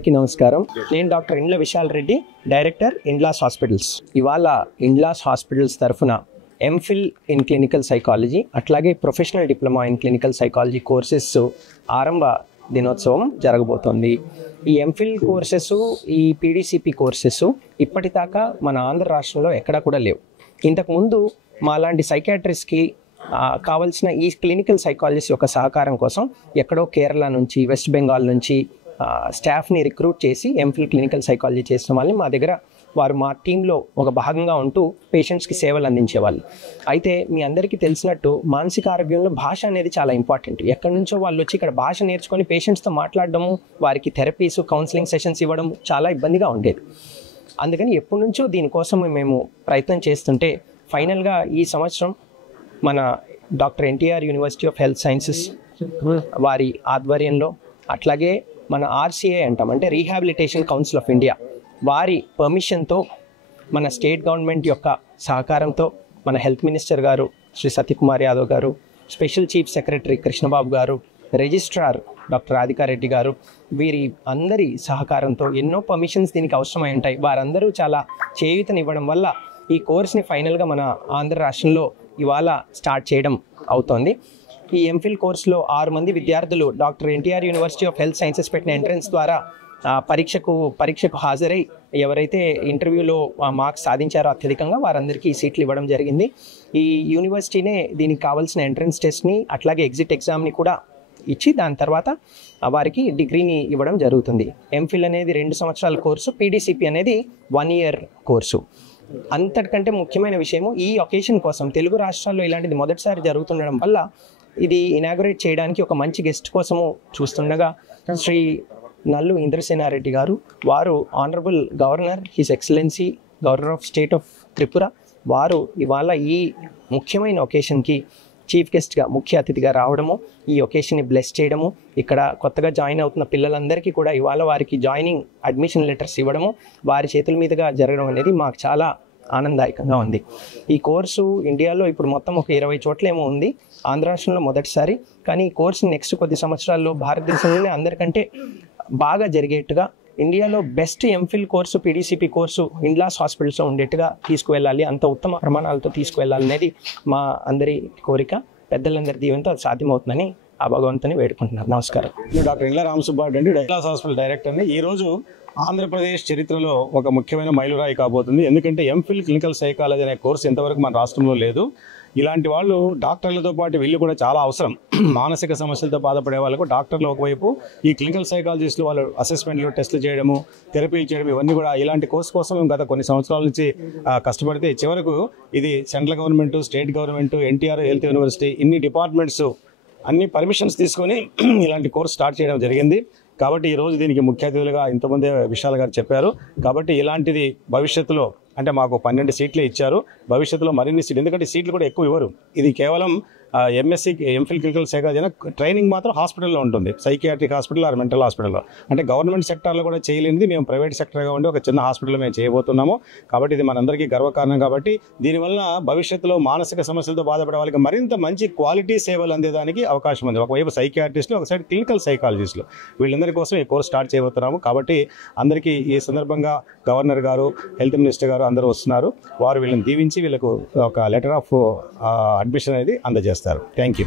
అందరికీ నమస్కారం. నేను డాక్టర్ ఇండ్ల విశాల్ రెడ్డి, డైరెక్టర్ ఇండ్లాస్ హాస్పిటల్స్. ఇవాళ ఇండ్లాస్ హాస్పిటల్స్ తరఫున ఎంఫిల్ ఇన్ క్లినికల్ సైకాలజీ అట్లాగే professional diploma in clinical psychology courses ఆరంభ దినోత్సవం జరగబోతోంది. ఈ ఎంఫిల్ కోర్సెస్, ఈ పీడీసీపీ కోర్సెస్ ఇప్పటిదాకా మన ఆంధ్ర రాష్ట్రంలో ఎక్కడా కూడా లేవు. ఇంతకుముందు మాలాంటి సైకాట్రిస్ట్కి కావాల్సిన ఈ క్లినికల్ సైకాలజిస్ట్ యొక్క సహకారం కోసం ఎక్కడో కేరళ నుంచి, వెస్ట్ బెంగాల్ నుంచి స్టాఫ్ని రిక్రూట్ చేసి ఎంఫిల్ క్లినికల్ సైకాలజీ చేసిన వాళ్ళని మా దగ్గర వారు మా టీంలో ఒక భాగంగా ఉంటూ పేషెంట్స్కి సేవలు అందించేవాళ్ళు. అయితే మీ అందరికీ తెలిసినట్టు మానసిక ఆరోగ్యంలో భాష అనేది చాలా ఇంపార్టెంట్. ఎక్కడి నుంచో వాళ్ళు వచ్చి ఇక్కడ భాష నేర్చుకొని పేషెంట్స్తో మాట్లాడడము, వారికి థెరపీస్, కౌన్సిలింగ్ సెషన్స్ ఇవ్వడం చాలా ఇబ్బందిగా ఉండేది. అందుకని ఎప్పటి నుంచో దీనికోసం మేము ప్రయత్నం చేస్తుంటే ఫైనల్గా ఈ సంవత్సరం మన doctor NTR university of health sciences వారి ఆధ్వర్యంలో, అట్లాగే మన ఆర్సీఏ అంటాం, అంటే రీహాబిలిటేషన్ కౌన్సిల్ ఆఫ్ ఇండియా వారి పర్మిషన్తో, మన స్టేట్ గవర్నమెంట్ యొక్క సహకారంతో, మన హెల్త్ మినిస్టర్ గారు శ్రీ సత్యకుమార్ యాదవ్ గారు, స్పెషల్ చీఫ్ సెక్రటరీ కృష్ణబాబు గారు, రిజిస్ట్రార్ డాక్టర్ రాధికారెడ్డి గారు, వీరి అందరి సహకారంతో ఎన్నో పర్మిషన్స్ దీనికి అవసరమై ఉంటాయి. వారందరూ చాలా చేయూతనివ్వడం వల్ల ఈ కోర్స్ని ఫైనల్గా మన ఆంధ్ర రాష్ట్రంలో ఇవాళ స్టార్ట్ చేయడం అవుతోంది. ఈ ఎంఫిల్ కోర్సులో 6 మంది విద్యార్థులు doctor NTR university of health sciences పెట్టిన ఎంట్రన్స్ ద్వారా పరీక్షకు హాజరై ఎవరైతే ఇంటర్వ్యూలో మార్క్స్ సాధించారో అత్యధికంగా వారందరికీ సీట్లు ఇవ్వడం జరిగింది. ఈ యూనివర్సిటీనే దీనికి కావాల్సిన ఎంట్రన్స్ టెస్ట్ని అట్లాగే ఎగ్జిట్ ఎగ్జామ్ని కూడా ఇచ్చి దాని తర్వాత వారికి డిగ్రీని ఇవ్వడం జరుగుతుంది. ఎంఫిల్ అనేది 2 సంవత్సరాల కోర్సు, పీడీసీపీ అనేది 1 ఇయర్ కోర్సు. అంతటికంటే ముఖ్యమైన విషయము, ఈ ఒకేషన్ కోసం తెలుగు రాష్ట్రాల్లో ఇలాంటిది మొదటిసారి జరుగుతుండడం వల్ల ఇది ఇనాగ్రేట్ చేయడానికి ఒక మంచి గెస్ట్ కోసము చూస్తుండగా శ్రీ నల్లు ఇంద్రసేనారెడ్డి గారు, వారు honourable governor, his excellency governor of state of Tripura, వారు ఇవాళ ఈ ముఖ్యమైన ఒకేషన్కి చీఫ్ గెస్ట్గా, ముఖ్య అతిథిగా రావడము, ఈ ఒకేషన్ని బ్లెస్ చేయడము, ఇక్కడ కొత్తగా జాయిన్ అవుతున్న పిల్లలందరికీ కూడా ఇవాళ వారికి జాయినింగ్ అడ్మిషన్ లెటర్స్ ఇవ్వడము వారి చేతుల మీదుగా జరగడం అనేది మాకు చాలా ఆనందదాయకంగా ఉంది. ఈ కోర్సు ఇండియాలో ఇప్పుడు మొత్తం ఒక 20 చోట్లేమో ఉంది, ఆంధ్ర రాష్ట్రంలో మొదటిసారి. కానీ ఈ కోర్సు నెక్స్ట్ కొద్ది సంవత్సరాల్లో భారతదేశంలోనే అందరికంటే బాగా జరిగేట్టుగా, ఇండియాలో బెస్ట్ ఎంఫిల్ కోర్సు, పీడీసీపీ కోర్సు ఇండ్లాస్ హాస్పిటల్స్లో ఉండేట్టుగా తీసుకువెళ్ళాలి, అంత ఉత్తమ ప్రమాణాలతో తీసుకువెళ్ళాలనేది మా అందరి కోరిక. పెద్దలందరి దీవెనతో అది సాధ్యమవుతుందని ఆ భగవంతుని వేడుకుంటున్నారు. నమస్కారం. నేను డాక్టర్ ఇండ్ల రామసుబ్బారెడ్డి అండి, ఇండ్లాస్ హాస్పిటల్ డైరెక్టర్ని. ఈరోజు ఆంధ్రప్రదేశ్ చరిత్రలో ఒక ముఖ్యమైన మైలురాయి కాబోతుంది. ఎందుకంటే ఎంఫిల్ క్లినికల్ సైకాలజీ అనే కోర్సు ఇంతవరకు మన రాష్ట్రంలో లేదు. ఇలాంటి వాళ్ళు డాక్టర్లతో పాటు వీళ్ళు కూడా చాలా అవసరం. మానసిక సమస్యలతో బాధపడే వాళ్ళకు డాక్టర్లు ఒకవైపు, ఈ క్లినికల్ సైకాలజిస్టులు వాళ్ళు అసెస్మెంట్లు, టెస్టులు చేయడము, థెరపీలు చేయడం, ఇవన్నీ కూడా ఇలాంటి కోర్సు కోసం మేము గత కొన్ని సంవత్సరాల నుంచి కష్టపడితే చివరకు ఇది central government, state government, NTR health university, ఇన్ని డిపార్ట్మెంట్స్ అన్ని పర్మిషన్స్ తీసుకొని ఇలాంటి కోర్సు స్టార్ట్ చేయడం జరిగింది. కాబట్టి ఈరోజు దీనికి ముఖ్య అతిథులుగా ఇంతమంది విశాల్ గారు చెప్పారు. కాబట్టి ఇలాంటిది భవిష్యత్తులో, అంటే మాకు 12 సీట్లే ఇచ్చారు, భవిష్యత్తులో మరిన్ని సీట్లు, ఎందుకంటే సీట్లు కూడా ఎక్కువ ఇవ్వరు. ఇది కేవలం MSc MPhil clinical psychology training మాత్రం హాస్పిటల్లో ఉంటుంది, సైకియాట్రిక్ హాస్పిటల్ ఆర్ మెంటల్ హాస్పిటల్లో. అంటే గవర్నమెంట్ సెక్టార్లో కూడా చేయలేనిది మేము ప్రైవేట్ సెక్టర్గా ఉండి ఒక చిన్న హాస్పిటల్లో మేము చేయబోతున్నాము. కాబట్టి ఇది మనందరికీ గర్వకారణం. కాబట్టి దీనివల్ల భవిష్యత్తులో మానసిక సమస్యలతో బాధపడే వాళ్ళకి మరింత మంచి క్వాలిటీ సేవలు అందేదానికి అవకాశం ఉంది. ఒకవైపు సైకియాట్రిస్టులు, ఒక సైడ్ క్లినికల్ సైకాలజిస్టులు, వీళ్ళందరి కోసం ఈ కోర్స్ స్టార్ట్ చేయబోతున్నాము. కాబట్టి అందరికీ ఈ సందర్భంగా గవర్నర్ గారు, హెల్త్ మినిస్టర్ గారు అందరూ వస్తున్నారు. వారు వీళ్ళని దీవించి వీళ్ళకు ఒక లెటర్ ఆఫ్ అడ్మిషన్ అనేది అందజేస్తారు. Thank you.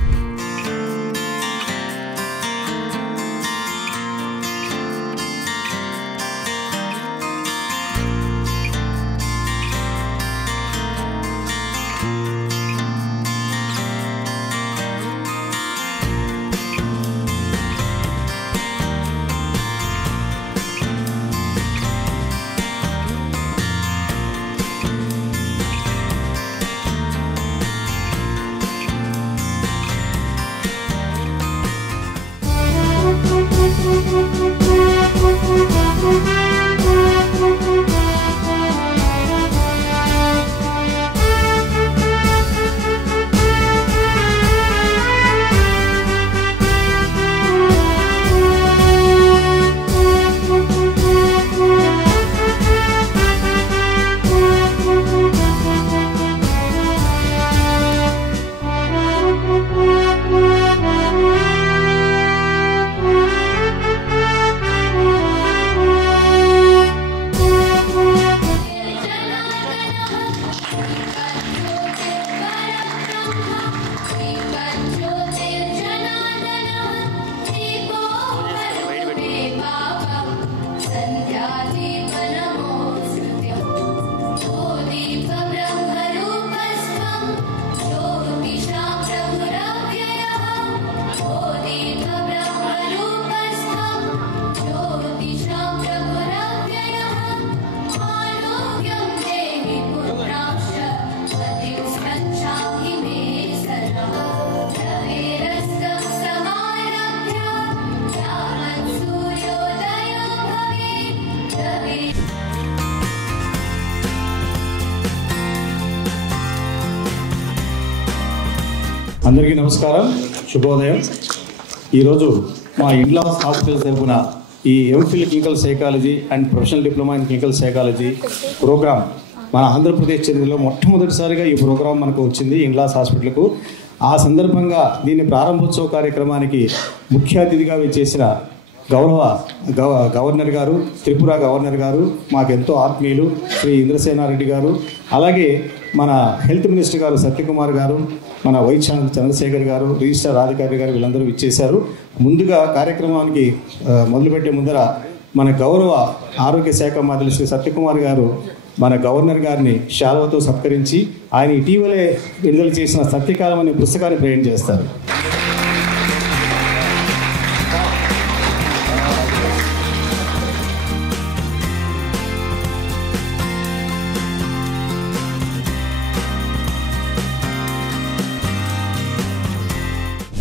అందరికీ నమస్కారం, శుభోదయం. ఈరోజు మా ఇండ్లాస్ హాస్పిటల్ తరపున ఈ MPhil clinical psychology and professional diploma in clinical psychology programme మన ఆంధ్రప్రదేశ్ చరిత్రలో మొట్టమొదటిసారిగా ఈ ప్రోగ్రాం మనకు వచ్చింది ఇండ్లాస్ హాస్పిటల్కు. ఆ సందర్భంగా దీని ప్రారంభోత్సవ కార్యక్రమానికి ముఖ్య అతిథిగా చేసిన గవర్నర్ గారు, త్రిపుర గవర్నర్ గారు, మాకెంతో ఆత్మీయులు శ్రీ ఇంద్రసేనారెడ్డి గారు, అలాగే మన హెల్త్ మినిస్టర్ గారు సత్యకుమార్ గారు, మన వైస్ ఛాన్సలర్ చంద్రశేఖర్ గారు, రిజిస్ట్రార్ రాధికారి గారు, వీళ్ళందరూ ఇచ్చేశారు. ముందుగా కార్యక్రమానికి మొదలుపెట్టే ముందర మన గౌరవ ఆరోగ్య శాఖ మంత్రి శ్రీ సత్యకుమార్ గారు మన గవర్నర్ గారిని శాలువతో సత్కరించి ఆయన ఇటీవలే విడుదల చేసిన సత్యకాలం అనే పుస్తకాన్ని ప్రజెంట్ చేస్తారు.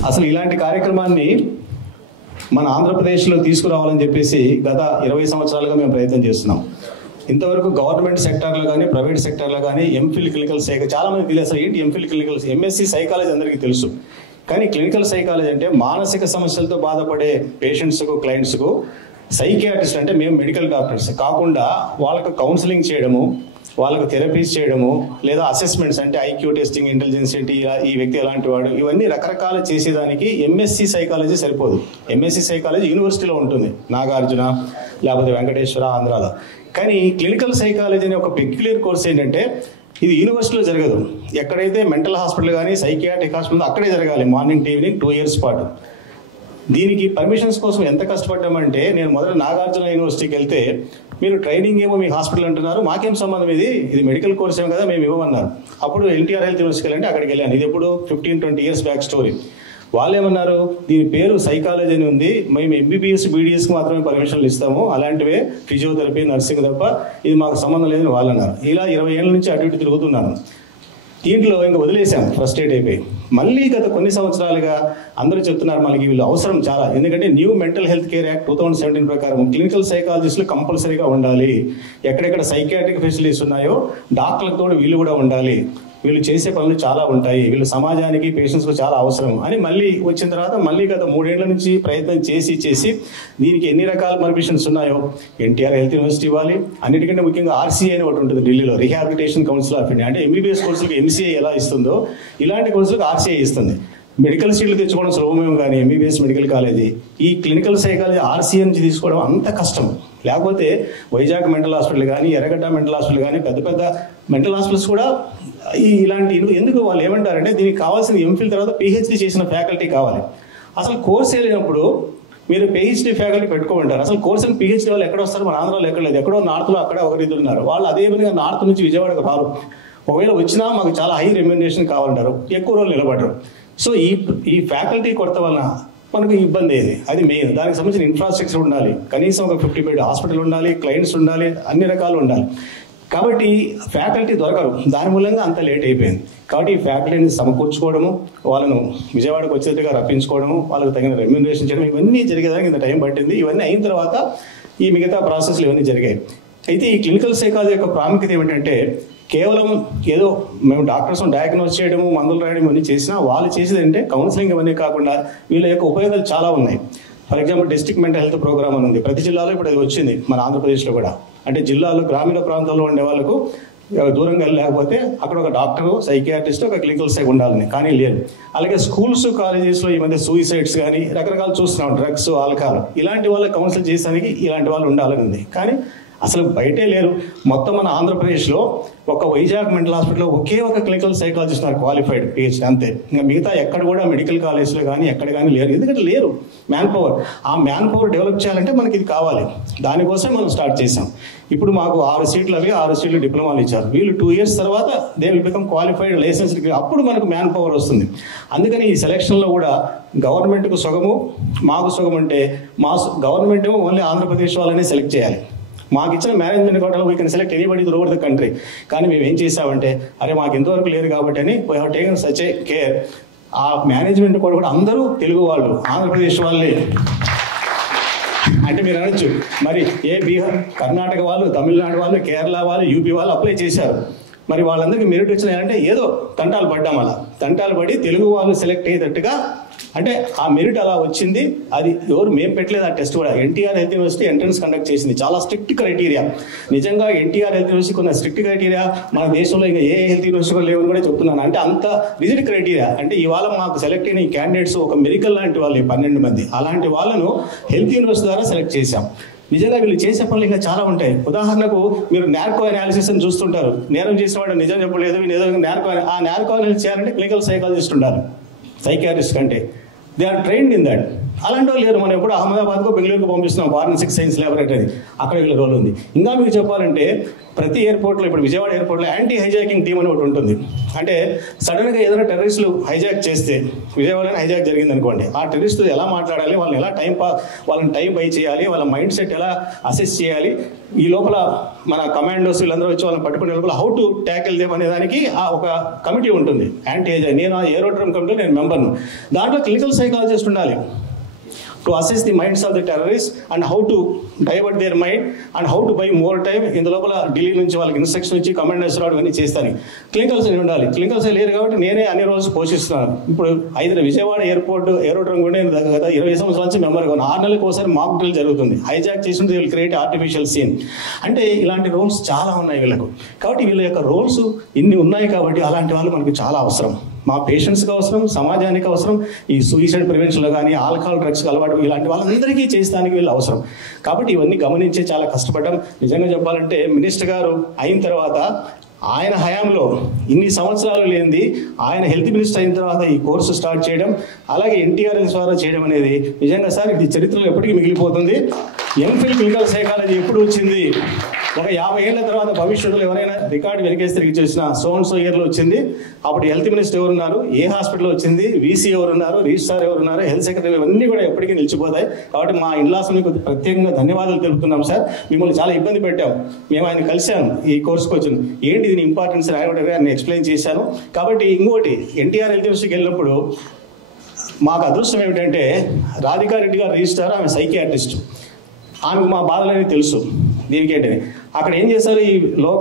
అసలు ఇలాంటి కార్యక్రమాన్ని మన ఆంధ్రప్రదేశ్లో తీసుకురావాలని చెప్పేసి గత 20 సంవత్సరాలుగా మేము ప్రయత్నం చేస్తున్నాం. ఇంతవరకు గవర్నమెంట్ సెక్టార్లో కానీ ప్రైవేట్ సెక్టార్లో కానీ ఎంఫిల్ క్లినికల్ సైకాలజీ చాలామంది తెలియదు. అసలు ఏంటి ఎంఫిల్ క్లినికల్, ఎంఎస్సి సైకాలజీ అందరికీ తెలుసు, కానీ క్లినికల్ సైకాలజీ అంటే మానసిక సమస్యలతో బాధపడే పేషెంట్స్కు, క్లయింట్స్కు సైకియాట్రిస్ట్ అంటే మేము మెడికల్ డాక్టర్స్ కాకుండా వాళ్ళకు కౌన్సిలింగ్ చేయడము, వాళ్ళకు థెరపీస్ చేయడము, లేదా అసెస్మెంట్స్ అంటే ఐక్యూ టెస్టింగ్, ఇంటెలిజెన్స్ ఏంటి, ఈ వ్యక్తి ఎలాంటి వాడు, ఇవన్నీ రకరకాల చేసేదానికి ఎంఎస్సి సైకాలజీ సరిపోదు. ఎంఎస్సి సైకాలజీ యూనివర్సిటీలో ఉంటుంది, నాగార్జున లేకపోతే వెంకటేశ్వర, ఆంధ్రాలో. కానీ క్లినికల్ సైకాలజీ అనే ఒక పెక్యులర్ కోర్స్ ఏంటంటే ఇది యూనివర్సిటీలో జరగదు. ఎక్కడైతే మెంటల్ హాస్పిటల్ కానీ సైకియాట్రిక్ హాస్పిటల్ అక్కడే జరగాలి, మార్నింగ్ టు ఈవినింగ్ 2 years పాటు. దీనికి పర్మిషన్స్ కోసం ఎంత కష్టపడ్డామంటే, నేను మొదట నాగార్జున యూనివర్సిటీకి వెళ్తే మీరు ట్రైనింగ్ ఏమో మీ హాస్పిటల్ అంటున్నారు, మాకేం సంబంధం, ఇది మెడికల్ కోర్స్ ఏమో కదా, మేము ఇవ్వమన్నారు. అప్పుడు ఎన్టీఆర్ హెల్త్ యూనివర్సిటీకి వెళ్ళంటే అక్కడికి వెళ్ళాను. ఇది ఎప్పుడు 15-20 years బ్యాక్ స్టోరీ. వాళ్ళు ఏమన్నారు, దీని పేరు సైకాలజీ అని ఉంది, మేము ఎంబీబీఎస్ బీడీఎస్కి మాత్రమే పర్మిషన్లు ఇస్తాము, అలాంటివే ఫిజియోథెరపీ, నర్సింగ్ తప్ప ఇది మాకు సంబంధం లేదని వాళ్ళు అన్నారు. ఇలా 20 ఏళ్ళ నుంచి అటు ఇటు తిరుగుతున్నాను. దీంట్లో ఇంకా వదిలేసాం, ఫ్రస్ట్రేట్ అయిపోయి. మళ్ళీ గత కొన్ని సంవత్సరాలుగా అందరూ చెప్తున్నారు మనకి వీళ్ళు అవసరం చాలా, ఎందుకంటే new mental health care act 2017 ప్రకారం క్లినికల్ సైకాలజిస్టులు కంపల్సరీగా ఉండాలి. ఎక్కడెక్కడ సైకియాట్రిక్ ఫెసిలిటీస్ ఉన్నాయో డాక్టర్లతో వీళ్ళు కూడా ఉండాలి, వీళ్ళు చేసే పనులు చాలా ఉంటాయి, వీళ్ళు సమాజానికి, పేషెంట్స్కు చాలా అవసరం అని మళ్ళీ వచ్చిన తర్వాత మళ్ళీ గత 3 ఏళ్ల నుంచి ప్రయత్నం చేసి దీనికి ఎన్ని రకాల పర్మిషన్స్ ఉన్నాయో ఎన్టీఆర్ హెల్త్ యూనివర్సిటీ ఇవ్వాలి. అన్నిటికంటే ముఖ్యంగా ఆర్సీఐ అని ఒకటి ఉంటుంది ఢిల్లీలో, రిహాబిలిటేషన్ కౌన్సిల్ ఆఫ్ ఇండియా. అంటే ఎంబీబీఎస్ కోర్సులకు ఎంసీఐ ఎలా ఇస్తుందో ఇలాంటి కోర్సులకు ఆర్సీఐ ఇస్తుంది. మెడికల్ సీట్లు తెచ్చుకోవడం సులభమేమో కానీ ఎంబీబీఎస్ మెడికల్ కాలేజీ ఈ క్లినికల్ సైకాలజీ ఆర్సీఐ నుంచి తీసుకోవడం అంత కష్టం. లేకపోతే వైజాగ్ మెంటల్ హాస్పిటల్ కానీ, ఎర్రగడ్డ మెంటల్ హాస్పిటల్ కానీ, పెద్ద పెద్ద మెంటల్ హాస్పిటల్స్ కూడా ఇలాంటి ఎందుకు వాళ్ళు ఏమంటారంటే దీనికి కావాల్సిన ఎంఫిల్ తర్వాత పిహెచ్డీ చేసిన ఫ్యాకల్టీ కావాలి. అసలు కోర్స్ వెళ్ళినప్పుడు మీరు పిహెచ్డీ ఫ్యాకల్టీ పెట్టుకోమంటారు. అసలు కోర్సులు పిహెచ్డీ వాళ్ళు ఎక్కడ వస్తారు, మన ఆంధ్రాలో ఎక్కడ లేదు, ఎక్కడో నార్త్లో అక్కడ ఒకరిద్దరు ఉన్నారు. వాళ్ళు అదే విధంగా నార్త్ నుంచి విజయవాడకు రారు. ఒకవేళ వచ్చినా మాకు చాలా హై రెమ్యునరేషన్ కావాలంటారు, ఎక్కువ రోజులు నిలబడరు. సో ఈ ఫ్యాకల్టీ కొరత వలన మనకు ఇబ్బంది ఏది, అది మెయిన్. దానికి సంబంధించిన ఇన్ఫ్రాస్ట్రక్చర్ ఉండాలి, కనీసం ఒక 50 బెడ్ హాస్పిటల్ ఉండాలి, క్లయింట్స్ ఉండాలి, అన్ని రకాలు ఉండాలి. కాబట్టి ఫ్యాకల్టీ దొరకరు, దాని మూలంగా అంత లేట్ అయిపోయింది. కాబట్టి ఈ ఫ్యాకల్టీని సమకూర్చుకోవడము, వాళ్ళను విజయవాడకు వచ్చేట్టుగా రప్పించుకోవడము, వాళ్ళకు తగిన రెమ్యునరేషన్ చేయడం, ఇవన్నీ జరిగేదానికి ఇంత టైం పట్టింది. ఇవన్నీ అయిన తర్వాత ఈ మిగతా ప్రాసెస్లు ఇవన్నీ జరిగాయి. అయితే ఈ క్లినికల్ సైకాలజీ యొక్క ప్రాముఖ్యత ఏమిటంటే కేవలం ఏదో మేము డాక్టర్స్ డయాగ్నోస్ చేయడము, మందులు రాయడం ఇవన్నీ చేసినా వాళ్ళు చేసేది అంటే కౌన్సిలింగ్ ఇవన్నీ కాకుండా వీళ్ళ యొక్క ఉపయోగాలు చాలా ఉన్నాయి. For example district mental health program అని ఉంది, ప్రతి జిల్లాలో ఇప్పుడు అది వచ్చింది మన ఆంధ్రప్రదేశ్లో కూడా. అంటే జిల్లాలో గ్రామీణ ప్రాంతాల్లో ఉండే వాళ్ళకు దూరంగా లేకపోతే అక్కడ ఒక డాక్టరు, సైకియాట్రిస్ట్, ఒక క్లినికల్ సైక్ ఉండాలని, కానీ లేదు. అలాగే స్కూల్స్, కాలేజెస్లో ఈ మధ్య సూసైడ్స్ కానీ రకరకాలు చూస్తున్నాం, డ్రగ్స్, ఆల్కహాల్, ఇలాంటి వాళ్ళకి కౌన్సిల్ చేసేదానికి ఇలాంటి వాళ్ళు ఉండాలని ఉంది. కానీ అసలు బయటే లేరు. మొత్తం మన ఆంధ్రప్రదేశ్లో ఒక వైజాగ్ మెంటల్ హాస్పిటల్లో ఒకే ఒక క్లినికల్ సైకాలజిస్ట్ ఉన్నారు, క్వాలిఫైడ్ పిహెచ్డి, అంతే. ఇంకా మిగతా ఎక్కడ కూడా మెడికల్ కాలేజ్లో కానీ ఎక్కడ కానీ లేరు. ఎందుకంటే లేరు మ్యాన్ పవర్. ఆ మ్యాన్ పవర్ డెవలప్ చేయాలంటే మనకి ఇది కావాలి. దానికోసం మనం స్టార్ట్ చేసాం. ఇప్పుడు మాకు 6 సీట్లు అవి 6 సీట్లు డిప్లొమాలు ఇచ్చారు. వీళ్ళు 2 years తర్వాత they will become qualified license degree. అప్పుడు మనకు మ్యాన్ పవర్ వస్తుంది. అందుకని ఈ సెలక్షన్లో కూడా గవర్నమెంట్కు సగము మాకు సగం అంటే గవర్నమెంట్ ఏమో ఓన్లీ ఆంధ్రప్రదేశ్ వాళ్ళనే సెలెక్ట్ చేయాలి. మాకు ఇచ్చిన మేనేజ్మెంట్ కోటాలో we can select anybody through over the country. కానీ మేము ఏం చేసామంటే అరే మాకు ఎంతవరకు లేదు కాబట్టి అని we have taken such a care. ఆ మేనేజ్మెంట్ కూడా అందరూ తెలుగు వాళ్ళు, ఆంధ్రప్రదేశ్ వాళ్ళే. అంటే మీరు అనొచ్చు మరి బీహార్, కర్ణాటక వాళ్ళు, తమిళనాడు వాళ్ళు, కేరళ వాళ్ళు, యూపీ వాళ్ళు అప్లై చేశారు. మరి వాళ్ళందరికీ మెరిట్ వచ్చినాయంటే ఏదో తంటాలు పడ్డాం. అలా తంటాలు పడి తెలుగు వాళ్ళు సెలెక్ట్ అయ్యేటట్టుగా అంటే ఆ మెరిట్ అలా వచ్చింది. అది ఎవరు మేము పెట్టలేదు. ఆ టెస్ట్ కూడా NTR health university entrance conduct చేసింది. చాలా స్ట్రిక్ట్ క్రైటీరియా. నిజంగా ఎన్టీఆర్ హెల్త్ యూనివర్సిటీ కొన్ని స్ట్రిక్ట్ క్రైటీరియా మన దేశంలో ఇంకా ఏ హెల్త్ యూనివర్సిటీ లేవని కూడా చెప్తున్నాను. అంటే అంత రిజిడ్ క్రైటీరియా. అంటే ఇవాళ మాకు సెలెక్ట్ అయిన ఈ క్యాండిడేట్స్ ఒక మెడికల్ లాంటి వాళ్ళు 12 మంది. అలాంటి వాళ్ళను హెల్త్ యూనివర్సిటీ ద్వారా సెలెక్ట్ చేశాం. నిజంగా వీళ్ళు చేసే పనులు ఇంకా చాలా ఉంటాయి. ఉదాహరణకు మీరు నార్కో అనాలిసిస్ అని చూస్తుంటారు. నేరం చేసిన వాడు నిజం చెప్పలేదు, ఆ నార్కో అనాలిసిస్ చేయాలంటే క్లినికల్ సైకాలజిస్ట్ ఉండాలి సైకియాట్రిస్ట్ కంటే. They are trained in that. అలాంటి వాళ్ళు లేరు. మనం ఎప్పుడు అహ్మదాబాద్కో బెంగళూరుకు పంపిస్తున్నాం ఫారెన్సిక్ సైన్స్ ల్యాబొరేటరీ, అక్కడ వీళ్ళ రోల్ ఉంది. ఇంకా మీకు చెప్పాలంటే ప్రతి ఎయిర్పోర్ట్లో, ఇప్పుడు విజయవాడ ఎయిర్పోర్ట్లో యాంటీ హైజాకింగ్ టీమ్ అని ఒకటి ఉంటుంది. అంటే సడన్గా ఏదైనా టెర్రరిస్టులు హైజాక్ చేస్తే, విజయవాడలో హైజాక్ జరిగింది అనుకోండి, ఆ టెర్రరిస్టులు ఎలా మాట్లాడాలి, వాళ్ళని ఎలా వాళ్ళని టైం బై చేయాలి, వాళ్ళ మైండ్ సెట్ ఎలా అసెస్ చేయాలి, ఈ లోపల మన కమాండోస్ వీళ్ళందరూ వచ్చి వాళ్ళని పట్టుకునే లోపల హౌ టు ట్యాకిల్ దేమ్ అనే దానికి ఒక కమిటీ ఉంటుంది యాంటీ హైజాక్. నేను ఆ ఏరోడ్రమ్ కమిటీలో నేను మెంబర్ను. దాంట్లో క్లినికల్ సైకాలజిస్ట్ ఉండాలి to assess the minds of the terrorists and how to divert their mind and how to buy more time. ఇందు లోపల ఢిల్లీ నుంచి వాళ్ళకి ఇన్స్ట్రక్షన్ ఇచ్చి కమాండర్స్ రావడం అన్నీ చేస్తాను. క్లినికల్ సైడ్ ఉండాలి. క్లినికల్ సైడ్ లేరు కాబట్టి నేనే అన్ని రోజులు పోషిస్తున్నాను. ఇప్పుడు విజయవాడ ఏరోడ్రమ్ కూడా నేను గత 20 సంవత్సరాల నుంచి మెంబర్గా ఉన్నాను. 6 నెలలకు ఒకసారి మాక్ డ్రిల్ జరుగుతుంది. హైజాక్ చేసి విల్ క్రియేట్ ఆర్టిఫిషియల్ సీన్. అంటే ఇలాంటి రోల్స్ చాలా ఉన్నాయి వీళ్ళకు. కాబట్టి వీళ్ళ యొక్క రోల్స్ ఇన్ని ఉన్నాయి కాబట్టి అలాంటి వాళ్ళు మనకు చాలా అవసరం. మా పేషెంట్స్కి అవసరం, సమాజానికి అవసరం. ఈ సూసైడ్ ప్రివెన్షన్లో కానీ ఆల్కహాల్ డ్రగ్స్కి అలవాటు ఇలాంటి వాళ్ళందరికీ చేస్తానికి వీళ్ళు అవసరం. కాబట్టి ఇవన్నీ గమనించే చాలా కష్టపడ్డాం. నిజంగా చెప్పాలంటే మినిస్టర్ గారు అయిన తర్వాత ఆయన హయాంలో ఇన్ని సంవత్సరాలు లేనిది ఆయన హెల్త్ మినిస్టర్ అయిన తర్వాత ఈ కోర్సు స్టార్ట్ చేయడం, అలాగే ఎన్టీఆర్ ద్వారా చేయడం అనేది నిజంగా సార్ ఇది చరిత్రలో ఎప్పటికీ మిగిలిపోతుంది. ఎంఫిల్ క్లినికల్ సైకాలజీ ఎప్పుడు వచ్చింది? ఒక 50 ఏళ్ల తర్వాత భవిష్యత్తులో ఎవరైనా రికార్డు వెనకేసి తిరిగి చేసిన సో ఇయర్లో వచ్చింది. అప్పుడు హెల్త్ మినిస్టర్ ఎవరున్నారు, ఏ హాస్పిటల్లో వచ్చింది, వీసీ ఎవరున్నారు, రిజిస్ట్రార్ ఎవరున్నారు, హెల్త్ సెక్రటరీ, ఇవన్నీ కూడా ఎప్పటికీ నిలిచిపోతాయి. కాబట్టి మా ఇన్లాస్ మీకు ప్రత్యేకంగా ధన్యవాదాలు తెలుపుతున్నాం సార్. మిమ్మల్ని చాలా ఇబ్బంది పెట్టాం. మేము ఆయన కలిశాను ఈ కోర్సుకు వచ్చింది. ఏంటి దీని ఇంపార్టెన్స్ ఆయన ఎక్స్ప్లెయిన్ చేశాను. కాబట్టి ఇంకోటి ఎన్టీఆర్ హెల్త్ యూనివర్సిటీకి వెళ్ళినప్పుడు మాకు అదృష్టం ఏమిటంటే రాధికారెడ్డి గారు రిజిస్ట్రార్, ఆమె సైకియాట్రిస్ట్. ఆమెకు మా బాధలనేవి తెలుసు. దీనికి ఏంటని అక్కడ ఏం చేశారు,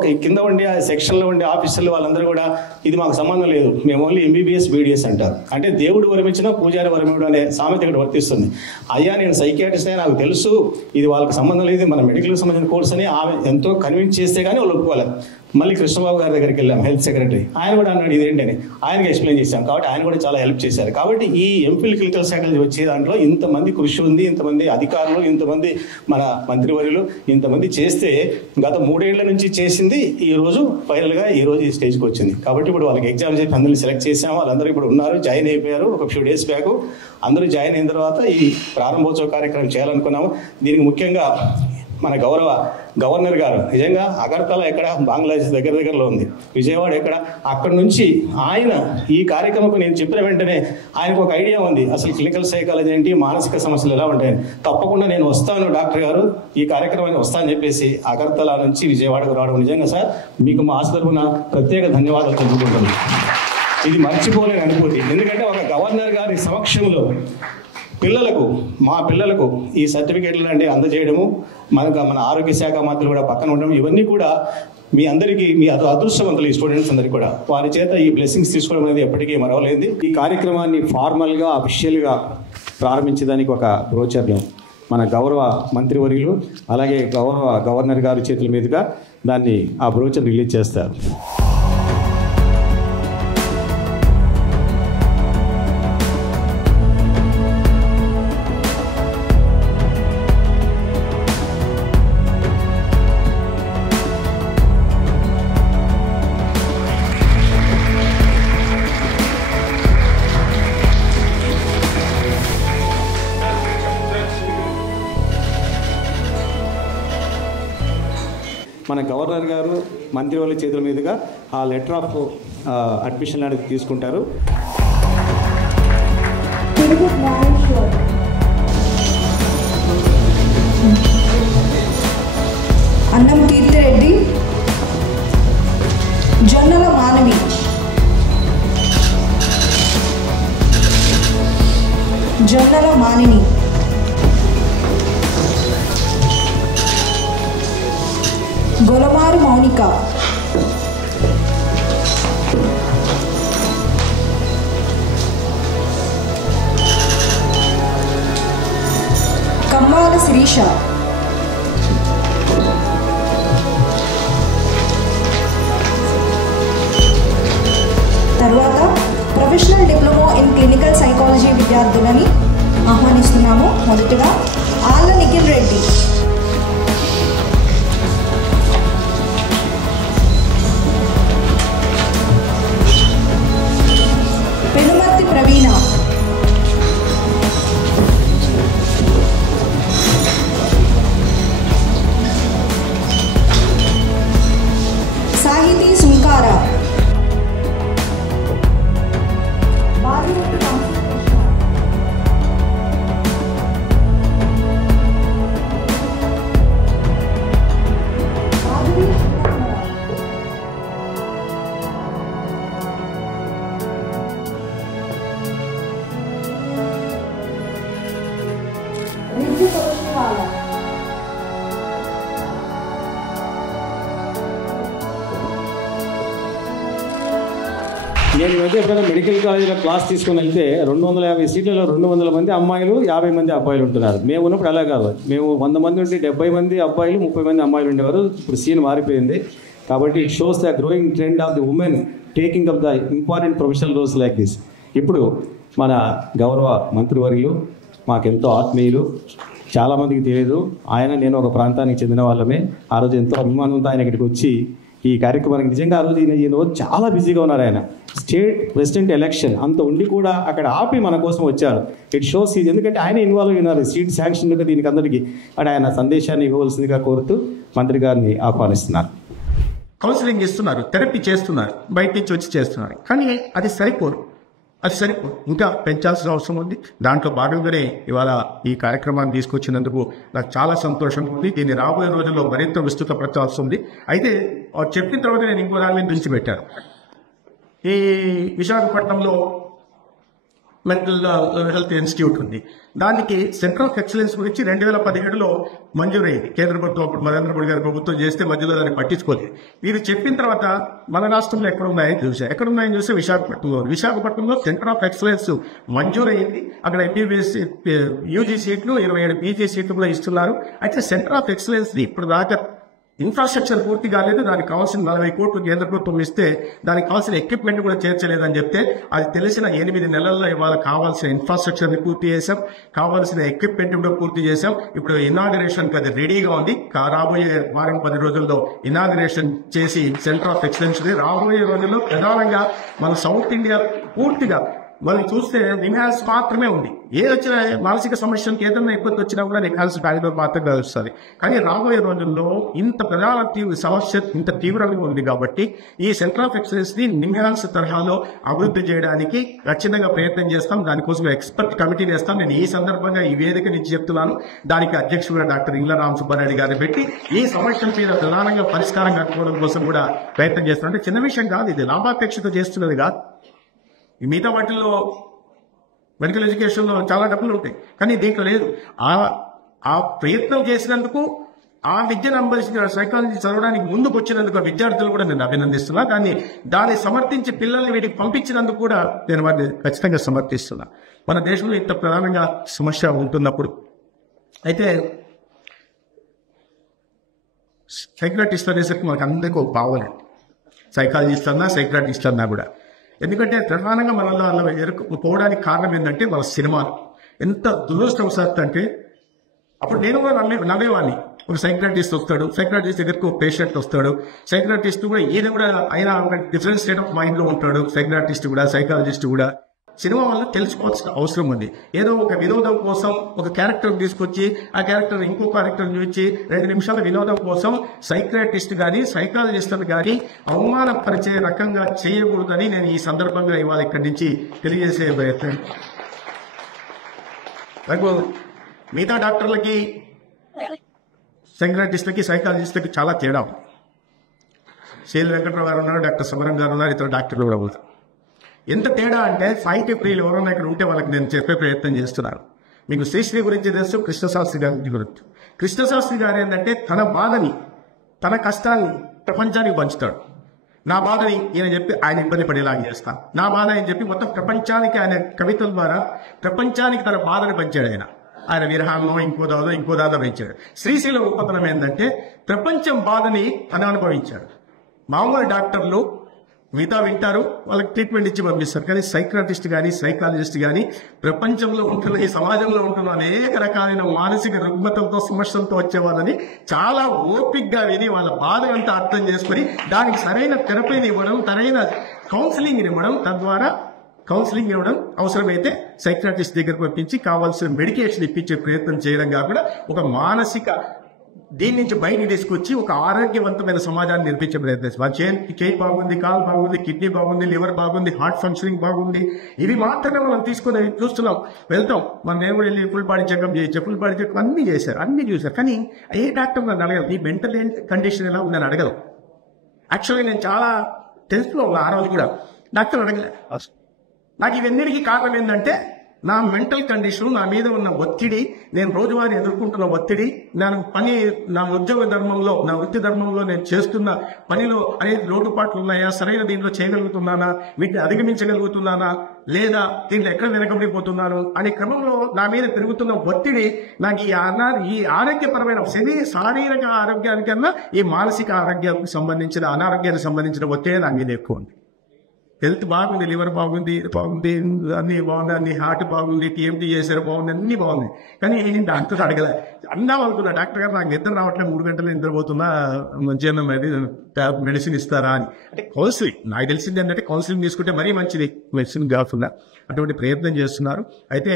ఈ కింద ఉండే ఆ సెక్షన్లో ఉండే ఆఫీసర్లు వాళ్ళందరూ కూడా ఇది మాకు సంబంధం లేదు, మేము ఓన్లీ ఎంబీబీఎస్ బీడీఎస్ అంటారు. అంటే దేవుడు వరమిచ్చినా పూజారి వరమిడు అనే సామెత ఇక్కడ వర్తిస్తుంది. అయ్యా నేను సైకియాట్రిస్ట్ అనే నాకు తెలుసు, ఇది వాళ్ళకి సంబంధం లేదు, మన మెడికల్కి సంబంధించిన కోర్స్ అని ఆమె ఎంతో కన్విన్స్ చేస్తే కానీ వాళ్ళు ఒప్పుకోవాలి. మళ్ళీ కృష్ణబాబు గారి దగ్గరికి వెళ్ళాం, హెల్త్ సెక్రటరీ. ఆయన కూడా అన్నాడు ఇదేంటని, ఆయనకి ఎక్స్ప్లెయిన్ చేశాం. కాబట్టి ఆయన కూడా చాలా హెల్ప్ చేశారు. కాబట్టి ఈ ఎంఫిల్ క్లినికల్ సైకాలజీ వచ్చే దాంట్లో ఇంతమంది కృషి ఉంది, ఇంతమంది అధికారులు, ఇంతమంది మన మంత్రివర్యులు, ఇంతమంది చేస్తే గత 3 ఏళ్ల నుంచి చేసింది ఈ రోజు ఫైనల్గా ఈ రోజు ఈ స్టేజ్కి వచ్చింది. కాబట్టి ఇప్పుడు వాళ్ళకి ఎగ్జామ్ చేసి అందరినీ సెలెక్ట్ చేసాము. వాళ్ళందరూ ఇప్పుడు ఉన్నారు, జాయిన్ అయిపోయారు. ఒక ఫ్యూ డేస్ బ్యాక్ అందరూ జాయిన్ అయిన తర్వాత ఈ ప్రారంభోత్సవ కార్యక్రమం చేయాలనుకున్నాము. దీనికి ముఖ్యంగా మన గవర్నర్ గారు నిజంగా అగర్తల ఎక్కడ బంగ్లాదేశ్ దగ్గరలో ఉంది, విజయవాడ ఎక్కడ, అక్కడ నుంచి ఆయన ఈ కార్యక్రమం నేను చెప్పిన వెంటనే ఆయనకు ఒక ఐడియా ఉంది, అసలు క్లినికల్ సైకాలజీ ఏంటి, మానసిక సమస్యలు ఎలా ఉంటాయని. తప్పకుండా నేను వస్తాను డాక్టర్ గారు, ఈ కార్యక్రమానికి వస్తానని చెప్పేసి అగర్తల నుంచి విజయవాడకు రావడం నిజంగా సార్ మీకు మా ఆశ తరపున ప్రత్యేక ధన్యవాదాలు తెలుపుకుంటున్నాను. ఇది మర్చిపోలేని అనుభూతి. ఎందుకంటే ఒక గవర్నర్ గారి సమక్షంలో మా పిల్లలకు ఈ సర్టిఫికేట్లు అంటే అందజేయడము, మన ఆరోగ్య శాఖ మంత్రులు కూడా పక్కన ఉండడం, ఇవన్నీ కూడా మీ అందరికీ మీ అదృష్టవంతులు ఈ స్టూడెంట్స్ అందరికీ కూడా వారి చేత ఈ బ్లెస్సింగ్స్ తీసుకోవడం అనేది ఎప్పటికీ మరవలేదు. ఈ కార్యక్రమాన్ని ఫార్మల్గా అఫీషియల్గా ప్రారంభించడానికి ఒక బ్రోచర్ను మన గౌరవ మంత్రివర్యులు అలాగే గవర్నర్ గారి చేతుల మీదుగా దాన్ని ఆ బ్రోచర్ రిలీజ్ చేస్తారు. మన గవర్నర్ గారు మంత్రి వాళ్ళ చేతుల మీదుగా ఆ లెటర్ ఆఫ్ అడ్మిషన్ అనేది తీసుకుంటారు. అన్నం కీర్తిరెడ్డి, జొన్నల మానవి, జొన్నల మానిని, గొలమారు మౌనిక, కమ్మాల శిరీష, తర్వాత professional diploma in clinical psychology విద్యార్థులని ఆహ్వానిస్తున్నాము. మొదటగా ఆళ్ళ నిఖిల్ రెడ్డి, పెనుమర్తి ప్రవీణ, సాహితీ సుంకార, నేను అయితే ఎప్పుడైనా మెడికల్ కాలేజీలో క్లాస్ తీసుకుని వెళ్తే 250 సీట్లలో 200 మంది అమ్మాయిలు, 50 మంది అబ్బాయిలు ఉంటున్నారు. మేము ఉన్నప్పుడు అలా కాదు. మేము 100 మంది ఉంటే 70 మంది అబ్బాయిలు, 30 మంది అమ్మాయిలు ఉండేవారు. ఇప్పుడు సీన్ మారిపోయింది. కాబట్టి it shows the growing trend of the women taking up the important professional roles like this. ఇప్పుడు మన గౌరవ మంత్రివర్యులు మాకెంతో ఆత్మీయులు, చాలామందికి తెలియదు. నేను ఒక ప్రాంతానికి చెందిన వాళ్ళమే. ఆ రోజు ఎంతో అభిమానంతో ఆయన ఇక్కడికి వచ్చి ఈ కార్యక్రమానికి నిజంగా ఆ రోజు ఈయన చాలా బిజీగా ఉన్నారు. ఆయన స్టేట్ ప్రెసిడెంట్ ఎలక్షన్ అంత ఉండి కూడా అక్కడ ఆపి మన కోసం వచ్చారు. ఇట్ షోస్ ఇది, ఎందుకంటే ఆయన ఇన్వాల్వ్ అయినారు సీట్ శాంక్షన్గా దీనికి అందరికీ. అని ఆయన సందేశాన్ని ఇవ్వవలసిందిగా కోరుతూ మంత్రి గారిని ఆహ్వానిస్తున్నారు. కౌన్సిలింగ్ ఇస్తున్నారు, థెరపీ చేస్తున్నారు, బయట నుంచి వచ్చి చేస్తున్నారు. కానీ అది సరిపోదు. ఇంకా పెంచాల్సిన అవసరం ఉంది. దాంట్లో భాగంగానే ఇవాళ ఈ కార్యక్రమాన్ని తీసుకొచ్చినందుకు నాకు చాలా సంతోషం ఉంది. దీన్ని రాబోయే రోజుల్లో మరింత విస్తృతపరచాల్సి ఉంది. అయితే చెప్పిన తర్వాత నేను ఇంకో దాని మీద దృష్టి పెట్టాను. ఈ విశాఖపట్నంలో మెంటల్ హెల్త్ ఇన్స్టిట్యూట్ ఉంది. దానికి సెంటర్ ఆఫ్ ఎక్సలెన్స్ గురించి 2017లో మంజూరైంది. కేంద్ర ప్రభుత్వం అప్పుడు నరేంద్ర మోడీ గారి ప్రభుత్వం చేస్తే మధ్యలో దాన్ని పట్టించుకోలేదు. వీరు చెప్పిన తర్వాత మన రాష్ట్రంలో ఎక్కడున్నాయని చూస్తే విశాఖపట్నంలో సెంటర్ ఆఫ్ ఎక్సలెన్స్ మంజూరైంది. అక్కడ ఎంబీబీఎస్ యూజీ సీట్లు, 27 పీజీ సీట్లు కూడా ఇస్తున్నారు. అయితే సెంటర్ ఆఫ్ ఎక్సలెన్స్ ఇప్పుడు దాకా ఇన్ఫ్రాస్ట్రక్చర్ పూర్తి కాలేదు. దానికి కావాల్సిన 40 కోట్లు కేంద్ర ప్రభుత్వం ఇస్తే దానికి కావాల్సిన ఎక్విప్మెంట్ కూడా చేర్చలేదని చెప్తే, అది తెలిసిన 8 నెలల్లో ఇవాళ కావాల్సిన ఇన్ఫ్రాస్ట్రక్చర్ని పూర్తి చేశాం, కావాల్సిన ఎక్విప్మెంట్ కూడా పూర్తి చేశాం. ఇప్పుడు ఇనాగరేషన్ అది రెడీగా ఉంది. రాబోయే 10 రోజుల్లో ఇనాగరేషన్ చేసి సెంటర్ ఆఫ్ ఎక్సలెన్స్ రాబోయే రోజుల్లో ప్రధానంగా మన సౌత్ ఇండియా పూర్తిగా మనం చూస్తే నిమ్హాన్స్ మాత్రమే ఉంది. వచ్చిన మానసిక సమస్యలకు ఏదైనా ఇబ్బంది వచ్చినా కూడా నిమ్హాన్స్ బెంగళూరు మాత్రమే వస్తుంది. కానీ రాబోయే రోజుల్లో ఇంత ప్రధాన సమస్య ఇంత తీవ్రంగా ఉంది కాబట్టి ఈ సెంటర్ ఆఫ్ ఎక్సలెన్స్ ని నిమ్హాన్స్ తరహాలో అభివృద్ధి చేయడానికి ఖచ్చితంగా ప్రయత్నం చేస్తాం. దానికోసం ఎక్స్పర్ట్ కమిటీ వేస్తాం. నేను ఈ సందర్భంగా ఈ వేదిక నుంచి చెప్తున్నాను. దానికి అధ్యక్షుడుగా డాక్టర్ ఇంగ్ల రామ్ సుబ్బారెడ్డి గారిని పెట్టి ఈ సమస్యల మీద ప్రధానంగా పరిష్కారం కట్టుకోవడం కోసం కూడా ప్రయత్నం చేస్తాం. అంటే చిన్న విషయం కాదు, ఇది లాభాపేక్షతో చేస్తున్నది కాదు. మిగతా వాటిల్లో మెడికల్ ఎడ్యుకేషన్లో చాలా డబ్బులు ఉంటాయి, కానీ దీంట్లో లేదు. ఆ ప్రయత్నం చేసినందుకు, ఆ విద్యను అంబరించిన సైకాలజీ చదవడానికి ముందుకు వచ్చినందుకు విద్యార్థులు కూడా నేను అభినందిస్తున్నా. దాన్ని సమర్థించి పిల్లల్ని వీటికి పంపించినందుకు కూడా నేను వారిని ఖచ్చితంగా సమర్థిస్తున్నా. మన దేశంలో ఇంత ప్రధానంగా సమస్య ఉంటున్నప్పుడు అయితే సైక్రాటిస్ట్ అనేసరికి మనకు అందరికీ ఒక భావన, సైకాలజిస్ట్ అన్నా సైక్రాటిస్ట్ అన్నా కూడా. ఎందుకంటే ప్రధానంగా మనలో అలా పోవడానికి కారణం ఏంటంటే వాళ్ళ సినిమాలు. ఎంత దురదృష్టవశాత్తు అంటే అప్పుడు నేను కూడా నవ్వేవాడిని. ఒక సైక్రాటిస్ట్ వస్తాడు, సైక్రాటిస్ట్ దగ్గరికి ఒక పేషెంట్ వస్తాడు, సైక్రాటిస్ట్ కూడా ఈయన కూడా ఆయన ఒక డిఫరెంట్ స్టేట్ ఆఫ్ మైండ్లో ఉంటాడు. సైక్రాటిస్ట్ కూడా సైకాలజిస్ట్ కూడా సినిమా వల్ల తెలుసుకోవాల్సిన అవసరం ఉంది. ఏదో ఒక వినోదం కోసం ఒక క్యారెక్టర్ తీసుకొచ్చి ఆ క్యారెక్టర్ ఇంకో క్యారెక్టర్ చూపించి 2 నిమిషాల వినోదం కోసం సైక్రాటిస్ట్ కానీ సైకాలజిస్టులు కానీ అవమానపరిచే రకంగా చేయకూడదని నేను ఈ సందర్భంగా ఇవాళ ఇక్కడి నుంచి తెలియజేసే ప్రయత్నం. మిగతా డాక్టర్లకి సైక్రాటిస్టులకి సైకాలజిస్టులకి చాలా తేడా. శైలి వెంకట్రావు గారు ఉన్నారు, డాక్టర్ సమరం గారు ఉన్నారు, ఇతర డాక్టర్లు కూడా ఉన్నారు. ఎంత తేడా అంటే సాహిత్య ప్రియులు ఎవరైనా ఇక్కడ ఉంటే వాళ్ళకి నేను చెప్పే ప్రయత్నం చేస్తున్నాను. మీకు శ్రీశ్రీ గురించి తెలుసు, కృష్ణశాస్త్రి గారి గురించి. కృష్ణశాస్త్రి గారు ఏంటంటే తన బాధని తన కష్టాన్ని ప్రపంచానికి పంచుతాడు. నా బాధని ఈయన చెప్పి ఆయన ఇబ్బంది పడేలాగా చేస్తాను, నా బాధ అని చెప్పి మొత్తం ప్రపంచానికి ఆయన కవితల ద్వారా ప్రపంచానికి తన బాధని పంచాడు. ఆయన విరహాన్నో ఇంకో దాదో పెంచాడు. శ్రీశైల ఉపకరణం ఏంటంటే ప్రపంచం బాధని తను అనుభవించాడు. మామూలు డాక్టర్లు మిగతా వింటారు, వాళ్ళకి ట్రీట్మెంట్ ఇచ్చి పంపిస్తారు. కానీ సైక్రాటిస్ట్ కానీ సైకాలజిస్ట్ కానీ ప్రపంచంలో ఉంటున్న ఈ సమాజంలో ఉంటున్న అనేక రకాలైన మానసిక రుగ్మతలతో సమస్యలతో వచ్చే వాళ్ళని చాలా ఓపిక్గా విని వాళ్ళ బాధనంతా అర్థం చేసుకొని దానికి సరైన థెరపీని ఇవ్వడం, సరైన కౌన్సిలింగ్ ఇవ్వడం, తద్వారా కౌన్సిలింగ్ ఇవ్వడం, అవసరమైతే సైక్రాటిస్ట్ దగ్గరకు పంపించి కావాల్సిన మెడికేషన్ ఇప్పించే ప్రయత్నం చేయడం కాకుండా ఒక మానసిక దీని నుంచి బయటికి తీసుకొచ్చి ఒక ఆరోగ్యవంతమైన సమాజాన్ని నిర్మించే ప్రయత్నం. వాళ్ళ చేయి బాగుంది, కాలు బాగుంది, కిడ్నీ బాగుంది, లివర్ బాగుంది, హార్ట్ ఫంక్షనింగ్ బాగుంది, ఇవి మాత్రమే మనం తీసుకొని చూస్తున్నాం, వెళ్తాం. నేను కూడా వెళ్ళి ఫుల్ బాడీ చెకప్ చేయొచ్చు, ఫుల్ బాడీ చెకప్ అన్నీ చూశారు. కానీ ఏ డాక్టర్ నన్ను అడగదు ఈ మెంటల్ కండిషన్ ఎలా ఉందని అడగదు. యాక్చువల్గా నేను చాలా తెలుసుకో ఆ రోజు కూడా డాక్టర్ అడగలే. నాకు ఇవన్నిటికీ కారణం ఏంటంటే నా మెంటల్ కండిషన్, నా మీద ఉన్న ఒత్తిడి, నేను రోజువారీ ఎదుర్కొంటున్న ఒత్తిడి, నా ఉద్యోగ ధర్మంలో, నా వృత్తి ధర్మంలో నేను చేస్తున్న పనిలో అనేది లోటుపాట్లు ఉన్నాయా, సరైన దీంట్లో చేయగలుగుతున్నానా, వీటిని అధిగమించగలుగుతున్నానా, లేదా దీంట్లో ఎక్కడ వెనకబడిపోతున్నాను అనే క్రమంలో నా మీద పెరుగుతున్న ఒత్తిడి నాకు ఈ ఆరోగ్యపరమైన శారీరక ఆరోగ్యానికన్నా ఈ మానసిక ఆరోగ్యానికి సంబంధించిన అనారోగ్యానికి సంబంధించిన ఒత్తిడి నా మీద ఎక్కువ ఉంది. హెల్త్ బాగుంది, లివర్ బాగుంది, అన్ని బాగుంది, అన్ని హార్ట్ బాగుంది, టీఎంటీ చేశారు బాగుంది, అన్ని బాగుంది. కానీ నేను డాక్టర్ అడగలే. అన్నా అనుకున్నా డాక్టర్ గారు నాకు నిద్ర రావట్లేదు, 3 గంటలు నిద్రపోతున్నా, మంచిగా మెడిసిన్ ఇస్తారా అని. అంటే కౌన్సిలింగ్ నాకు తెలిసింది ఏంటంటే కౌన్సిలింగ్ తీసుకుంటే మరీ మంచిది, మెడిసిన్ కాకుండా అటువంటి ప్రయత్నం చేస్తున్నారు. అయితే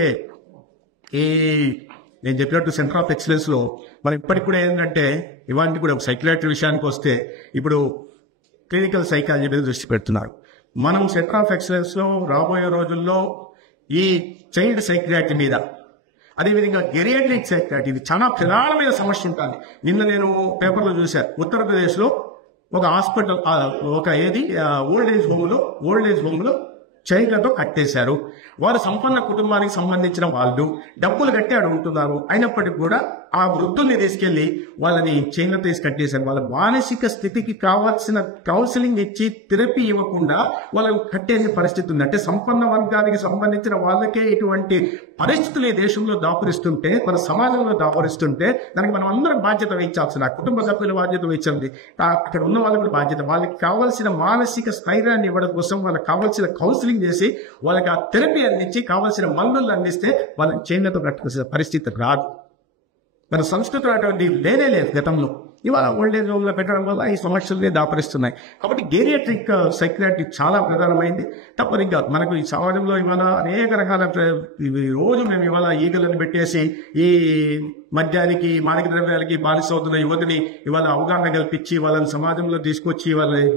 నేను చెప్పినట్టు సెంటర్ ఆఫ్ ఎక్సలెన్స్లో మనం ఇప్పటికి కూడా ఏంటంటే ఇవాళ కూడా సైకియాట్రీ విషయానికి వస్తే ఇప్పుడు క్లినికల్ సైకాలజీ మీద దృష్టి పెడుతున్నారు. మనం సెంటర్ ఆఫ్ ఎక్సలెన్స్లో రాబోయే రోజుల్లో ఈ చైల్డ్ సైకియాట్రీ మీద, అదేవిధంగా గెరియాట్రిక్ సైకియాట్రీ, ఇది చాలా ప్రధానమైన సమస్య ఉంటుంది. నిన్న నేను పేపర్లో చూశాను, ఉత్తరప్రదేశ్లో ఒక హాస్పిటల్, ఒక ఓల్డ్ ఏజ్ హోమ్లో చైల్డ్లతో కట్టేశారు. వారు సంపన్న కుటుంబానికి సంబంధించిన వాళ్ళు డబ్బులు కట్టి అడుగుతున్నారు. అయినప్పటికీ కూడా ఆ వృద్ధుల్ని తీసుకెళ్లి వాళ్ళని చైల్డ్లతో తీసి కట్టేశారు. వాళ్ళ మానసిక స్థితికి కావాల్సిన కౌన్సిలింగ్ ఇచ్చి థెరపీ ఇవ్వకుండా వాళ్ళని కట్టేసే పరిస్థితి ఉంది. అంటే సంపన్న వర్గానికి సంబంధించిన వాళ్ళకే ఇటువంటి పరిస్థితులు ఈ దేశంలో దాపురిస్తుంటే, మన సమాజంలో దాపురిస్తుంటే దానికి మనం అందరం బాధ్యత వహించాల్సిన, కుటుంబ సభ్యుల బాధ్యత వహించండి, అక్కడ ఉన్న వాళ్ళకి కూడా బాధ్యత. వాళ్ళకి కావాల్సిన మానసిక స్థైర్యాన్ని ఇవ్వడం కోసం వాళ్ళకి కావాల్సిన కౌన్సిలింగ్ చేసి వాళ్ళకి ఆ థెరపీ అందించి కావాల్సిన మందులు అందిస్తే వాళ్ళని చైల్డ్లతో కట్టాల్సిన పరిస్థితి రాదు. మన సంస్కృతులు అటువంటి లేనే లేదు గతంలో. ఇవాళ ఓల్డ్ ఏజ్ హోమ్లో పెట్టడం వల్ల ఈ సమస్యలనే దాపరిస్తున్నాయి. కాబట్టి గేరియాట్రిక్ సైకియాట్రీ చాలా ప్రధానమైంది. తప్పదు. ఇంకా మనకు ఈ సమాజంలో ఇవాళ అనేక రకాల రోజు మేము ఇవాళ ఈగలను పెట్టేసి ఈ మద్యానికి, మాదక ద్రవ్యాలకి బానిస అవుతున్న యువతిని ఇవాళ అవగాహన కల్పించి వాళ్ళని సమాజంలో తీసుకొచ్చి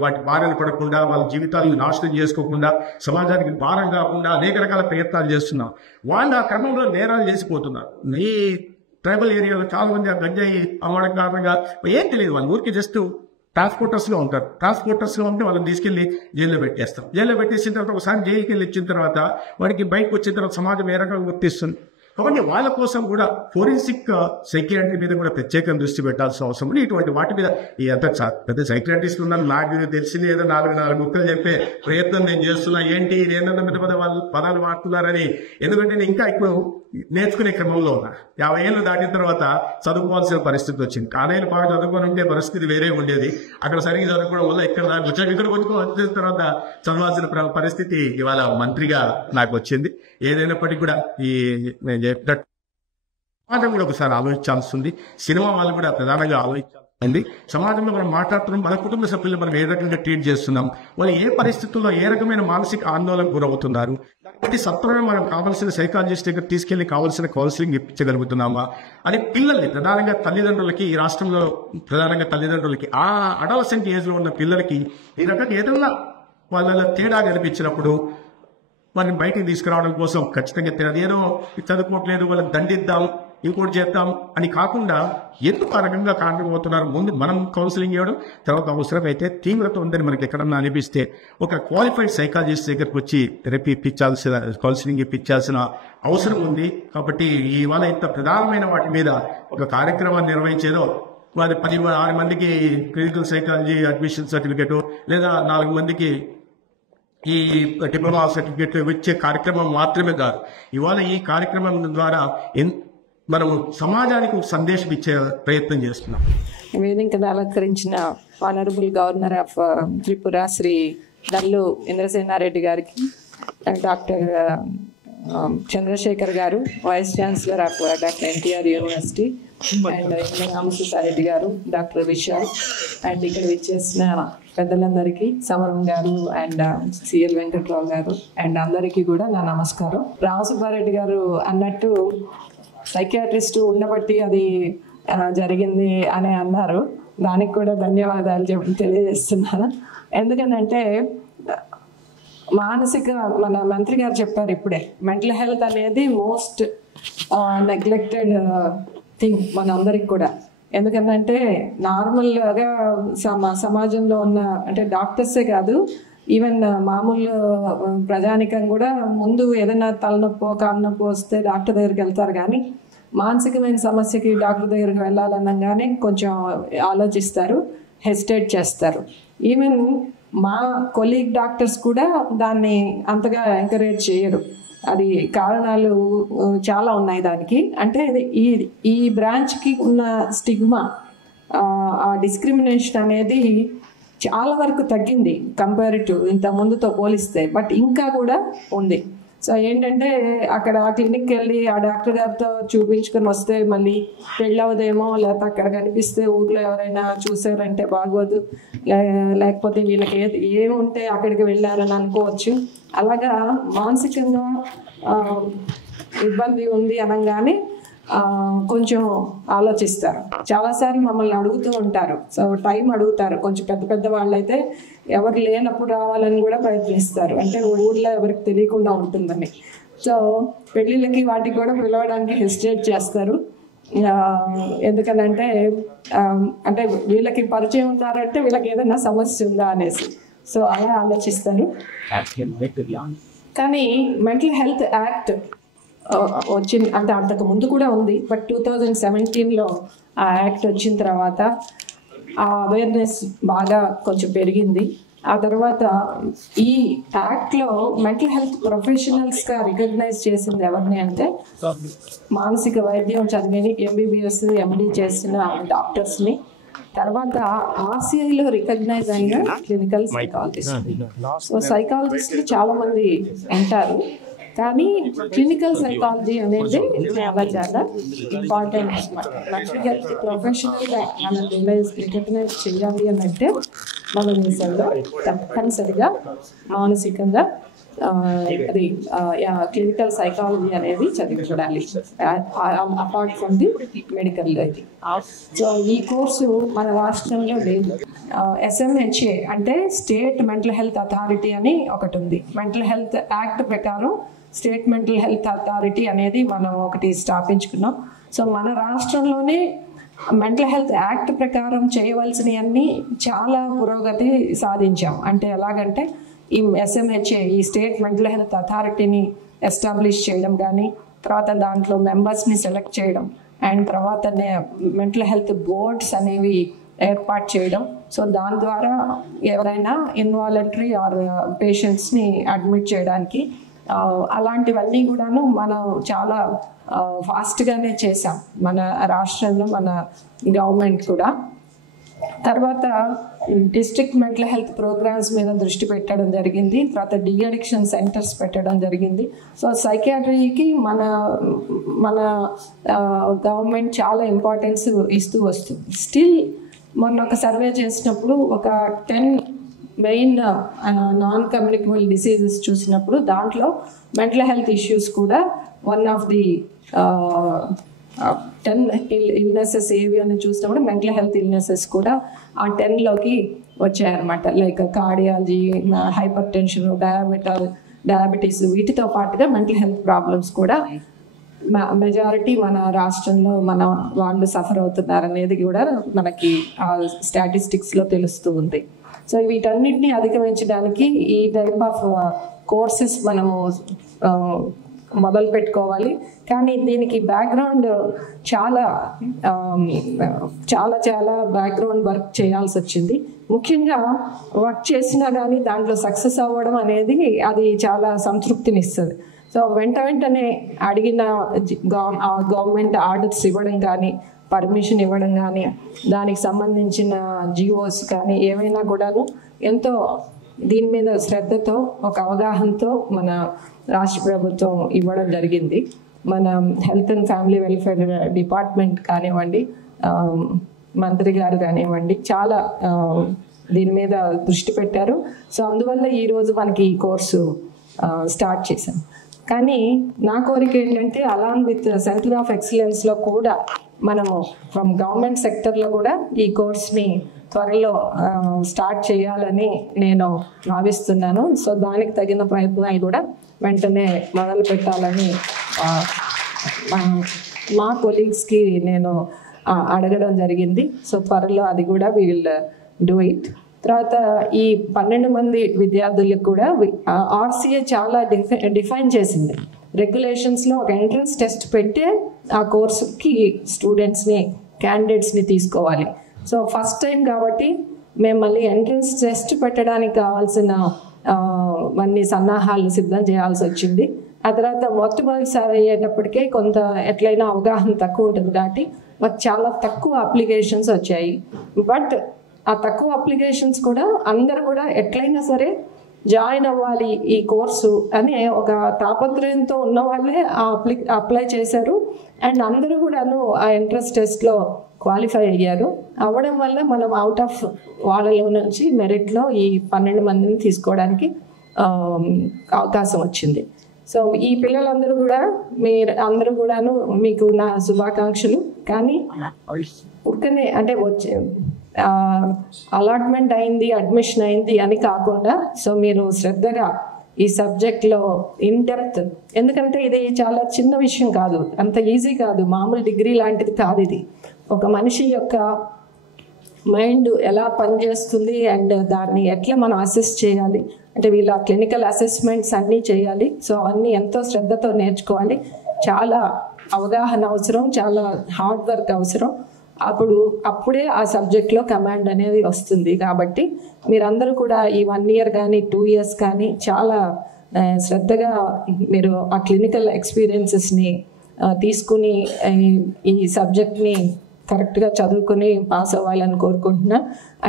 వాటి బారిన పడకుండా, వాళ్ళ జీవితాలను నాశనం చేసుకోకుండా, సమాజానికి భారం కాకుండా అనేక రకాల ప్రయత్నాలు చేస్తున్నాం. వాళ్ళు ఆ క్రమంలో నేరాలు చేసిపోతున్నారు. ఈ ట్రైబల్ ఏరియాలో చాలా మంది ఆ గంజాయి అమ్మడం కారణంగా ఏం తెలియదు, వాళ్ళు ఊరికి జస్ట్ ట్రాన్స్పోర్టర్స్లో ఉంటారు. ట్రాన్స్పోర్టర్స్లో ఉంటే వాళ్ళని తీసుకెళ్లి జైల్లో పెట్టేస్తాం. జైల్లో పెట్టేసిన తర్వాత ఒకసారి జైలుకి వెళ్ళి వచ్చిన తర్వాత వాడికి బయటకు వచ్చిన తర్వాత సమాజం ఏ రకంగా గుర్తిస్తుంది. కాబట్టి వాళ్ళ కోసం కూడా ఫోరెన్సిక్ సైకియాట్రీ మీద కూడా ప్రత్యేకంగా దృష్టి పెట్టాల్సిన అవసరం ఉంది. ఇటువంటి వాటి మీద ఎంత పెద్ద సైకియాట్రిస్టులు ఉన్నారు, నాకు తెలిసింది ఏదో 4 ముక్కలు చెప్పే ప్రయత్నం నేను చేస్తున్నా. ఏంటి నేనన్న మీద వాళ్ళు పదాలు వాడుతున్నారని. ఎందుకంటే నేను ఇంకా ఇప్పుడు నేర్చుకునే క్రమంలో ఉన్నా. 50 ఏళ్ళు దాటిన తర్వాత చదువుకోవాల్సిన పరిస్థితి వచ్చింది. కాలేజీలు బాగా చదువుకొని ఉంటే పరిస్థితి వేరే ఉండేది. అక్కడ సరిగ్గా చదువుకోవడం వల్ల ఇక్కడ వచ్చిన తర్వాత చదవాల్సిన పరిస్థితి ఇవాళ మంత్రిగా నాకు వచ్చింది. ఏదైనప్పటికీ కూడా ఈ నేను చెప్పినట్టు సమాజం కూడా ఒకసారి ఆలోచించాల్సి ఉంది. సినిమా వాళ్ళు కూడా ప్రధానంగా ఆలోచించాలి. అండి. సమాజంలో మనం మాట్లాడుతున్నాం, మన కుటుంబ సభ్యులు మనం ఏ రకంగా ట్రీట్ చేస్తున్నాం, వాళ్ళు ఏ పరిస్థితుల్లో ఏ రకమైన మానసిక ఆందోళనకు గురవుతున్నారు, దానికి సత్వరమే మనం కావాల్సిన సైకాలజిస్ట్ దగ్గర తీసుకెళ్లి కావాల్సిన కౌన్సిలింగ్ ఇప్పించగలుగుతున్నామా అని పిల్లల్ని, ప్రధానంగా తల్లిదండ్రులకి, ఈ రాష్ట్రంలో ప్రధానంగా తల్లిదండ్రులకి, ఆ అడాలసెంట్ ఏజ్లో ఉన్న పిల్లలకి ఈ రకంగా ఏదన్నా వాళ్ళ తేడా కనిపించినప్పుడు వాళ్ళని బయటికి తీసుకురావడం కోసం ఖచ్చితంగా అదేదో చదువుకోవట్లేదు వాళ్ళని దండిద్దాం, ఇంకోటి చేద్దాం అని కాకుండా ఎందుకు ఆ రకంగా కారణమవుతున్నారు, ముందు మనం కౌన్సిలింగ్ ఇవ్వడం, తర్వాత అవసరమైతే తీవ్రత ఉందని మనకి ఎక్కడన్నా అనిపిస్తే ఒక క్వాలిఫైడ్ సైకాలజిస్ట్ దగ్గరకు వచ్చి థెరపీ ఇప్పించాల్సిన, కౌన్సిలింగ్ ఇప్పించాల్సిన అవసరం ఉంది. కాబట్టి ఇవాళ ఇంత ప్రధానమైన వాటి మీద ఒక కార్యక్రమాన్ని నిర్వహించేదో, వారి 6 మందికి క్లినికల్ సైకాలజీ అడ్మిషన్ సర్టిఫికేట్ లేదా 4 మందికి ఈ డిప్లొమా సర్టిఫికేట్ వచ్చే కార్యక్రమం మాత్రమే కాదు, ఇవాళ ఈ కార్యక్రమం ద్వారా మనం సమాజానికి సందేశం ఇచ్చే ప్రయత్నం చేస్తున్నాం. వేదికను అలంకరించిన honourable governor of Tripura Shri Dallu Indrasena Reddy గారికి, డాక్టర్ చంద్రశేఖర్ గారు vice chancellor of doctor NTR university, and రామసుసారెడ్డి గారు, డాక్టర్ విశాల్, అండ్ ఇక్కడ విచ్చేసిన పెద్దలందరికీ, సమరం గారు అండ్ సిఎల్ వెంకట్రావు గారు అండ్ అందరికీ కూడా నా నమస్కారం. రామసుబ్బారెడ్డి గారు అన్నట్టు సైకియాట్రిస్ట్ ఉండబట్టి అది జరిగింది అని అన్నారు. దానికి కూడా ధన్యవాదాలు తెలియజేస్తున్నాను. ఎందుకంటే మానసిక, మన మంత్రి గారు చెప్పారు ఇప్పుడే, మెంటల్ హెల్త్ అనేది మోస్ట్ నెగ్లెక్టెడ్ థింగ్ మనందరికి కూడా. ఎందుకంటే నార్మల్గా సమాజంలో ఉన్న, అంటే డాక్టర్సే కాదు, ఈవెన్ మామూలు ప్రజానికం కూడా ముందు ఏదైనా తలనొప్పో కాళ్ళనొప్పో వస్తే డాక్టర్ దగ్గరికి వెళ్తారు, కానీ మానసికమైన సమస్యకి డాక్టర్ దగ్గరికి వెళ్ళాలనగానే కొంచెం ఆలోచిస్తారు, హెసిటేట్ చేస్తారు. ఈవెన్ మా కొలీగ్ డాక్టర్స్ కూడా దాన్ని అంతగా ఎంకరేజ్ చేయరు. అది కారణాలు చాలా ఉన్నాయి దానికి. అంటే ఈ బ్రాంచ్కి ఉన్న స్టిగ్మా, ఆ డిస్క్రిమినేషన్ అనేది చాలా వరకు తగ్గింది కంపారిటివ్ ఇంత ముందుతో పోలిస్తే, బట్ ఇంకా కూడా ఉంది. సో ఏంటంటే అక్కడ ఆ క్లినిక్కి వెళ్ళి ఆ డాక్టర్ గారితో చూపించుకొని వస్తే మళ్ళీ పెళ్ళవదేమో, లేకపోతే అక్కడ కనిపిస్తే ఊర్లో ఎవరైనా చూసారంటే బాగోదు, లేకపోతే వీళ్ళకి ఏముంటే అక్కడికి వెళ్ళారని అనుకోవచ్చు. అలాగా మానసికంగా ఇబ్బంది ఉంది అనగానే కొంచెం ఆలోచిస్తారు. చాలాసార్లు మమ్మల్ని అడుగుతూ ఉంటారు, సో టైం అడుగుతారు. కొంచెం పెద్ద వాళ్ళైతే ఎవరు లేనప్పుడు రావాలని కూడా ప్రయత్నిస్తారు, అంటే ఊళ్ళో ఎవరికి తెలియకుండా ఉంటుందని. సో పెళ్ళిళ్ళకి వాటికి కూడా పిలవడానికి హెసిటేట్ చేస్తారు. ఎందుకనంటే అంటే వీళ్ళకి పరిచయం ఉన్నారంటే వీళ్ళకి ఏదైనా సమస్య ఉందా అనేసి, సో అలా ఆలోచిస్తారు. కానీ మెంటల్ హెల్త్ యాక్ట్ వచ్చింది, అంటే అంతకు ముందు కూడా ఉంది, బట్ 2017లో ఆ యాక్ట్ వచ్చిన తర్వాత ఆ అవేర్నెస్ బాగా కొంచెం పెరిగింది. ఆ తర్వాత ఈ యాక్ట్లో మెంటల్ హెల్త్ ప్రొఫెషనల్స్గా రికగ్నైజ్ చేసింది ఎవరిని అంటే మానసిక వైద్యం చదివి ఎంబీబీఎస్ ఎండి చేసిన డాక్టర్స్ని, తర్వాత ఆర్సీఐలో రికగ్నైజ్ అయిన క్లినికల్ సైకాలజిస్ట్. సో సైకాలజిస్టులు చాలామంది ఉంటారు, కానీ క్లినికల్ సైకాలజీ అనేది చాలా ఇంపార్టెంట్ అనమాట. మెంటల్ హెల్త్ ప్రొఫెషనల్గా మనం రికగ్నైజ్ చేయాలి అని అంటే మన దేశంలో తప్పనిసరిగా మానసికంగా అది క్లినికల్ సైకాలజీ అనేది చదివించాలి, అపార్ట్ ఫ్రమ్ ది మెడికల్ ఇది. సో ఈ కోర్సు మన రాష్ట్రంలో లేదు. SMHA అంటే స్టేట్ మెంటల్ హెల్త్ అథారిటీ అని ఒకటి ఉంది. మెంటల్ హెల్త్ యాక్ట్ ప్రకారం స్టేట్ మెంటల్ హెల్త్ అథారిటీ అనేది మనం ఒకటి స్థాపించుకున్నాం. సో మన రాష్ట్రంలోనే మెంటల్ హెల్త్ యాక్ట్ ప్రకారం చేయవలసినవన్నీ చాలా పురోగతి సాధించాం. అంటే ఎలాగంటే ఈ SMHA, ఈ స్టేట్ మెంటల్ హెల్త్ అథారిటీని ఎస్టాబ్లిష్ చేయడం కానీ, తర్వాత దాంట్లో మెంబర్స్ని సెలెక్ట్ చేయడం, అండ్ తర్వాత మెంటల్ హెల్త్ బోర్డ్స్ అనేవి ఏర్పాటు చేయడం. సో దాని ద్వారా ఎవరైనా ఇన్వాలంటరీ ఆర్ పేషెంట్స్ని అడ్మిట్ చేయడానికి అలాంటివన్నీ కూడాను మనం చాలా ఫాస్ట్గానే చేసాం మన రాష్ట్రంలో, మన గవర్నమెంట్ కూడా. తర్వాత డిస్ట్రిక్ట్ మెంటల్ హెల్త్ ప్రోగ్రామ్స్ మీద దృష్టి పెట్టడం జరిగింది. తర్వాత డీఅడిక్షన్ సెంటర్స్ పెట్టడం జరిగింది. సో సైకియాట్రీకి మన గవర్నమెంట్ చాలా ఇంపార్టెన్స్ ఇస్తూ వస్తుంది. స్టిల్ మొన్న ఒక సర్వే చేసినప్పుడు ఒక 10 మెయిన్ నాన్ కమ్యూనికబుల్ డిసీజెస్ చూసినప్పుడు దాంట్లో మెంటల్ హెల్త్ ఇష్యూస్ కూడా వన్ ఆఫ్ ది 10 ఇల్నెసెస్ ఏవి అని చూసినప్పుడు మెంటల్ హెల్త్ ఇల్నెసెస్ కూడా ఆ 10లోకి వచ్చాయన్నమాట. Like cardiology, hyper tension, diabetes, వీటితో పాటుగా మెంటల్ హెల్త్ ప్రాబ్లమ్స్ కూడా మెజారిటీ మన రాష్ట్రంలో మన వాళ్ళు సఫర్ అవుతున్నారనేది కూడా మనకి ఆ స్టాటిస్టిక్స్లో తెలుస్తూ ఉంది. సో వీటన్నిటిని అధిగమించడానికి ఈ టైప్ ఆఫ్ కోర్సెస్ మనము మొదలు పెట్టుకోవాలి. కానీ దీనికి బ్యాక్గ్రౌండ్ చాలా చాలా చాలా బ్యాక్గ్రౌండ్ వర్క్ చేయాల్సి వచ్చింది. ముఖ్యంగా వర్క్ చేసినా కానీ దాంట్లో సక్సెస్ అవ్వడం అనేది అది చాలా సంతృప్తినిస్తుంది. సో వెంటనే అడిగిన గవర్నమెంట్ ఆర్డర్స్ ఇవ్వడం కానీ, పర్మిషన్ ఇవ్వడం కానీ, దానికి సంబంధించిన జిఓస్ కానీ ఏమైనా కూడాను ఎంతో దీని మీద శ్రద్ధతో, ఒక అవగాహనతో మన రాష్ట్ర ప్రభుత్వం ఇవ్వడం జరిగింది. మన health and family welfare department కానివ్వండి, మంత్రి గారు కానివ్వండి, చాలా దీని మీద దృష్టి పెట్టారు. సో అందువల్ల ఈరోజు మనకి ఈ కోర్సు స్టార్ట్ చేశాం. కానీ నా కోరిక ఏంటంటే అలాంగ్ విత్ సెంటర్ ఆఫ్ ఎక్సలెన్స్లో కూడా మనము ఫ్రమ్ గవర్నమెంట్ సెక్టర్లో కూడా ఈ కోర్స్ని త్వరలో స్టార్ట్ చేయాలని నేను భావిస్తున్నాను. సో దానికి తగిన ప్రయత్నాలు కూడా వెంటనే మొదలు పెట్టాలని మా కొలీగ్స్కి నేను అడగడం జరిగింది. సో త్వరలో అది కూడా విల్ డూ ఇట్. తర్వాత ఈ 12 మంది విద్యార్థులకు కూడా ఆర్సీఏ చాలా డిఫైన్ చేసింది. రెగ్యులేషన్స్లో ఒక ఎంట్రన్స్ టెస్ట్ పెట్టే ఆ కోర్సుకి స్టూడెంట్స్ని, క్యాండిడేట్స్ని తీసుకోవాలి. సో ఫస్ట్ టైం కాబట్టి మేము మళ్ళీ ఎంట్రన్స్ టెస్ట్ పెట్టడానికి కావాల్సిన అన్ని సన్నాహాలు సిద్ధం చేయాల్సి వచ్చింది. ఆ తర్వాత మొట్టమొదటిసారి అయ్యేటప్పటికే కొంత ఎట్లయినా అవగాహన తక్కువ ఉంటుంది కాబట్టి మాకు చాలా తక్కువ అప్లికేషన్స్ వచ్చాయి. బట్ ఆ తక్కువ అప్లికేషన్స్ కూడా అందరూ కూడా ఎట్లయినా సరే జాయిన్ అవ్వాలి ఈ కోర్సు అని ఒక తాపత్రయంతో ఉన్న వాళ్ళే అప్లై చేశారు. అండ్ అందరూ కూడాను ఆ ఎంట్రన్స్ టెస్ట్లో క్వాలిఫై అయ్యారు. అవ్వడం వల్ల మనం అవుట్ ఆఫ్ వాళ్ళలో నుంచి మెరిట్లో ఈ 12 మందిని తీసుకోవడానికి అవకాశం వచ్చింది. సో ఈ పిల్లలందరూ కూడా అందరూ కూడాను మీకు నా శుభాకాంక్షలు. కానీ ఉక్కనే అంటే వచ్చే అలాట్మెంట్ అయింది, అడ్మిషన్ అయింది అని కాకుండా సో మీరు శ్రద్ధగా ఈ సబ్జెక్ట్లో ఇన్ డెప్త్, ఎందుకంటే ఇది చాలా చిన్న విషయం కాదు, అంత ఈజీ కాదు, మామూలు డిగ్రీ లాంటిది కాదు. ఇది ఒక మనిషి యొక్క మైండ్ ఎలా పనిచేస్తుంది అండ్ దాన్ని ఎట్లా మనం అసెస్ చేయాలి అంటే వీళ్ళ క్లినికల్ అసెస్మెంట్స్ అన్నీ చేయాలి. సో అవన్నీ ఎంతో శ్రద్ధతో నేర్చుకోవాలి. చాలా అవగాహన అవసరం, చాలా హార్డ్ వర్క్ అవసరం. అప్పుడే ఆ సబ్జెక్ట్లో కమాండ్ అనేది వస్తుంది. కాబట్టి మీరందరూ కూడా ఈ 1 year కానీ 2 years కానీ చాలా శ్రద్ధగా మీరు ఆ క్లినికల్ ఎక్స్పీరియన్సెస్ని తీసుకుని ఈ సబ్జెక్ట్ని కరెక్ట్గా చదువుకొని పాస్ అవ్వాలని కోరుకుంటున్నా.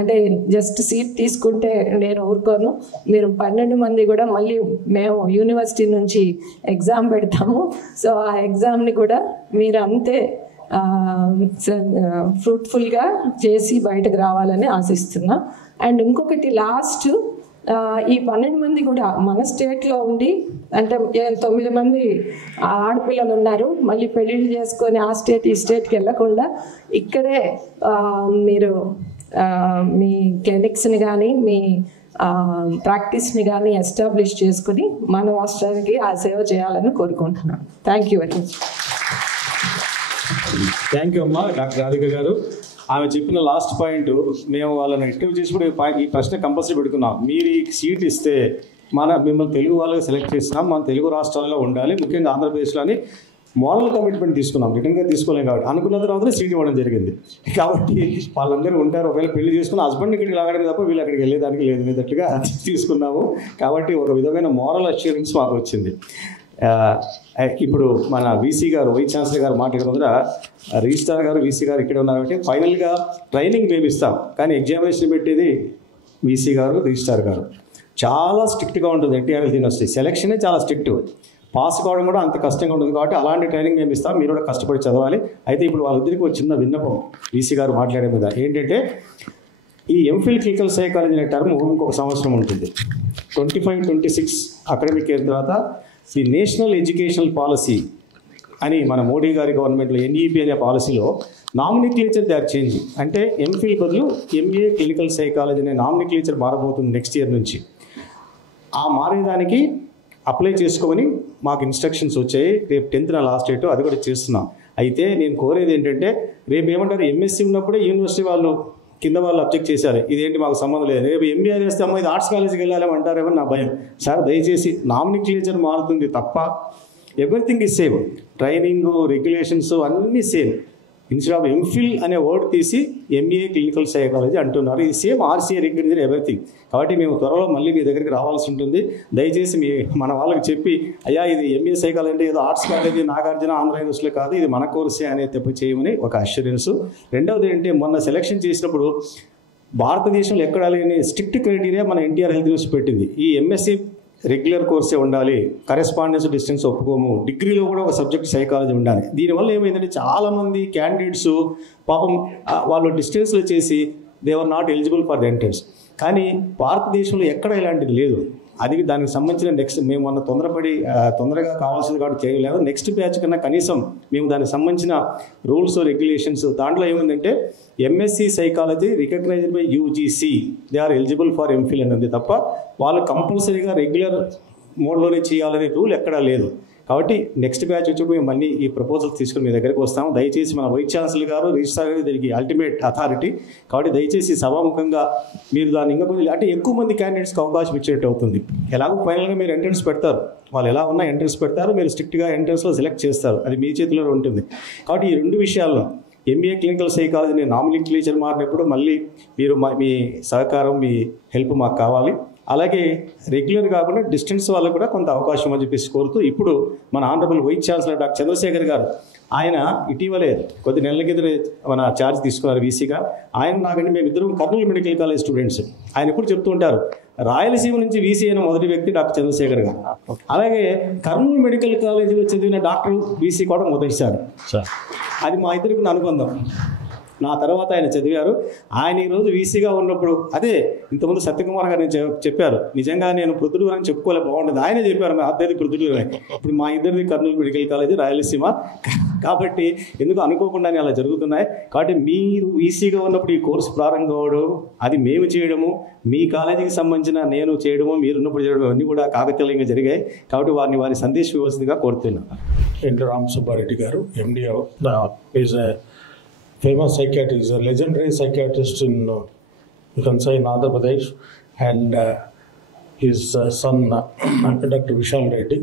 అంటే జస్ట్ సీట్ తీసుకుంటే నేను ఊరుకోను. మీరు 12 మంది కూడా మళ్ళీ మేము యూనివర్సిటీ నుంచి ఎగ్జామ్ పెడతాము. సో ఆ ఎగ్జామ్ని కూడా మీరు అంతే ఫ్రూట్ఫుల్గా చేసి బయటకు రావాలని ఆశిస్తున్నా. అండ్ ఇంకొకటి లాస్ట్, ఈ 12 మంది కూడా మన స్టేట్లో ఉండి, అంటే 9 మంది ఆడపిల్లలు ఉన్నారు, మళ్ళీ పెళ్ళిళ్ళు చేసుకొని ఆ స్టేట్ ఈ స్టేట్కి వెళ్ళకుండా ఇక్కడే మీరు మీ క్లినిక్స్ని కానీ మీ ప్రాక్టీస్ని కానీ ఎస్టాబ్లిష్ చేసుకుని మన రాష్ట్రానికి ఆ సేవ చేయాలని కోరుకుంటున్నాను. Thank you very much. Thank you అమ్మా డాక్టర్ రాధిక గారు. ఆమె చెప్పిన లాస్ట్ పాయింట్ మేము వాళ్ళని ఇంటర్వ్యూ చేసినప్పుడు ఈ ప్రశ్న కంపల్సరీ పెట్టుకున్నాం. మీరు ఈ సీట్ ఇస్తే మిమ్మల్ని తెలుగు వాళ్ళకి సెలెక్ట్ చేస్తున్నాం, మన తెలుగు రాష్ట్రాల్లో ఉండాలి, ముఖ్యంగా ఆంధ్రప్రదేశ్లో అని మోరల్ కమిట్మెంట్ తీసుకున్నాం. రిటర్న్గా తీసుకోలేం కాబట్టి అనుకున్న తర్వాత సీట్ ఇవ్వడం జరిగింది. కాబట్టి వాళ్ళందరూ ఉంటారు, ఒకవేళ పెళ్లి చేసుకుని హస్బెండ్ ఇక్కడికి లాగడం తప్ప వీళ్ళు అక్కడికి వెళ్ళేదానికి లేదు అనేటట్టుగా తీసుకున్నాము. కాబట్టి ఒక విధమైన మోరల్ అష్యూరెన్స్ మాకు వచ్చింది. ఇప్పుడు మన వీసీ గారు, వైస్ ఛాన్సలర్ గారు మాట్లాడుతున్న రిజిస్ట్రార్ గారు, వీసీ గారు ఇక్కడ ఉన్నారు కాబట్టి ఫైనల్గా ట్రైనింగ్ మేము ఇస్తాం, కానీ ఎగ్జామినేషన్ పెట్టేది వీసీ గారు, రిజిస్ట్రార్ గారు. చాలా స్ట్రిక్ట్గా ఉంటుంది ఎన్టీఆర్ యూనివర్సిటీ. సెలక్షనే చాలా స్ట్రిక్ట్. పాస్ కావడం కూడా అంత కష్టంగా ఉంటుంది. కాబట్టి అలాంటి ట్రైనింగ్ మేము ఇస్తాం, మీరు కూడా కష్టపడి చదవాలి. అయితే ఇప్పుడు వాళ్ళిద్దరికి ఒక చిన్న విన్నపం వీసీ గారు మాట్లాడే మీద ఏంటంటే, ఈ ఎంఫిల్ క్లినికల్ సైకాలజీ అనే టర్మ్ ఇంకొక సంవత్సరం ఉంటుంది. 25-26 అకాడమిక్ ఇయర్ తర్వాత ఈ నేషనల్ ఎడ్యుకేషనల్ పాలసీ అని మన మోడీ గారి గవర్నమెంట్లో NEP అనే పాలసీలో నామినిక్లేచర్ దే ఆర్ చేంజింగ్. అంటే ఎంఫిల్ బదులు MA క్లినికల్ సైకాలజీ అనే నామినిక్లేచర్ మారబోతుంది నెక్స్ట్ ఇయర్ నుంచి. ఆ మారేదానికి అప్లై చేసుకోమని మాకు ఇన్స్ట్రక్షన్స్ వచ్చాయి. రేపు 10th లాస్ట్ డేట్, అది కూడా చేస్తున్నాం. అయితే నేను కోరేది ఏంటంటే, రేపు ఏమంటారు, MSc ఉన్నప్పుడే యూనివర్సిటీ వాళ్ళు కింద వాళ్ళు అబ్జెక్ట్ చేశారు, ఇదేంటి మాకు సంబంధం లేదు, రేపు MBA చేస్తే అమ్మ ఇది ఆర్ట్స్ కాలేజీకి వెళ్ళాలని అంటారేమో నా భయం. సార్ దయచేసి నామినిక్లేచర్ మారుతుంది తప్ప everything is same, training regulations అన్నీ సేమ్. ఇన్స్టెడ్ ఆఫ్ ఎంఫిల్ అనే వర్డ్ తీసి MA క్లినికల్ సైకాలజీ అంటున్నారు. ఇది సేమ్ RCA రెగ్యులేషన్ ఎవ్రీథింగ్. కాబట్టి మేము త్వరలో మళ్ళీ మీ దగ్గరికి రావాల్సి ఉంటుంది. దయచేసి మన వాళ్ళకి చెప్పి, అయ్యా ఇది MA సైకాలజీ అంటే ఏదో ఆర్ట్స్ కాలేజీ నాగార్జున ఆంధ్ర యూనివర్సిటీలో కాదు, ఇది మన కోర్సే అనేది తప్పు చేయమని ఒక అష్యూరెన్స్. రెండవది ఏంటంటే, మొన్న సెలెక్షన్ చేసినప్పుడు భారతదేశంలో ఎక్కడ లేని స్ట్రిక్ట్ క్రైటీరియా మన NTR హెల్త్ యూనివర్సిటీ పెట్టింది. ఈ MSc రెగ్యులర్ కోర్సే ఉండాలి, కరెస్పాండెన్స్ డిస్టెన్స్ ఒప్పుకోము, డిగ్రీలో కూడా ఒక సబ్జెక్ట్ సైకాలజీ ఉండాలి. దీనివల్ల ఏమైందంటే, చాలామంది క్యాండిడేట్స్ పాపం వాళ్ళు డిస్టెన్స్లో చేసి they are not eligible for the entrance. కానీ భారతదేశంలో ఎక్కడ ఇలాంటిది లేదు. అది దానికి సంబంధించిన నెక్స్ట్ మేము మొన్న తొందరగా కావాల్సింది కాబట్టి చేయలేదు. నెక్స్ట్ బ్యాచ్ కన్నా కనీసం మేము దానికి సంబంధించిన రూల్స్ రెగ్యులేషన్స్ దాంట్లో ఏముందంటే, MSc psychology recognised by UGC, they are eligible for MPhil అని ఉంది తప్ప వాళ్ళు కంపల్సరీగా రెగ్యులర్ మోడ్లోనే చేయాలనే రూల్ ఎక్కడా లేదు. కాబట్టి నెక్స్ట్ బ్యాచ్ వచ్చినప్పుడు మేము మళ్ళీ ఈ ప్రపోజల్స్ తీసుకుని మీ దగ్గరికి వస్తాము. దయచేసి మన వైస్ ఛాన్సలర్ గారు, రిజిస్ట్రార్ గారు దీనికి అల్టిమేట్ అథారిటీ. కాబట్టి దయచేసి సభాముఖంగా మీరు దాన్ని ఇంకా కొంచెం అంటే ఎక్కువ మంది క్యాండిడేట్స్కి అవకాశం ఇచ్చేట్టు అవుతుంది. ఎలాగో ఫైనల్గా మీరు ఎంట్రన్స్ పెడతారు, వాళ్ళు ఎలా ఉన్నా ఎంట్రన్స్ పెడతారు, మీరు స్ట్రిక్ట్గా ఎంట్రన్స్లో సెలెక్ట్ చేస్తారు, అది మీ చేతిలో ఉంటుంది. కాబట్టి ఈ రెండు విషయాల్లో MA క్లినికల్ సైకాలజీ నామినిక్లేచర్ మారినప్పుడు మళ్ళీ మీరు మీ సహకారం, మీ హెల్ప్ మాకు కావాలి. అలాగే రెగ్యులర్ కాకుండా డిస్టెన్స్ వాళ్ళకు కూడా కొంత అవకాశం అని చెప్పేసి కోరుతూ, ఇప్పుడు మన honourable vice chancellor doctor Chandrasekhar garu, ఆయన ఇటీవలే కొద్ది నెలల కింద మన ఛార్జ్ తీసుకున్నారు వీసీగా. ఆయన నాకంటే మేమిద్దరం కర్నూలు మెడికల్ కాలేజ్ స్టూడెంట్స్. ఆయన ఎప్పుడు చెప్తూ ఉంటారు, రాయలసీమ నుంచి వీసీ అయిన మొదటి వ్యక్తి డాక్టర్ చంద్రశేఖర్ గారు. అలాగే కర్నూలు మెడికల్ కాలేజీలో చదివిన డాక్టర్ వీసీ కూడా మొదటిసారి. అది మా ఇద్దరికి అనుబంధం. నా తర్వాత ఆయన చదివారు. ఆయన ఈరోజు వీసీగా ఉన్నప్పుడు అదే ఇంతకుముందు సత్యకుమార్ గారు చెప్పారు, నిజంగా నేను ప్రొద్దుటూరు అని చెప్పుకోలే, బాగుంటుంది. ఆయనే చెప్పారు మా అద్దెది ప్రొద్దుటూరు అని. ఇప్పుడు మా ఇద్దరిది కర్నూలు మెడికల్ కాలేజీ, రాయలసీమ. కాబట్టి ఎందుకు అనుకోకుండానే అలా జరుగుతున్నాయి. కాబట్టి మీరు వీసీగా ఉన్నప్పుడు ఈ కోర్సు ప్రారంభం అవ్వడం, అది మేము చేయడము, మీ కాలేజీకి సంబంధించిన నేను చేయడము, మీరు ఉన్నప్పుడు చేయడం, అన్నీ కూడా కాకతీయంగా జరిగాయి. కాబట్టి వారి సందేశం ఇవ్వాల్సిందిగా కోరుతున్నాను. N. Ram Subbareddy garu, MD is a famous psychiatrist, a legendary psychiatrist in you can say in Andhra Pradesh, and his son Dr. Vishal Reddy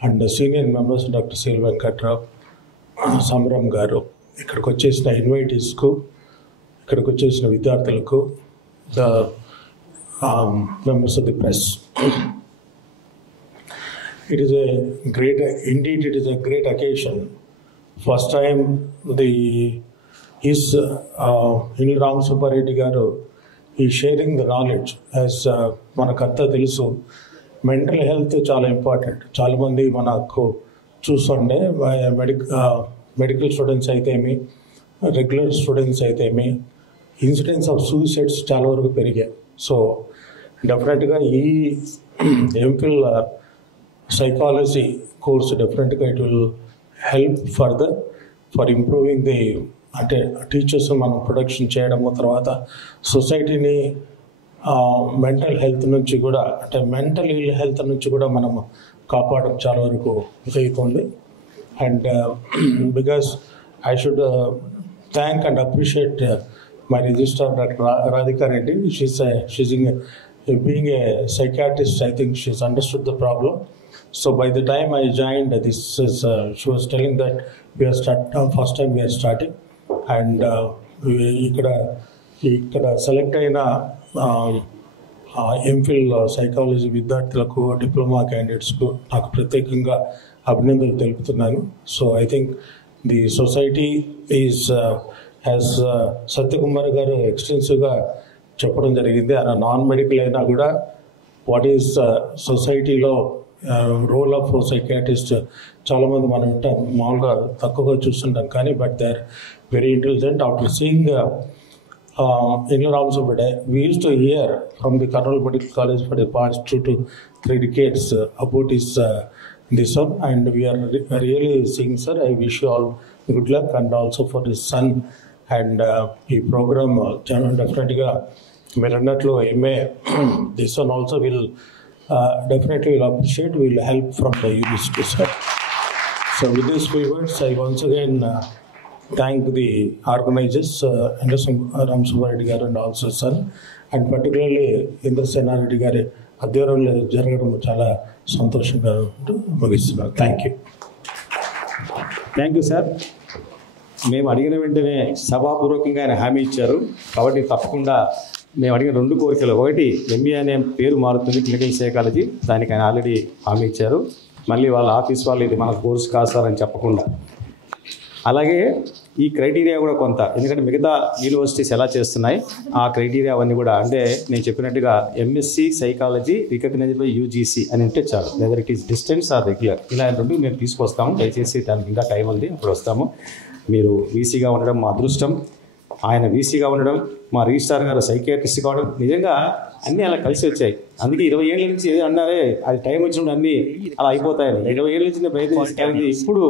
and the senior members Dr. C. Venkatrao, Samram garu, ఇక్కడికి వచ్చేసిన ఇన్వైటీస్కు, ఇక్కడికి వచ్చేసిన విద్యార్థులకు, the members of the press. It is a great, indeed it is a great occasion. First time N. Ram Subbareddy garu is sharing the knowledge. As manakanta telusu, mental health చాలా important. చాలా మంది మనకు చూస్తుండే medical students అయితేమి, regular students అయితేమి, incidents of suicides చాలా వరకు పెరిగాయి. సో డెఫినెట్గా ఈ MPhil psychology course definitely it will help further for improving the అంటే టీచర్స్ మనం ప్రొడక్షన్ చేయడము, తర్వాత సొసైటీని మెంటల్ హెల్త్ నుంచి కూడా, అంటే మెంటల్ ఇల్ హెల్త్ నుంచి కూడా మనం కాపాడడం చాలా వరకు అవుతుంది. And because I should thank and appreciate my registrar doctor Radhika Reddy. Being a psychiatrist, I think she's understood the problem. So by the time I joined, she was telling that first time we are starting, and ఇక్కడ select అయిన MPhil psychology విద్యార్థులకు, diploma క్యాండిడేట్స్కు నాకు ప్రత్యేకంగా అభినందనలు తెలుపుతున్నాను. So I think the society has Satyakumar garu ఎక్స్టెన్సివ్గా చెప్పడం జరిగింది. ఆయన నాన్ మెడికల్ అయినా కూడా వాట్ ఈస్ సొసైటీలో రోల్ ఆఫ్ సైకియాట్రిస్ట్ చాలామంది మనం మామూలుగా తక్కువగా చూస్తుంటాం కానీ but they are very intelligent. After seeing Inla Ramsubade, we used to hear from the Karnal Medical College for the past 2 to 3 decades about this one, and we are really seeing, sir. I wish you all good luck, and also for his son and the program. Definitely, Meranatlo MA. This one also will definitely will appreciate. Will help from the university, sir. So with these few words, I once again thank the organizers, Indra Ramsubade garu and also son, and particularly Indra Senaredi garu అధ్వర్యంలో జరగడం చాలా సంతోషంగా ముగిస్తున్నాను. Thank you. Thank you sir. మేము అడిగిన వెంటనే సభాపూర్వకంగా ఆయన హామీ ఇచ్చారు. కాబట్టి తప్పకుండా మేము అడిగిన 2 కోరికలు, ఒకటి ఎంబీఏ అనే పేరు మారుతుంది క్లినికల్ సైకాలజీ, దానికి ఆయన ఆల్రెడీ హామీ ఇచ్చారు. మళ్ళీ వాళ్ళ ఆఫీస్ వాళ్ళు ఇది మన కోర్సు కాదు సార్ అని చెప్పకుండా, అలాగే ఈ క్రైటీరియా కూడా కొంత, ఎందుకంటే మిగతా యూనివర్సిటీస్ ఎలా చేస్తున్నాయి ఆ క్రైటీరియా అవన్నీ కూడా, అంటే నేను చెప్పినట్టుగా MSc psychology recognised by UGC అని అంటే చాలు, whether it is distance or regular, ఇలా 2 మేము తీసుకొస్తాము. దయచేసి దానికి ఇంకా టైం ఉంది, అప్పుడు వస్తాము. మీరు వీసీగా ఉండడం మా అదృష్టం, ఆయన వీసీగా ఉండడం, మా రిజిస్ట్రార్ గారు సైకియాట్రిస్ట్ కావడం, నిజంగా అన్నీ అలా కలిసి వచ్చాయి. అందుకే 20 ఏళ్ళ నుంచి ఏదో అన్నారే, అది టైం వచ్చినప్పుడు అన్నీ అలా అయిపోతాయని 20 ఏళ్ళ నుంచి ప్రయత్నించడానికి ఇప్పుడు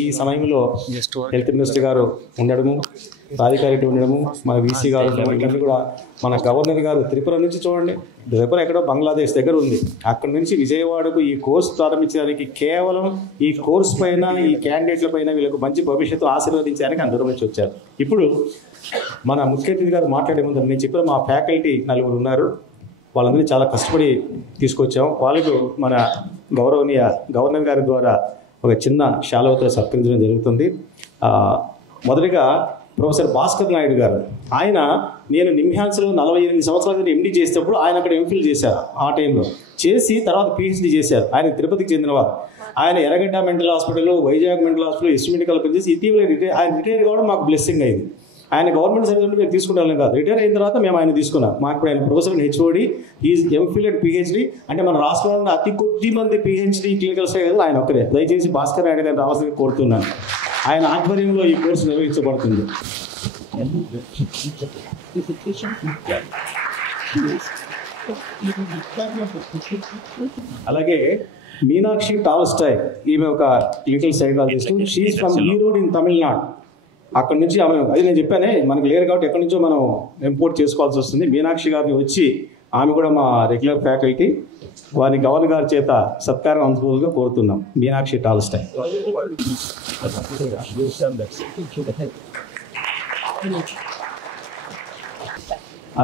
ఈ సమయంలో హెల్త్ మినిస్టర్ గారు ఉండడము, రాధికారెడ్డి ఉండడము, మన వీసీ గారు ఉండడం, ఇవన్నీ కూడా మన గవర్నర్ గారు త్రిపుర నుంచి చూడండి, త్రిపుర ఎక్కడో బంగ్లాదేశ్ దగ్గర ఉంది, అక్కడి నుంచి విజయవాడకు ఈ కోర్సు ప్రారంభించడానికి కేవలం ఈ కోర్సు పైన, ఈ క్యాండిడేట్ల పైన వీళ్ళకు మంచి భవిష్యత్తు ఆశీర్వదించడానికి అందరూ వచ్చి వచ్చారు. ఇప్పుడు మన ముఖ్య అతిథి గారు మాట్లాడే ముందు నేను చెప్పిన మా ఫ్యాకల్టీ 4 ఉన్నారు, వాళ్ళందరినీ చాలా కష్టపడి తీసుకొచ్చాం. వాళ్ళకు మన గౌరవనీయ గవర్నర్ గారి ద్వారా ఒక చిన్న శాలువతో సత్కరించడం జరుగుతుంది. మొదటిగా ప్రొఫెసర్ భాస్కర్ నాయుడు గారు, ఆయన నేను నిమ్హాన్స్లో 48 సంవత్సరాల క్రితం ఎండీ చేసేటప్పుడు ఆయన అక్కడ ఎంఫిల్ చేశారు, ఆ టైంలో చేసి తర్వాత పిహెచ్డీ చేశారు. ఆయన తిరుపతికి చెందినవారు. ఆయన ఎర్రగడ్డ mental hospital, Vizag mental hospital, ST medical పనిచేసి ఇటీవల ఆయన రిటైర్ కావడం మాకు బ్లెస్సింగ్ అయింది. ఆయన గవర్నమెంట్ సర్వీస్ మేము తీసుకుంటాం కాదు, రిటైర్ అయిన తర్వాత మేము ఆయన తీసుకున్నాం. మాకు ఇప్పుడు ఆయన professor HOD, is MPhil and PhD, అంటే మన రాష్ట్రంలో అతి కొద్ది మంది పిహెచ్డీ క్లినికల్ సైకాలజీ ఆయన ఒక్కరే. దయచేసి భాస్కర్ నాయుడు గారిని రావాల్సింది కోరుతున్నాను. ఆయన ఆధ్వర్యంలో ఈ కోర్సు నిర్వహించబడుతుంది. అలాగే మీనాక్షి టాల్స్టాయ్, ఈమె ఒక clinical psychologist, she is from Erode in Tamil Nadu. అక్కడ నుంచి ఆమె, అది నేను చెప్పానే మనకు లేరు కాబట్టి ఎక్కడి నుంచో మనం ఇంపోర్ట్ చేసుకోవాల్సి వస్తుంది. మీనాక్షి గారిని వచ్చి ఆమె కూడా మా రెగ్యులర్ ఫ్యాకల్టీ, వారిని గవర్నర్ గారి చేత సత్కారం అందుకోవాలని కోరుతున్నాం. మీనాక్షి టాల్స్టాయ్.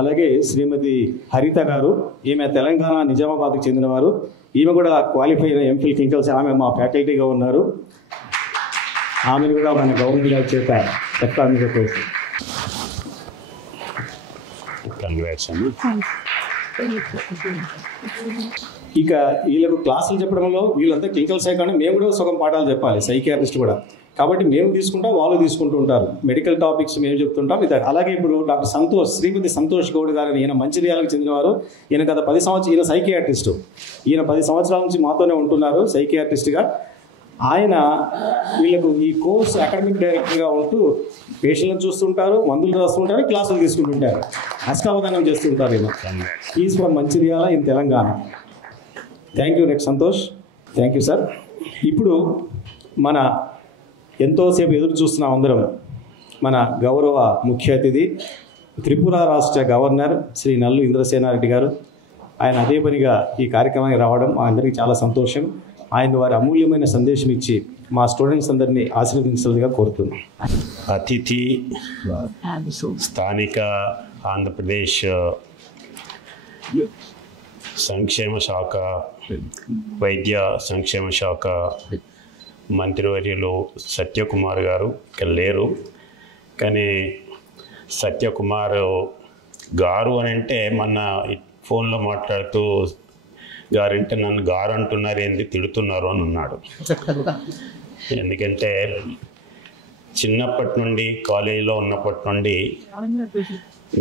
అలాగే శ్రీమతి హరిత గారు, ఈమె తెలంగాణ నిజామాబాద్కి చెందినవారు. ఈమె కూడా క్వాలిఫై అయిన ఎంఫిల్ క్లినికల్స్, ఆమె మా ఫ్యాకల్టీగా ఉన్నారు. ఆమెను కూడా మన గవర్నమెంట్ గారి చేత చెప్తాను కోరుతున్నాం. ఇక వీళ్ళకు క్లాసులు చెప్పడంలో వీళ్ళంతా క్లినికల్ సైకాలజీ, మేము కూడా సగం పాఠాలు చెప్పాలి, సైకియాట్రిస్ట్ కూడా. కాబట్టి మేము తీసుకుంటాం, వాళ్ళు తీసుకుంటూ ఉంటారు. మెడికల్ టాపిక్స్ మేము చెప్తుంటాం. అలాగే ఇప్పుడు డాక్టర్ సంతోష్, శ్రీమతి సంతోష్ గౌడ్ గారు, ఈయన మంచిర్యాలకు చెందినవారు. ఈయన గత 10 సంవత్సరాలు, ఈయన సైకియాట్రిస్టు, ఈయన 10 సంవత్సరాల నుంచి మాతోనే ఉంటున్నారు సైకియాట్రిస్ట్గా. ఆయన వీళ్ళకు ఈ కోర్సు అకాడమిక్ డైరెక్టర్గా ఉంటూ పేషెంట్లను చూస్తుంటారు, మందులు రాస్తుంటారు, క్లాసులు తీసుకుంటుంటారు, అష్టావధానం చేస్తుంటారు. Is from Mancherial in Telangana. Thank you next Santosh. Thank you sir. ఇప్పుడు మన ఎంతోసేపు ఎదురు చూస్తున్నాం అందరం, మన గౌరవ ముఖ్య అతిథి త్రిపుర రాష్ట్ర గవర్నర్ శ్రీ నల్లు ఇంద్రసేనారెడ్డి గారు. ఆయన అదే పనిగా ఈ కార్యక్రమానికి రావడం మా అందరికీ చాలా సంతోషం. ఆయన వారి అమూల్యమైన సందేశం ఇచ్చి మా స్టూడెంట్స్ అందరినీ ఆశీర్వదించాలిగా కోరుతున్నాం. అతిథి, స్థానిక ఆంధ్రప్రదేశ్ సంక్షేమ శాఖ, వైద్య సంక్షేమ శాఖ మంత్రివర్యులు సత్యకుమార్ గారు ఇక్కడ లేరు, కానీ సత్యకుమార్ గారు అని అంటే మొన్న ఫోన్లో మాట్లాడుతూ గారంటే నన్ను గారు అంటున్నారు, ఏంటి తిడుతున్నారు అని అన్నాడు. ఎందుకంటే చిన్నప్పటి నుండి, కాలేజీలో ఉన్నప్పటి నుండి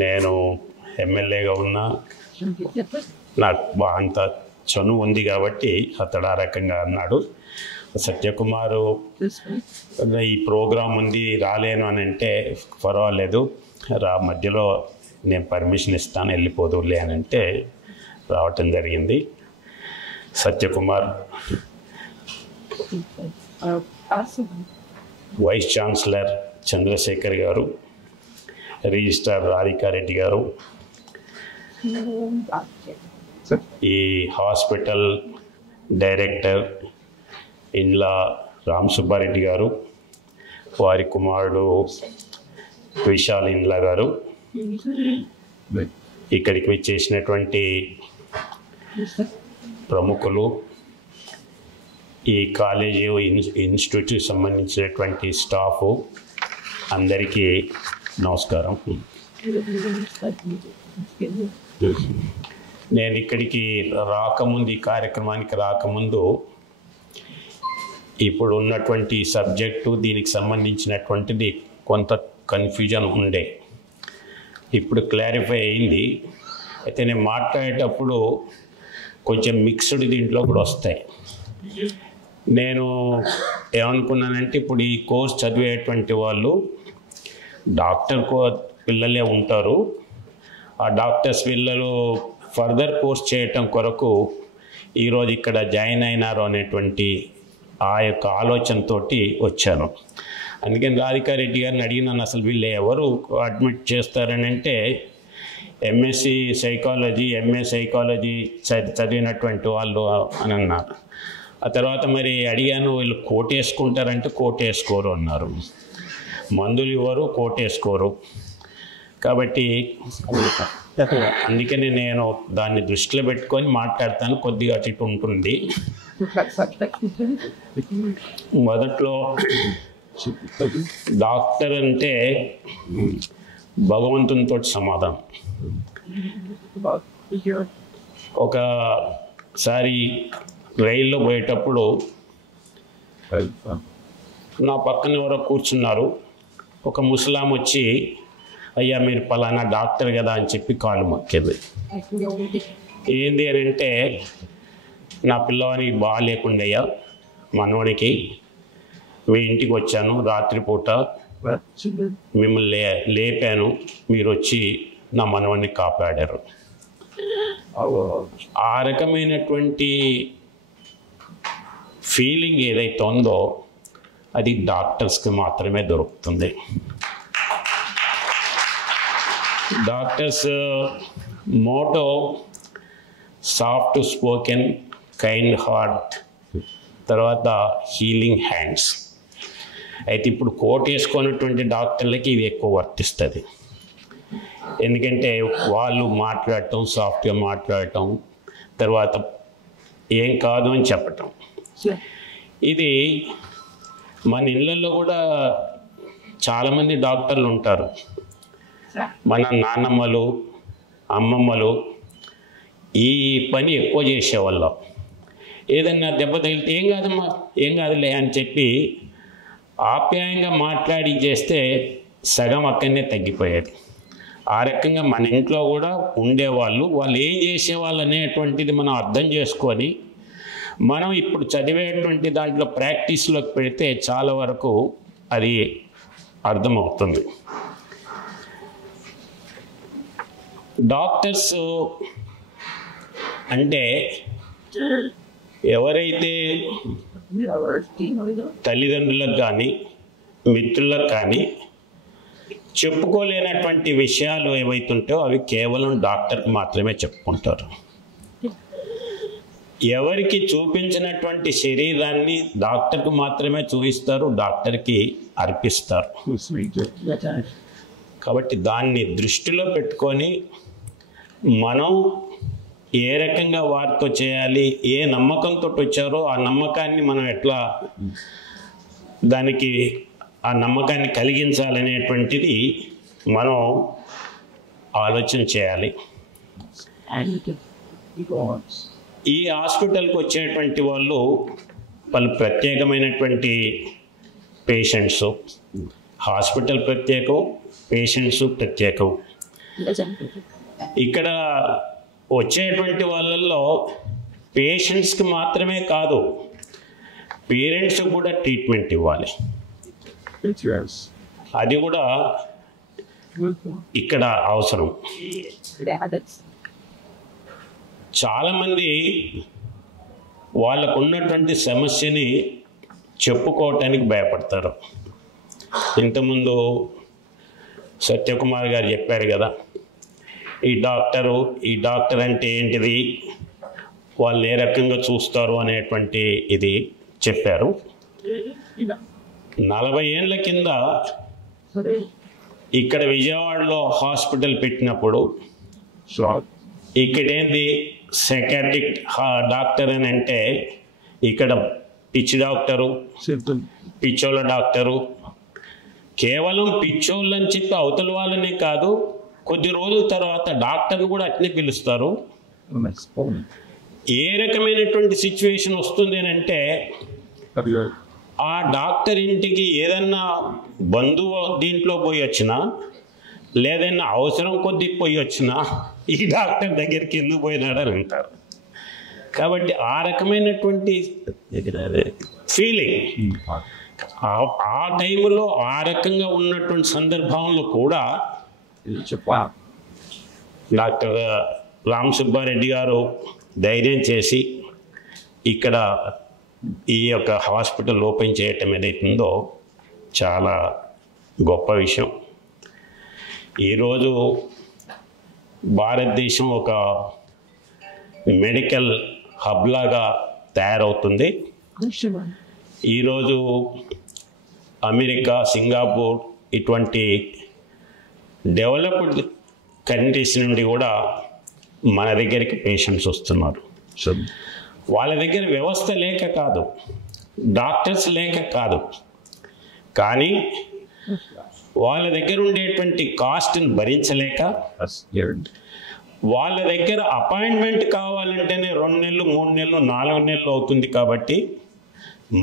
నేను ఎమ్మెల్యేగా ఉన్నా, నాకు అంత చనువు ఉంది కాబట్టి అతడు ఆ రకంగా అన్నాడు. సత్యకుమారు ఈ ప్రోగ్రాం ఉంది రాలేను అని అంటే పర్వాలేదు మధ్యలో నేను పర్మిషన్ ఇస్తాను వెళ్ళిపోదులే అని అంటే రావటం జరిగింది. సత్యకుమార్ వైస్ ఛాన్సలర్ చంద్రశేఖర్ గారు, రిజిస్ట్రార్ రాధికారెడ్డి గారు, ఈ హాస్పిటల్ డైరెక్టర్ ఇండ్ల రామ్ సుబ్బారెడ్డి గారు, వారి కుమారుడు విశాల్ ఇండ్ల గారు, ఇక్కడికి వచ్చేసినటువంటి ప్రముఖులు, ఈ కాలేజీ ఇన్స్టిట్యూట్కి సంబంధించినటువంటి స్టాఫ్ అందరికీ నమస్కారం. నేను ఇక్కడికి రాకముందు, ఈ కార్యక్రమానికి రాకముందు ఇప్పుడు ఉన్నటువంటి సబ్జెక్టు దీనికి సంబంధించినటువంటిది కొంత కన్ఫ్యూజన్ ఉండే, ఇప్పుడు క్లారిఫై అయింది. అయితే నేను మాట్లాడేటప్పుడు కొంచెం మిక్స్డ్ దీంట్లో కూడా వస్తాయి. నేను ఏమనుకున్నానంటే ఇప్పుడు ఈ కోర్స్ చదివేటువంటి వాళ్ళు డాక్టర్ పిల్లలే ఉంటారు, ఆ డాక్టర్స్ పిల్లలు ఫర్దర్ కోర్స్ చేయటం కొరకు ఈరోజు ఇక్కడ జాయిన్ అయినారు అనేటువంటి ఆ యొక్క ఆలోచనతో వచ్చాను. అందుకని రాధికారెడ్డి గారిని అడిగినాను, అసలు వీళ్ళు ఎవరు అడ్మిట్ చేస్తారని అంటే ఎంఎస్సి సైకాలజీ, ఎంఏ సైకాలజీ చదివినటువంటి వాళ్ళు అని అన్నారు. ఆ తర్వాత మరి అడిగాను, వీళ్ళు కోట్ వేసుకుంటారంటే కోట్ వేసుకోరు అన్నారు, మందులు ఇవ్వరు, కోట్ వేసుకోరు. కాబట్టి అందుకని నేను దాన్ని దృష్టిలో పెట్టుకొని మాట్లాడతాను, కొద్దిగా అటు ఇటు ఉంటుంది. మొదట్లో డాక్టర్ అంటే భగవంతునితో సమాధానం. ఒకసారి రైల్లో పోయేటప్పుడు నా పక్కన ఎవరో కూర్చున్నారు, ఒక ముసలాం వచ్చి అయ్యా మీరు పలానా డాక్టర్ కదా అని చెప్పి కాలు మొక్కేది. ఏంది అని అంటే నా పిల్లవానికి బాగాలేకుండయ్యా, మనవడికి మీ ఇంటికి వచ్చాను, రాత్రిపూట మిమ్మల్ని లేపాను, మీరు వచ్చి నా మనవడిని కాపాడారు. ఆ రకమైనటువంటి ఫీలింగ్ ఏదైతే ఉందో అది డాక్టర్స్కి మాత్రమే దొరుకుతుంది. Doctors motto soft spoken, kind heart, తర్వాత హీలింగ్ హ్యాండ్స్. అయితే ఇప్పుడు కోట్ వేసుకున్నటువంటి డాక్టర్లకి ఇవి ఎక్కువ వర్తిస్తుంది. ఎందుకంటే వాళ్ళు మాట్లాడటం, సాఫ్ట్గా మాట్లాడటం, తర్వాత ఏం కాదు అని చెప్పటం. ఇది మన ఇళ్ళల్లో కూడా చాలామంది డాక్టర్లు ఉంటారు. మన నాన్నమ్మలు, అమ్మమ్మలు ఈ పని ఎక్కువ చేసేవాళ్ళం. ఏదన్నా దెబ్బ తగిలితే ఏం కాదమ్మా, ఏం కాదులే అని చెప్పి ఆప్యాయంగా మాట్లాడి చేస్తే సగం అక్కడనే తగ్గిపోయేది. ఆ రకంగా మన ఇంట్లో కూడా ఉండేవాళ్ళు, వాళ్ళు ఏం చేసేవాళ్ళు అనేటువంటిది మనం అర్థం చేసుకొని మనం ఇప్పుడు చదివేటువంటి దాంట్లో ప్రాక్టీస్లోకి పెడితే చాలా వరకు అది అర్థమవుతుంది. డాక్టర్స్ అంటే ఎవరైతే తల్లిదండ్రులకు కానీ మిత్రులకు కానీ చెప్పుకోలేనటువంటి విషయాలు ఏవైతుంటాయో అవి కేవలం డాక్టర్కి మాత్రమే చెప్పుకుంటారు. ఎవరికి చూపించినటువంటి శరీరాన్ని డాక్టర్కి మాత్రమే చూపిస్తారు, డాక్టర్కి అర్పిస్తారు. కాబట్టి దాన్ని దృష్టిలో పెట్టుకొని మనం ఏ రకంగా వారితో చేయాలి, ఏ నమ్మకంతో వచ్చారో ఆ నమ్మకాన్ని మనం ఎట్లా దానికి ఆ నమ్మకాన్ని కలిగించాలనేటువంటిది మనం ఆలోచన చేయాలి. ఈ హాస్పిటల్కి వచ్చేటువంటి వాళ్ళు ప్రత్యేకమైనటువంటి పేషెంట్స్, హాస్పిటల్ ప్రత్యేకం, పేషెంట్స్ ప్రత్యేకం. ఇక్కడ వచ్చేటువంటి వాళ్ళల్లో పేషెంట్స్కి మాత్రమే కాదు, పేరెంట్స్ కూడా ట్రీట్మెంట్ ఇవ్వాలి. అది కూడా ఇక్కడ అవసరం. చాలామంది వాళ్ళకు ఉన్నటువంటి సమస్యని చెప్పుకోవటానికి భయపడతారు. ఇంతకుముందు సత్యకుమార్ గారు చెప్పారు కదా, ఈ డాక్టర్ అంటే ఏంటిది, వాళ్ళు ఏ రకంగా చూస్తారు అనేటువంటి ఇది చెప్పారు. 40 ఏళ్ళ కింద ఇక్కడ విజయవాడలో హాస్పిటల్ పెట్టినప్పుడు ఇక్కడేంది సైకాట్రిక్ డాక్టర్ అని అంటే ఇక్కడ పిచ్చి డాక్టరు, పిచ్చోళ్ళ డాక్టరు, కేవలం పిచ్చోళ్ళని చెప్పి అవతల వాళ్ళనే కాదు, కొద్ది రోజుల తర్వాత డాక్టర్ని కూడా అట్నే పిలుస్తారు. ఏ రకమైనటువంటి సిచ్యువేషన్ వస్తుంది అని అంటే ఆ డాక్టర్ ఇంటికి ఏదన్నా బంధువు దీంట్లో పోయి వచ్చినా, లేదన్నా అవసరం కొద్ది పోయి వచ్చినా ఈ డాక్టర్ దగ్గరికి ఎందుకు పోయినాడని అంటారు. కాబట్టి ఆ రకమైనటువంటి ఫీలింగ్ ఆ టైంలో ఆ రకంగా ఉన్నటువంటి సందర్భంలో కూడా డాక్టర్ రామ్ సుబ్బారెడ్డి గారు ధైర్యం చేసి ఇక్కడ ఈ యొక్క హాస్పిటల్ ఓపెన్ చేయటం ఏదైతుందో చాలా గొప్ప విషయం. ఈరోజు భారతదేశం ఒక మెడికల్ హబ్ లాగా తయారవుతుంది. ఈరోజు అమెరికా, సింగపూర్ ఇటువంటి డెవలప్డ్ కంట్రీస్ నుండి కూడా మన దగ్గరికి పేషెంట్స్ వస్తున్నారు. వాళ్ళ దగ్గర వ్యవస్థ లేక కాదు, డాక్టర్స్ లేక కాదు, కానీ వాళ్ళ దగ్గర ఉండేటువంటి కాస్ట్ని భరించలేక వాళ్ళ దగ్గర అపాయింట్మెంట్ కావాలంటేనే 2 నెలలు, 3 నెలలు, 4 నెలలు అవుతుంది. కాబట్టి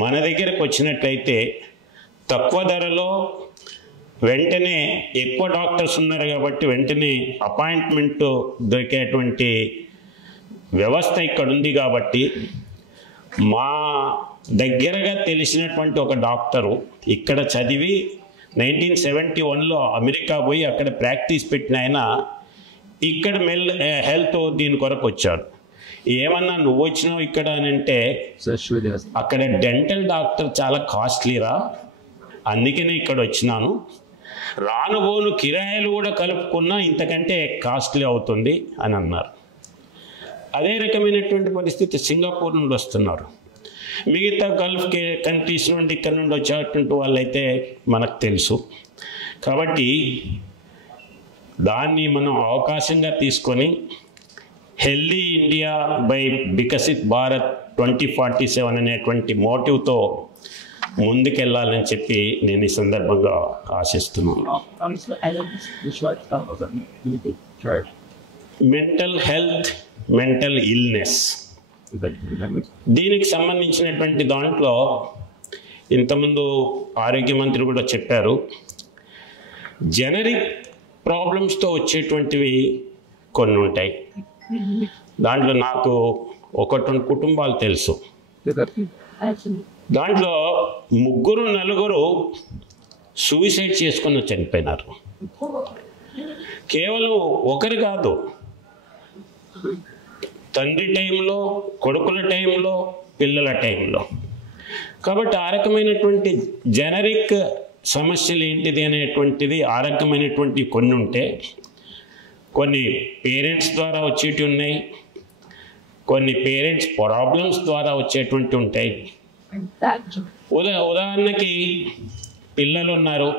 మన దగ్గరకు వచ్చినట్లయితే తక్కువ ధరలో వెంటనే ఎక్కువ డాక్టర్స్ ఉన్నారు కాబట్టి వెంటనే అపాయింట్మెంట్ దొరికేటువంటి వ్యవస్థ ఇక్కడ ఉంది. కాబట్టి మా దగ్గరగా తెలిసినటువంటి ఒక డాక్టరు ఇక్కడ చదివి 1971లో అమెరికా పోయి అక్కడ ప్రాక్టీస్ పెట్టిన ఆయన ఇక్కడ హెల్త్ దీని కొరకు వచ్చాడు. ఏమన్నా నువ్వు వచ్చినావు ఇక్కడ అని అంటే, అక్కడ డెంటల్ డాక్టర్ చాలా కాస్ట్లీరా, అందుకనే ఇక్కడ వచ్చినాను, రానుబోను కిరాయిలు కూడా కలుపుకున్నా ఇంతకంటే కాస్ట్లీ అవుతుంది అని అన్నారు. అదే రకమైనటువంటి పరిస్థితి సింగపూర్ నుండి వస్తున్నారు. మిగతా గల్ఫ్ కంట్రీస్ నుండి ఇక్కడ నుండి వచ్చేటువంటి వాళ్ళైతే మనకు తెలుసు. కాబట్టి దాన్ని మనం అవకాశంగా తీసుకొని healthy India by Viksit Bharat 2047 అనేటువంటి మోటివ్తో ముందుకెళ్ళాలని చెప్పి నేను ఈ సందర్భంగా ఆశిస్తున్నాను. మెంటల్ హెల్త్, మెంటల్ ఇల్నెస్, దీనికి సంబంధించినటువంటి దాంట్లో ఇంతకుముందు ఆరోగ్య మంత్రి కూడా చెప్పారు, జనరిక్ ప్రాబ్లమ్స్తో వచ్చేటువంటివి కొన్ని ఉంటాయి. దాంట్లో నాకు 1-2 కుటుంబాలు తెలుసు. దాంట్లో 3-4 సూసైడ్ చేసుకుని చనిపోయినారు. కేవలం ఒకరు కాదు, తండ్రి టైంలో, కొడుకుల టైంలో, పిల్లల టైంలో. కాబట్టి ఆ రకమైనటువంటి జనరిక్ సమస్యలు ఏంటిది అనేటువంటిది ఆ రకమైనటువంటి కొన్ని ఉంటే, కొన్ని పేరెంట్స్ ద్వారా వచ్చేటివి ఉన్నాయి, కొన్ని పేరెంట్స్ ప్రాబ్లమ్స్ ద్వారా వచ్చేటువంటి ఉంటాయి. ఉదాహరణకి పిల్లలు ఉన్నారు,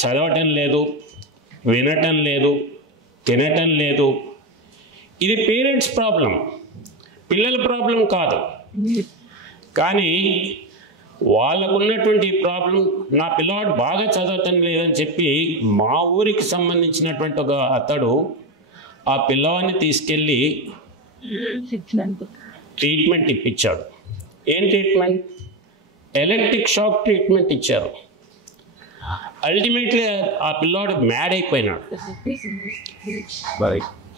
చదవటం లేదు, వినటం లేదు, తినటం లేదు. ఇది పేరెంట్స్ ప్రాబ్లం, పిల్లల ప్రాబ్లం కాదు. కానీ వాళ్ళకున్నటువంటి ప్రాబ్లం, నా పిల్లవాడు బాగా చదవటం లేదని చెప్పి మా ఊరికి సంబంధించినటువంటి ఒక అతడు ఆ పిల్లవాడిని తీసుకెళ్ళి ట్రీట్మెంట్ ఇప్పించాడు. ఏం ట్రీట్మెంట్? ఎలక్ట్రిక్ షాక్ ట్రీట్మెంట్ ఇచ్చారు. అల్టిమేట్లీ ఆ పిల్లవాడు మ్యాడ్ అయిపోయినాడు.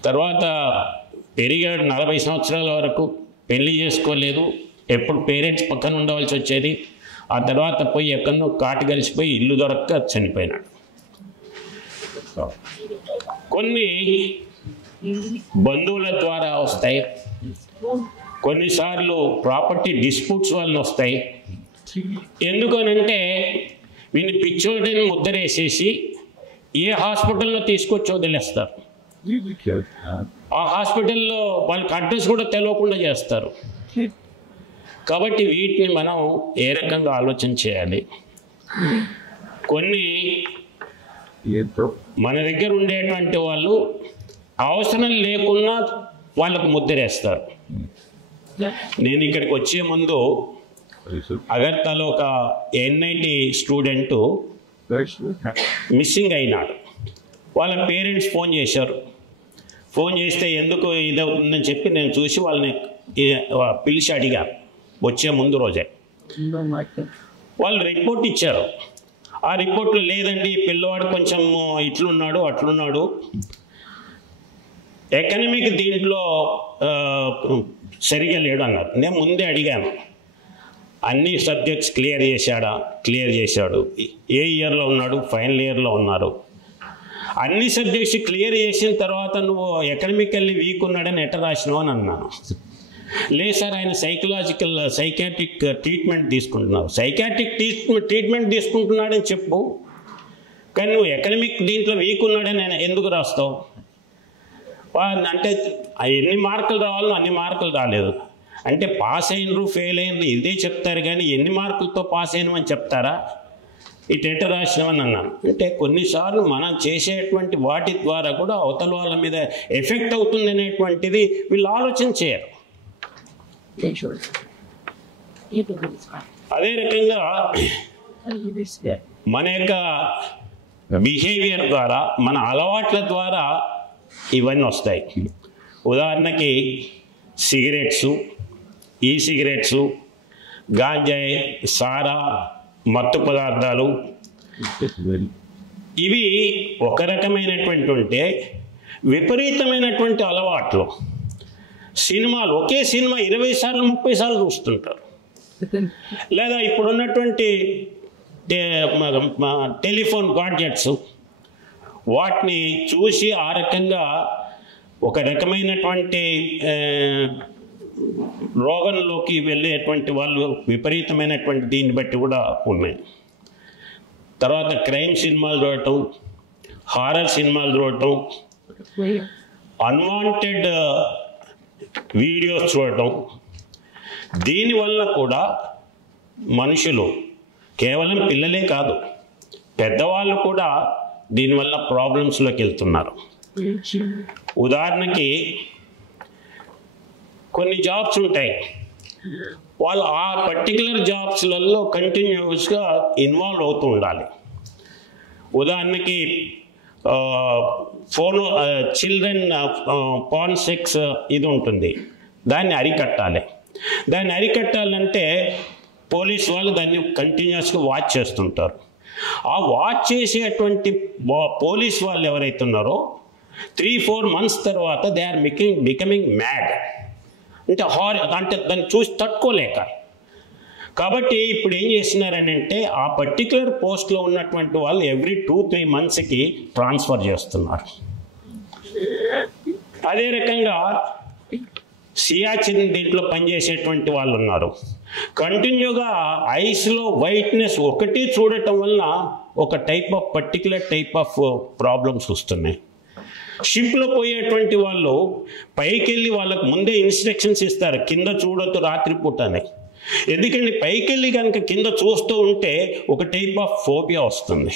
తర్వాత పెరిగాడు 40 సంవత్సరాల వరకు, పెళ్లి చేసుకోలేదు, ఎప్పుడు పేరెంట్స్ పక్కన ఉండవలసి వచ్చేది. ఆ తర్వాత పోయి ఎక్కడో కాటు కలిసిపోయి ఇల్లు దొరక్క చనిపోయినాడు. కొన్ని బంధువుల ద్వారా వస్తాయి, కొన్నిసార్లు ప్రాపర్టీ డిస్ప్యూట్స్ వల్ల వస్తాయి. ఎందుకనంటే వీళ్ళు పిచ్చోడిని ముద్రేసేసి ఏ హాస్పిటల్లో తీసుకొచ్చి వదిలేస్తారు. ఆ హాస్పిటల్లో వాళ్ళకి అడ్రస్ కూడా తెలియకుండా చేస్తారు. కాబట్టి వీటిని మనం ఏ రకంగా ఆలోచన చేయాలి. కొన్ని మన దగ్గర ఉండేటువంటి వాళ్ళు అవసరం లేకున్నా వాళ్ళకు ముద్రేస్తారు. నేను ఇక్కడికి వచ్చే ముందు అగర్తలో ఒక NIT స్టూడెంట్ మిస్సింగ్ అయినాడు. వాళ్ళ పేరెంట్స్ ఫోన్ చేశారు. ఫోన్ చేస్తే ఎందుకు ఇది అవుతుందని చెప్పి నేను చూసి వాళ్ళని పిలిచి అడిగాను వచ్చే ముందు రోజే. వాళ్ళు రిపోర్ట్ ఇచ్చారు. ఆ రిపోర్ట్లో లేదండి పిల్లవాడు కొంచెం ఇట్లున్నాడు అట్లున్నాడు, ఎకనమిక్ దీంట్లో సరిగా లేడు అన్నారు. నేను ముందే అడిగాను అన్ని సబ్జెక్ట్స్ క్లియర్ చేశాడా? క్లియర్ చేశాడు. ఏ ఇయర్లో ఉన్నాడు? ఫైనల్ ఇయర్లో ఉన్నారు. అన్ని సబ్జెక్ట్స్ క్లియర్ చేసిన తర్వాత నువ్వు ఎకనమికల్లీ వీక్ ఉన్నాడని ఎట్ట రాసినావు అని అన్నాను. లేదు సార్ ఆయన సైకాట్రిక్ ట్రీట్మెంట్ తీసుకుంటున్నావు. సైకాట్రిక్ ట్రీట్మెంట్ తీసుకుంటున్నాడని చెప్పు, కానీ నువ్వు ఎకనమిక్ దీంట్లో వీక్ ఉన్నాడని ఎందుకు రాస్తావు? అంటే ఎన్ని మార్కులు రావాలో అన్ని మార్కులు రాలేదు అంటే పాస్ అయినరు ఫెయిల్ అయినరు ఇదే చెప్తారు, కానీ ఎన్ని మార్కులతో పాస్ అయినమని చెప్తారా? ఇటు రాసినామని అన్నాను. అంటే కొన్నిసార్లు మనం చేసేటువంటి వాటి ద్వారా కూడా అవతల వాళ్ళ మీద ఎఫెక్ట్ అవుతుంది అనేటువంటిది వీళ్ళు ఆలోచన చేయరు. అదే రకంగా మన యొక్క బిహేవియర్ ద్వారా, మన అలవాట్ల ద్వారా ఇవన్నీ వస్తాయి. ఉదాహరణకి సిగరెట్సు, ఈ సిగరెట్సు, గాంజాయి, సారా, మత్తు పదార్థాలు, ఇవి ఒక రకమైనటువంటి ఉంటే విపరీతమైనటువంటి అలవాట్లు. సినిమాలు, ఒకే సినిమా 20 సార్లు 30 సార్లు చూస్తుంటారు. లేదా ఇప్పుడున్నటువంటి టెలిఫోన్ గాడ్జెట్స్, వాటిని చూసి ఆ రకంగా ఒక రకమైనటువంటి రోగంలోకి వెళ్ళేటువంటి వాళ్ళు విపరీతమైనటువంటి దీన్ని బట్టి కూడా ఉన్నాయి. తర్వాత క్రైమ్ సినిమాలు చూడటం, హారర్ సినిమాలు చూడటం, అన్వాంటెడ్ వీడియోస్ చూడటం, దీనివల్ల కూడా మనుషులు, కేవలం పిల్లలే కాదు పెద్దవాళ్ళు కూడా దీనివల్ల ప్రాబ్లమ్స్లోకి వెళ్తున్నారు. ఉదాహరణకి కొన్ని జాబ్స్ ఉంటాయి, వాళ్ళు ఆ పర్టికులర్ జాబ్స్లలో కంటిన్యూస్గా ఇన్వాల్వ్ అవుతూ ఉండాలి. ఉదాహరణకి చిల్డ్రన్ పార్న్ సెక్స్ ఇది ఉంటుంది, దాన్ని అరికట్టాలి. దాన్ని అరికట్టాలంటే పోలీస్ వాళ్ళు దాన్ని కంటిన్యూస్గా వాచ్ చేస్తుంటారు. ఆ వాచ్ చేసేటువంటి పోలీస్ వాళ్ళు ఎవరైతే ఉన్నారో 3-4 మంత్స్ తర్వాత దే ఆర్ బికమింగ్ మ్యాడ్. అంటే దాన్ని చూసి తట్టుకోలేక. కాబట్టి ఇప్పుడు ఏం చేస్తున్నారని అంటే ఆ పర్టికులర్ పోస్ట్లో ఉన్నటువంటి వాళ్ళు ఎవ్రీ 2-3 మంత్స్కి ట్రాన్స్ఫర్ చేస్తున్నారు. అదే రకంగా సియాచిన్ దీంట్లో పనిచేసేటువంటి వాళ్ళు ఉన్నారు. కంటిన్యూగా ఐస్లో వైట్నెస్ ఒకటి చూడటం వలన ఒక పర్టికులర్ టైప్ ఆఫ్ ప్రాబ్లమ్స్ వస్తున్నాయి. షిప్లో పోయేటువంటి వాళ్ళు పైకి వెళ్ళి వాళ్ళకు ముందే ఇన్స్ట్రక్షన్స్ ఇస్తారు, కింద చూడొద్దు రాత్రిపూట అని. ఎందుకంటే పైకి వెళ్ళి కనుక కింద చూస్తూ ఉంటే ఒక టైప్ ఆఫ్ ఫోబియా వస్తుంది.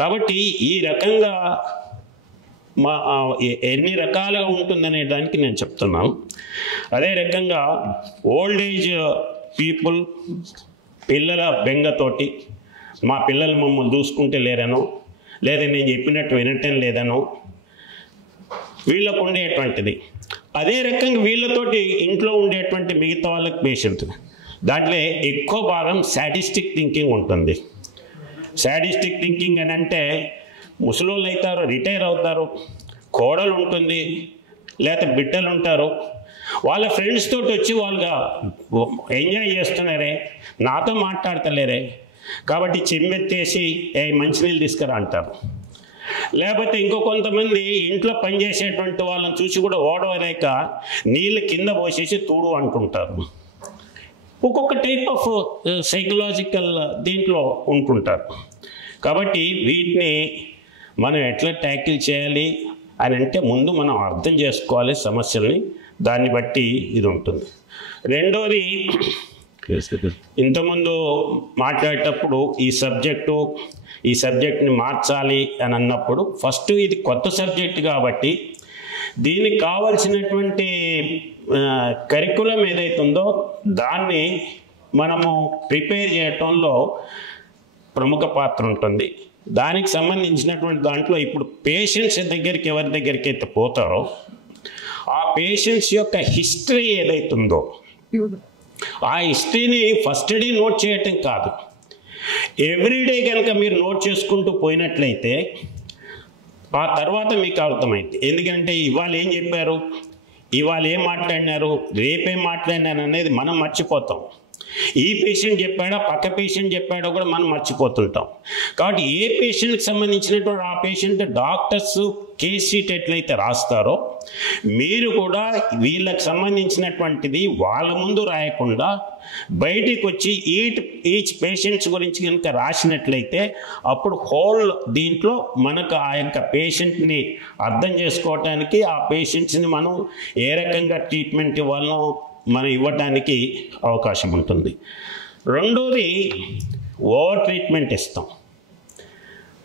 కాబట్టి ఈ రకంగా ఎన్ని రకాలుగా ఉంటుందనే దానికి నేను చెప్తున్నాను. అదే రకంగా ఓల్డ్ ఏజ్ పీపుల్ పిల్లల బెంగతోటి, మా పిల్లలు మమ్మల్ని చూసుకుంటే లేరనో, లేదా నేను చెప్పినట్టు వినటం లేదనో వీళ్ళకు ఉండేటువంటిది. అదే రకంగా వీళ్ళతోటి ఇంట్లో ఉండేటువంటి మిగతా వాళ్ళకి పేషెంట్, దాంట్లో ఎక్కువ భాగం సాడిస్టిక్ థింకింగ్ ఉంటుంది. సాడిస్టిక్ థింకింగ్ అని అంటే ముసలోళ్ళు అవుతారు, రిటైర్ అవుతారు, కోడలు ఉంటుంది, లేకపోతే బిడ్డలు ఉంటారు, వాళ్ళ ఫ్రెండ్స్ తోటి వచ్చి వాళ్ళుగా ఎంజాయ్ చేస్తున్నారే, నాతో మాట్లాడతలేరే, కాబట్టి చెమ్మెత్తేసి మంచినీళ్ళు తీసుకురా అంటారు. లేకపోతే ఇంకో కొంతమంది ఇంట్లో పనిచేసేటువంటి వాళ్ళని చూసి కూడా ఓడవలేక నీళ్ళు కింద పోసేసి తూడు అంటుంటారు. ఒక్కొక్క టైప్ ఆఫ్ సైకలాజికల్ దీంట్లో ఉంటుంటారు. కాబట్టి వీటిని మనం ఎట్లా ట్యాకిల్ చేయాలి అని అంటే ముందు మనం అర్థం చేసుకోవాలి సమస్యల్ని, దాన్ని బట్టి ఇది ఉంటుంది. రెండోది, ఇంతకుముందు మాట్లాడేటప్పుడు ఈ సబ్జెక్ట్ని మార్చాలి అని అన్నప్పుడు ఫస్ట్ ఇది కొత్త సబ్జెక్ట్ కాబట్టి దీనికి కావాల్సినటువంటి కరికులం ఏదైతుందో దాన్ని మనము ప్రిపేర్ చేయటంలో ప్రముఖ పాత్ర ఉంటుంది. దానికి సంబంధించినటువంటి దాంట్లో ఇప్పుడు పేషెంట్స్ దగ్గరికి ఎవరి దగ్గరికి అయితే పోతారో ఆ పేషెంట్స్ యొక్క హిస్టరీ ఏదైతుందో ఆ హిస్టరీని ఫస్ట్ డే నోట్ చేయటం కాదు, ఎవ్రీడే కనుక మీరు నోట్ చేసుకుంటూ పోయినట్లయితే ఆ తర్వాత మీకు అర్థమైంది. ఎందుకంటే ఇవాళ ఏం చెప్పారు, ఇవాళ ఏం మాట్లాడినారు, రేపేం మాట్లాడినారు అనేది మనం మర్చిపోతాం. ఈ పేషెంట్ చెప్పాడో పక్క పేషెంట్ చెప్పాడో కూడా మనం మర్చిపోతుంటాం. కాబట్టి ఏ పేషెంట్కి సంబంధించినటువంటి ఆ పేషెంట్ డాక్టర్స్ కేస్ షీట్ ఎట్లయితే రాస్తారో మీరు కూడా వీళ్ళకి సంబంధించినటువంటిది వాళ్ళ ముందు రాయకుండా బయటికి వచ్చి ఈచ్ పేషెంట్స్ గురించి కనుక రాసినట్లయితే అప్పుడు హోల్ దీంట్లో మనకు ఆ యొక్క పేషెంట్ని అర్థం చేసుకోవటానికి, ఆ పేషెంట్స్ని మనం ఏ రకంగా ట్రీట్మెంట్ ఇవ్వాలనో మనం ఇవ్వటానికి అవకాశం ఉంటుంది. రెండోది, ఓవర్ ట్రీట్మెంట్ ఇస్తాం.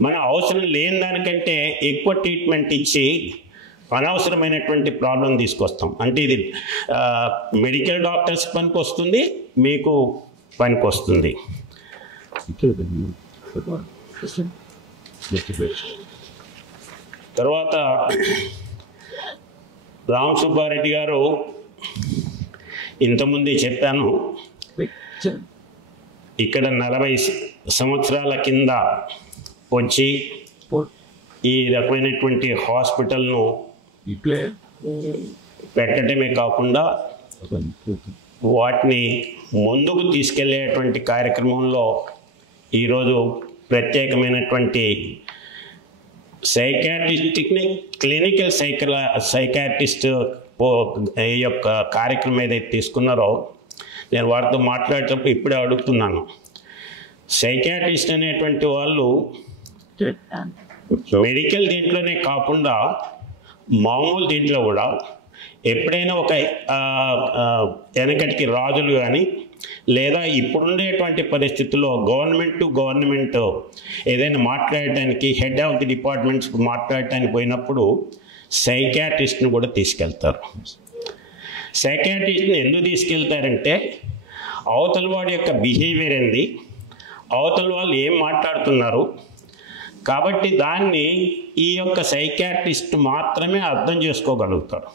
మన అవసరం లేని దానికంటే ఎక్కువ ట్రీట్మెంట్ ఇచ్చి అనవసరమైనటువంటి ప్రాబ్లం తీసుకొస్తాం. అంటే ఇది మెడికల్ డాక్టర్స్ పనికి వస్తుంది, మీకు పనికి వస్తుంది. తర్వాత రామ్ సుబ్బారెడ్డి గారు ఇంతకుముందే చెప్పాను, ఇక్కడ 40 సంవత్సరాల కింద వచ్చి ఈ రకమైనటువంటి హాస్పిటల్ను పెట్టడమే కాకుండా వాటిని ముందుకు తీసుకెళ్లేటువంటి కార్యక్రమంలో ఈరోజు ప్రత్యేకమైనటువంటి సైకాట్రిస్ట్ని క్లినికల్ సైకాట్రిస్ట్ ఈ యొక్క కార్యక్రమం ఏదైతే తీసుకున్నారో నేను వారితో మాట్లాడేటప్పుడు ఇప్పుడే అడుగుతున్నాను. సైకాట్రిస్ట్ అనేటువంటి వాళ్ళు మెడికల్ దీంట్లోనే కాకుండా మామూలు దీంట్లో కూడా ఎప్పుడైనా ఒక వెనకటికి రాజులు కానీ లేదా ఇప్పుడుండేటువంటి పరిస్థితుల్లో గవర్నమెంట్ టు గవర్నమెంట్ ఏదైనా మాట్లాడటానికి హెడ్ ఆఫ్ ది డిపార్ట్మెంట్స్ మాట్లాడటానికి పోయినప్పుడు సైకాట్రిస్ట్ని కూడా తీసుకెళ్తారు. సైకాట్రిస్ట్ని ఎందుకు తీసుకెళ్తారంటే అవతల వాడి యొక్క బిహేవియర్ ఏంది, అవతల వాళ్ళు ఏం మాట్లాడుతున్నారు, కాబట్టి దాన్ని ఈ యొక్క సైకాట్రిస్ట్ మాత్రమే అర్థం చేసుకోగలుగుతారు.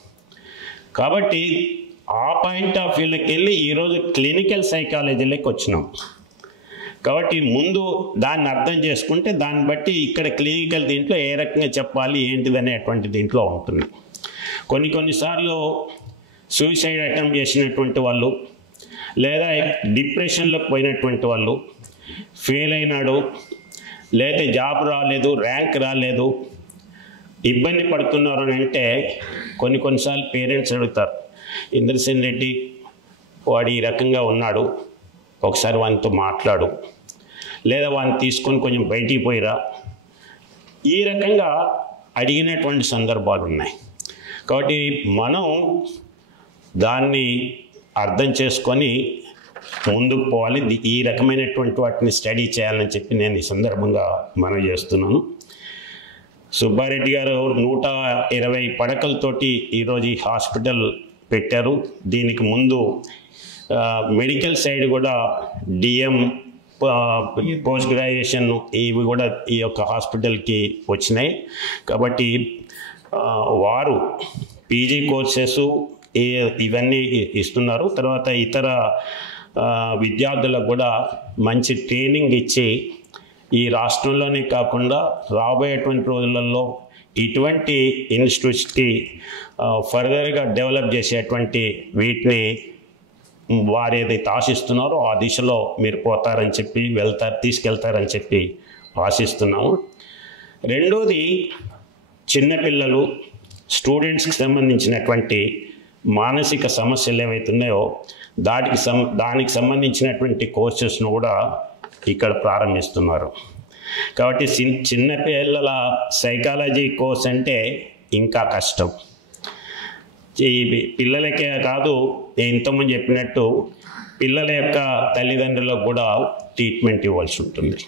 కాబట్టి ఆ పాయింట్ ఆఫ్ వ్యూలోకి వెళ్ళి ఈరోజు క్లినికల్ సైకాలజీలోకి వచ్చినాం. కాబట్టి ముందు దాన్ని అర్థం చేసుకుంటే దాన్ని బట్టి ఇక్కడ క్లినికల్ దీంట్లో ఏ రకంగా చెప్పాలి ఏంటిది అనేటువంటి దీంట్లో ఉంటుంది. కొన్నిసార్లు సూసైడ్ అటెంప్ట్ చేసినటువంటి వాళ్ళు లేదా డిప్రెషన్లోకి పోయినటువంటి వాళ్ళు, ఫెయిల్ అయినాడు లేదా జాబ్ రాలేదు, ర్యాంక్ రాలేదు, ఇబ్బంది పడుతున్నారు అని అంటే కొన్నిసార్లు పేరెంట్స్ అడుగుతారు, ఇంద్రసేన్ రెడ్డి వాడు ఈ రకంగా ఉన్నాడు, ఒకసారి వానితో మాట్లాడు, లేదా వాడిని తీసుకొని కొంచెం బయటికి పోయిరా, ఈ రకంగా అడిగినటువంటి సందర్భాలు ఉన్నాయి. కాబట్టి మనం దాన్ని అర్థం చేసుకొని ముందుకు పోవాలి. ఈ రకమైనటువంటి వాటిని స్టడీ చేయాలని చెప్పి నేను ఈ సందర్భంగా మనం చేస్తున్నాను. సుబ్బారెడ్డి గారు 120 పడకలతోటి ఈరోజు ఈ హాస్పిటల్ పెట్టారు. దీనికి ముందు మెడికల్ సైడ్ కూడా డిఎం పోస్ట్ గ్రాడ్యుయేషన్ ఇవి కూడా ఈ యొక్క హాస్పిటల్కి వచ్చినాయి. కాబట్టి వారు పీజీ కోర్సెస్ ఇవన్నీ ఇస్తున్నారు. తర్వాత ఇతర విద్యార్థులకు కూడా మంచి ట్రైనింగ్ ఇచ్చి ఈ రాష్ట్రంలోనే కాకుండా రాబోయేటువంటి రోజులలో ఇటువంటి ఇన్స్టిట్యూట్స్కి ఫర్దర్గా డెవలప్ చేసేటువంటి వీటిని వారు ఏదైతే ఆశిస్తున్నారో ఆ దిశలో మీరు పోతారని చెప్పి తీసుకెళ్తారని చెప్పి ఆశిస్తున్నాము. రెండోది, చిన్నపిల్లలు స్టూడెంట్స్కి సంబంధించినటువంటి మానసిక సమస్యలు ఏవైతున్నాయో దానికి సంబంధించినటువంటి కోర్సెస్ను కూడా ఇక్కడ ప్రారంభిస్తున్నారు. కాబట్టి చిన్నపిల్లల సైకాలజీ కోర్స్ అంటే ఇంకా కష్టం. ఈ పిల్లలకే కాదు, ఇంతకుముందు చెప్పినట్టు పిల్లల యొక్క తల్లిదండ్రులకు కూడా ట్రీట్మెంట్ ఇవ్వాల్సి ఉంటుంది.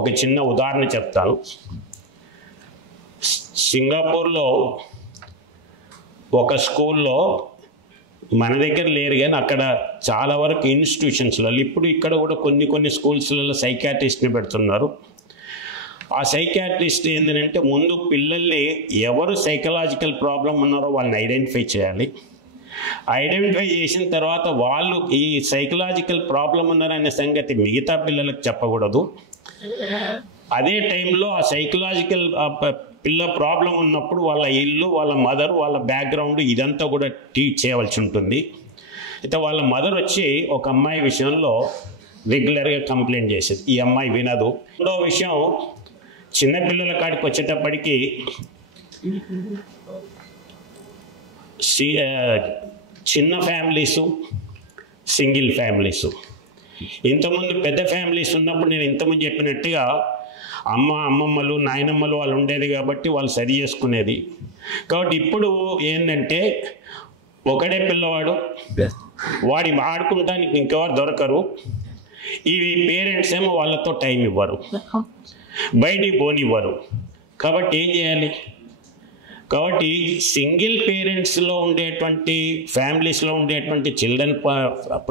ఒక చిన్న ఉదాహరణ చెప్తాను. సింగపూర్లో ఒక స్కూల్లో, మన దగ్గర లేరు కానీ అక్కడ చాలా వరకు ఇన్స్టిట్యూషన్స్లలో ఇప్పుడు ఇక్కడ కూడా కొన్ని స్కూల్స్లలో సైకాట్రిస్ట్ని పెడుతున్నారు. ఆ సైకాట్రిస్ట్ ఏంటంటే ముందు పిల్లల్ని ఎవరు సైకలాజికల్ ప్రాబ్లం ఉన్నారో వాళ్ళని ఐడెంటిఫై చేయాలి. ఐడెంటిఫై చేసిన తర్వాత వాళ్ళు ఈ సైకలాజికల్ ప్రాబ్లం ఉన్నారనే సంగతి మిగతా పిల్లలకు చెప్పకూడదు. అదే టైంలో ఆ సైకలాజికల్ పిల్ల ప్రాబ్లం ఉన్నప్పుడు వాళ్ళ ఇల్లు, వాళ్ళ మదర్, వాళ్ళ బ్యాక్గ్రౌండ్ ఇదంతా కూడా టీచ్ చేయవలసి ఉంటుంది. అయితే వాళ్ళ మదర్ వచ్చి ఒక అమ్మాయి విషయంలో రెగ్యులర్గా కంప్లైంట్ చేసేది, ఈ అమ్మాయి వినదు. రెండో విషయం, చిన్నపిల్లల కాడికి వచ్చేటప్పటికి చిన్న ఫ్యామిలీసు, సింగిల్ ఫ్యామిలీసు. ఇంతకుముందు పెద్ద ఫ్యామిలీస్ ఉన్నప్పుడు నేను ఇంతకుముందు చెప్పినట్టుగా అమ్మమ్మలు, నాయనమ్మలు వాళ్ళు ఉండేది కాబట్టి వాళ్ళు సరి చేసుకునేది. కాబట్టి ఇప్పుడు ఏంటంటే ఒకడే పిల్లవాడు, వాడి ఆడుకుంటానికి ఇంకెవరు దొరకరు. ఈ పేరెంట్స్ ఏమో వాళ్ళతో టైం ఇవ్వరు, బయటికి పోనివ్వరు. కాబట్టి ఏం చేయాలి? కాబట్టి సింగిల్ పేరెంట్స్లో ఉండేటువంటి ఫ్యామిలీస్లో ఉండేటువంటి చిల్డ్రన్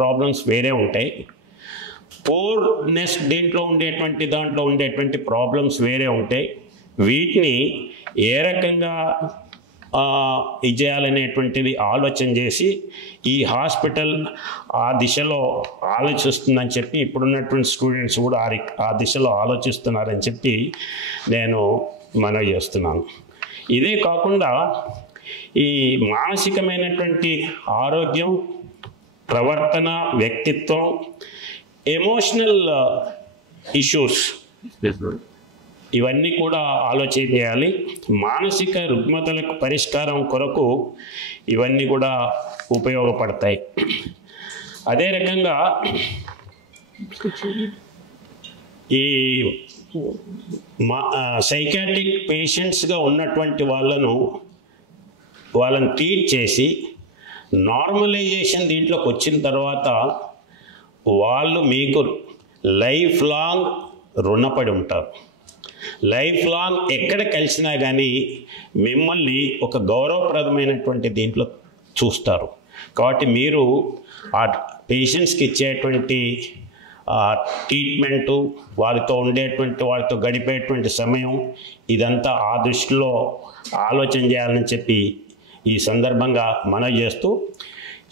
ప్రాబ్లమ్స్ వేరే ఉంటాయి. పూర్నెస్ దాంట్లో ఉండేటువంటి ప్రాబ్లమ్స్ వేరే ఉంటాయి. వీటిని ఏ రకంగా ఇది చేయాలనేటువంటిది ఆలోచన చేసి ఈ హాస్పిటల్ ఆ దిశలో ఆలోచిస్తుందని చెప్పి ఇప్పుడున్నటువంటి స్టూడెంట్స్ కూడా ఆ దిశలో ఆలోచిస్తున్నారని చెప్పి నేను మనవి చేస్తున్నాను. ఇదే కాకుండా ఈ మానసికమైనటువంటి ఆరోగ్యం, ప్రవర్తన, వ్యక్తిత్వం, ఎమోషనల్ ఇష్యూస్ ఇవన్నీ కూడా ఆలోచన చేయాలి. మానసిక రుగ్మతలకు పరిష్కారం కొరకు ఇవన్నీ కూడా ఉపయోగపడతాయి. అదే రకంగా ఈ సైకాట్రిక్ పేషెంట్స్గా ఉన్నటువంటి వాళ్ళని ట్రీట్ చేసి నార్మలైజేషన్ దీంట్లోకి వచ్చిన తర్వాత వాళ్ళు మీకు లైఫ్ లాంగ్ రుణపడి ఉంటారు. లైఫ్ లాంగ్ ఎక్కడ కలిసినా కానీ మిమ్మల్ని ఒక గౌరవప్రదమైనటువంటి దీంట్లో చూస్తారు. కాబట్టి మీరు ఆ పేషెంట్స్కి ఇచ్చేటువంటి ట్రీట్మెంటు, వారితో గడిపేటువంటి సమయం, ఇదంతా ఆ దృష్టిలో ఆలోచన చేయాలని చెప్పి ఈ సందర్భంగా మనవి చేస్తూ,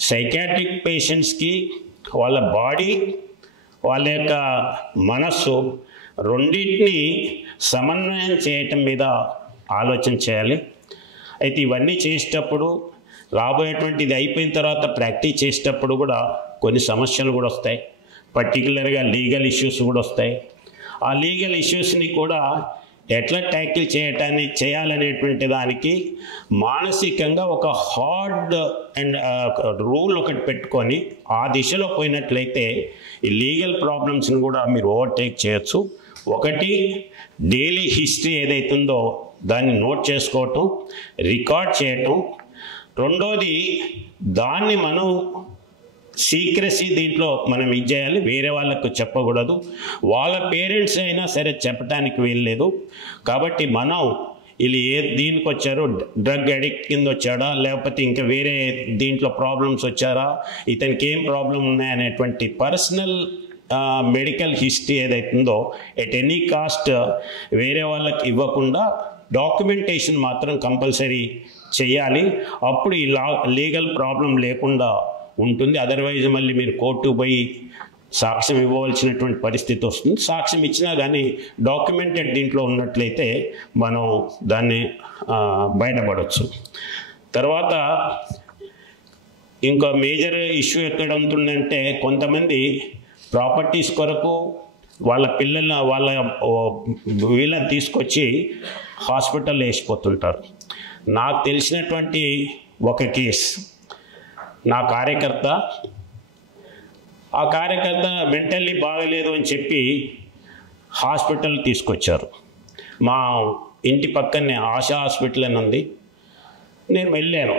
సైకాట్రిక్ పేషెంట్స్కి వాళ్ళ బాడీ, వాళ్ళ యొక్క మనస్సు రెండింటినీ సమన్వయం చేయటం మీద ఆలోచన చేయాలి. అయితే ఇవన్నీ చేసేటప్పుడు రాబోయేటువంటి ఇది అయిపోయిన తర్వాత ప్రాక్టీస్ చేసేటప్పుడు కూడా కొన్ని సమస్యలు కూడా వస్తాయి. పర్టికులర్గా లీగల్ ఇష్యూస్ కూడా వస్తాయి. ఆ లీగల్ ఇష్యూస్ని కూడా ఎట్లా ట్యాకిల్ చేయాలనేటువంటి దానికి మానసికంగా ఒక హార్డ్ అండ్ రూల్ ఒకటి పెట్టుకొని ఆ దిశలో పోయినట్లయితే ఈ లీగల్ ప్రాబ్లమ్స్ని కూడా మీరు ఓవర్టేక్ చేయొచ్చు. ఒకటి, డైలీ హిస్టరీ ఏదైతుందో దాన్ని నోట్ చేసుకోవటం, రికార్డ్ చేయటం. రెండోది, దాన్ని మనం సీక్రెసీ దీంట్లో మనం ఇది చేయాలి, వేరే వాళ్ళకు చెప్పకూడదు. వాళ్ళ పేరెంట్స్ అయినా సరే చెప్పడానికి వీల్లేదు. కాబట్టి మనం వీళ్ళు దీనికి వచ్చారో, డ్రగ్ అడిక్ట్ కింద వచ్చాడా, లేకపోతే ఇంకా వేరే దీంట్లో ప్రాబ్లమ్స్ వచ్చారా, ఇతనికి ఏం ప్రాబ్లం ఉన్నాయనేటువంటి పర్సనల్ మెడికల్ హిస్టరీ ఏదైతుందో ఎట్ ఎనీ కాస్ట్ వేరే వాళ్ళకి ఇవ్వకుండా డాక్యుమెంటేషన్ మాత్రం కంపల్సరీ చేయాలి. అప్పుడు ఈ లీగల్ ప్రాబ్లం లేకుండా ఉంటుంది. అదర్వైజ్ మళ్ళీ మీరు కోర్టుకు పోయి సాక్ష్యం ఇవ్వవలసినటువంటి పరిస్థితి వస్తుంది. సాక్ష్యం ఇచ్చినా కానీ డాక్యుమెంటెడ్ దీంట్లో ఉన్నట్లయితే మనం దాన్ని బయటపడవచ్చు. తర్వాత ఇంకా మేజర్ ఇష్యూ ఎక్కడ ఉంటుందంటే కొంతమంది ప్రాపర్టీస్ కొరకు వాళ్ళ పిల్లల వీళ్ళని తీసుకొచ్చి హాస్పిటల్లో వేసిపోతుంటారు. నాకు తెలిసినటువంటి ఒక కేసు, నా కార్యకర్త మెంటల్లీ బాగలేదు అని చెప్పి హాస్పిటల్ తీసుకొచ్చారు. మా ఇంటి పక్కనే ఆశా హాస్పిటల్ అని ఉంది. నేను వెళ్ళాను.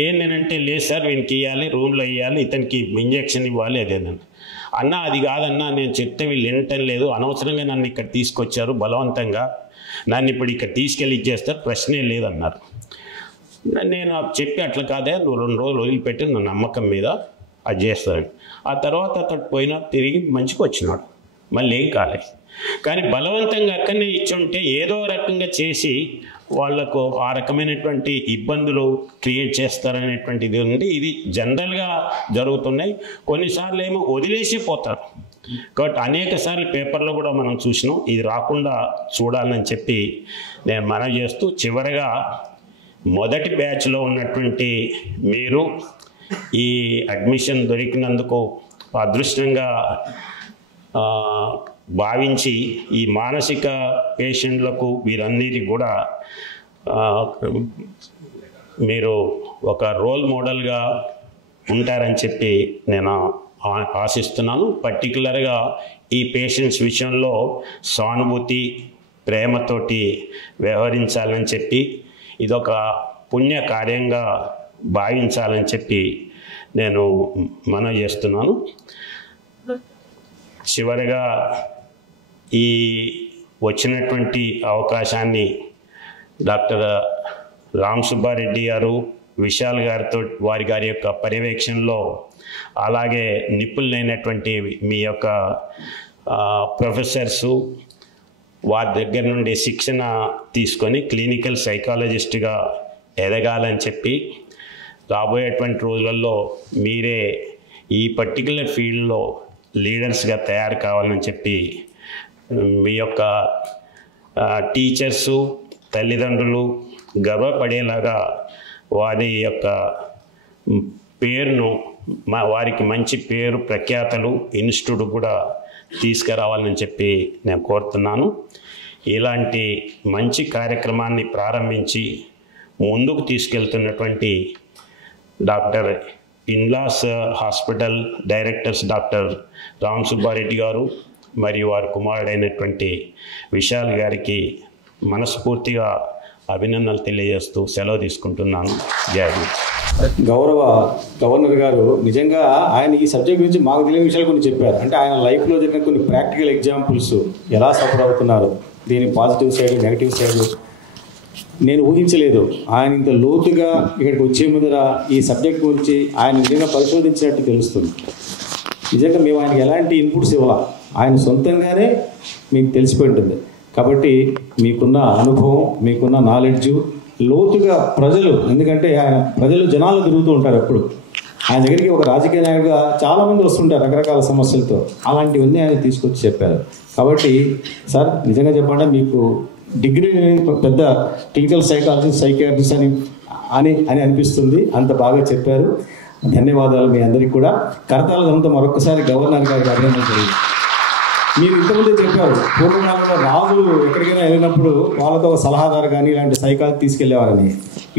ఏంటంటే లేదు సార్ వీనికి ఇవ్వాలి, రూమ్లో ఇవ్వాలి, ఇతనికి ఇంజెక్షన్ ఇవ్వాలి, అదేనని. అన్న అది కాదన్నా, నేను చెప్తే వీళ్ళు వినటం లేదు, అనవసరంగా నన్ను ఇక్కడ తీసుకొచ్చారు బలవంతంగా, నన్ను ఇప్పుడు ఇక్కడ తీసుకెళ్ళి ఇచ్చేస్తారు, ప్రశ్నే లేదన్నారు. నేను చెప్పి అట్లా కాదే, నువ్వు 2 రోజులు వదిలిపెట్టి నా నమ్మకం మీద అది చేస్తాను. ఆ తర్వాత అతడు పోయినా తిరిగి మంచిగా వచ్చినాడు, మళ్ళీ ఏం కాలేదు. కానీ బలవంతంగా అక్కడనే ఇచ్చుంటే ఏదో రకంగా చేసి వాళ్లకు ఆ రకమైనటువంటి ఇబ్బందులు క్రియేట్ చేస్తారనేటువంటిది ఉంది. ఇది జనరల్గా జరుగుతున్నాయి. కొన్నిసార్లు ఏమో వదిలేసి పోతారు. కాబట్టి అనేక సార్లు పేపర్లో కూడా మనం చూసినాం. ఇది రాకుండా చూడాలని చెప్పి నేను మనవి చేస్తూ, చివరిగా మొదటి బ్యాచ్లో ఉన్నటువంటి మీరు ఈ అడ్మిషన్ దొరికినందుకు అదృష్టంగా భావించి ఈ మానసిక పేషెంట్లకు వీరన్నిటికి కూడా మీరు ఒక రోల్ మోడల్గా ఉంటారని చెప్పి నేను ఆశిస్తున్నాను. పర్టికులర్గా ఈ పేషెంట్స్ విషయంలో సానుభూతి, ప్రేమతోటి వ్యవహరించాలని చెప్పి ఇదొక పుణ్య కార్యంగా భావించాలని చెప్పి నేను మనవి చేస్తున్నాను. చివరిగా ఈ వచ్చినటువంటి అవకాశాన్ని డాక్టర్ రామ్ సుబ్బారెడ్డి గారు, విశాల్ గారితో వారి యొక్క పర్యవేక్షణలో, అలాగే నిపుణులైనటువంటి మీ యొక్క ప్రొఫెసర్సు వారి దగ్గర నుండి శిక్షణ తీసుకొని క్లినికల్ సైకాలజిస్ట్గా ఎదగాలని చెప్పి, రాబోయేటువంటి రోజులలో మీరే ఈ పర్టికులర్ ఫీల్డ్లో లీడర్స్గా తయారు కావాలని చెప్పి మీ యొక్క టీచర్సు, తల్లిదండ్రులు గర్వపడేలాగా వారి యొక్క పేరును, వారికి మంచి పేరు ప్రఖ్యాతలు ఇన్స్టిట్యూట్ కూడా తీసుకురావాలని చెప్పి నేను కోరుతున్నాను. ఇలాంటి మంచి కార్యక్రమాన్ని ప్రారంభించి ముందుకు తీసుకెళ్తున్నటువంటి డాక్టర్ ఇన్లాస్ hospital directors doctor Ram Subba Reddy గారు మరియు వారి కుమారుడైనటువంటి విశాల్ గారికి మనస్ఫూర్తిగా అభినందనలు తెలియజేస్తూ సెలవు తీసుకుంటున్నాను. జై హింద్. గౌరవ గవర్నర్ గారు నిజంగా ఆయన ఈ సబ్జెక్ట్ గురించి మాకు తెలియని విషయాలు కొన్ని చెప్పారు. అంటే ఆయన లైఫ్లో జరిగిన కొన్ని ప్రాక్టికల్ ఎగ్జాంపుల్స్, ఎలా సఫర్ అవుతున్నారు, దీని పాజిటివ్ సైడ్, నెగిటివ్ సైడ్ నేను ఊహించలేదు. ఆయన ఇంత లోతుగా ఇక్కడికి వచ్చే ముందర ఈ సబ్జెక్ట్ గురించి ఆయన నిజంగా పరిశోధించినట్టు తెలుస్తుంది. నిజంగా మేము ఆయనకి ఎలాంటి ఇన్పుట్స్ ఇవ్వాలి, ఆయన సొంతంగానే మీకు తెలిసిపోయి ఉంటుంది. కాబట్టి మీకున్న అనుభవం, మీకున్న నాలెడ్జు, లోతుగా ప్రజలు, ఎందుకంటే ఆయన జనాలు తిరుగుతూ ఉంటారు ఎప్పుడు. ఆయన దగ్గరికి ఒక రాజకీయ నాయకుడిగా చాలామంది వస్తుంటారు రకరకాల సమస్యలతో, అలాంటివన్నీ ఆయన తీసుకొచ్చి చెప్పారు. కాబట్టి సార్ నిజంగా చెప్పండి, మీకు డిగ్రీ పెద్ద క్లినికల్ సైకాట్రిస్ట్ అని అనిపిస్తుంది, అంత బాగా చెప్పారు. ధన్యవాదాలు మీ అందరికీ కూడా. కరతాళంతో మరొకసారి గవర్నర్ గారికి అభినందనలు జరిగింది. మీరు ఇంతకుముందే చెప్పారు, పూర్వకాలంలో రాజులు ఎక్కడికైనా వెళ్ళినప్పుడు వాళ్ళతో ఒక సలహాదారు కానీ ఇలాంటి సైకాలజీ తీసుకెళ్లేవారని.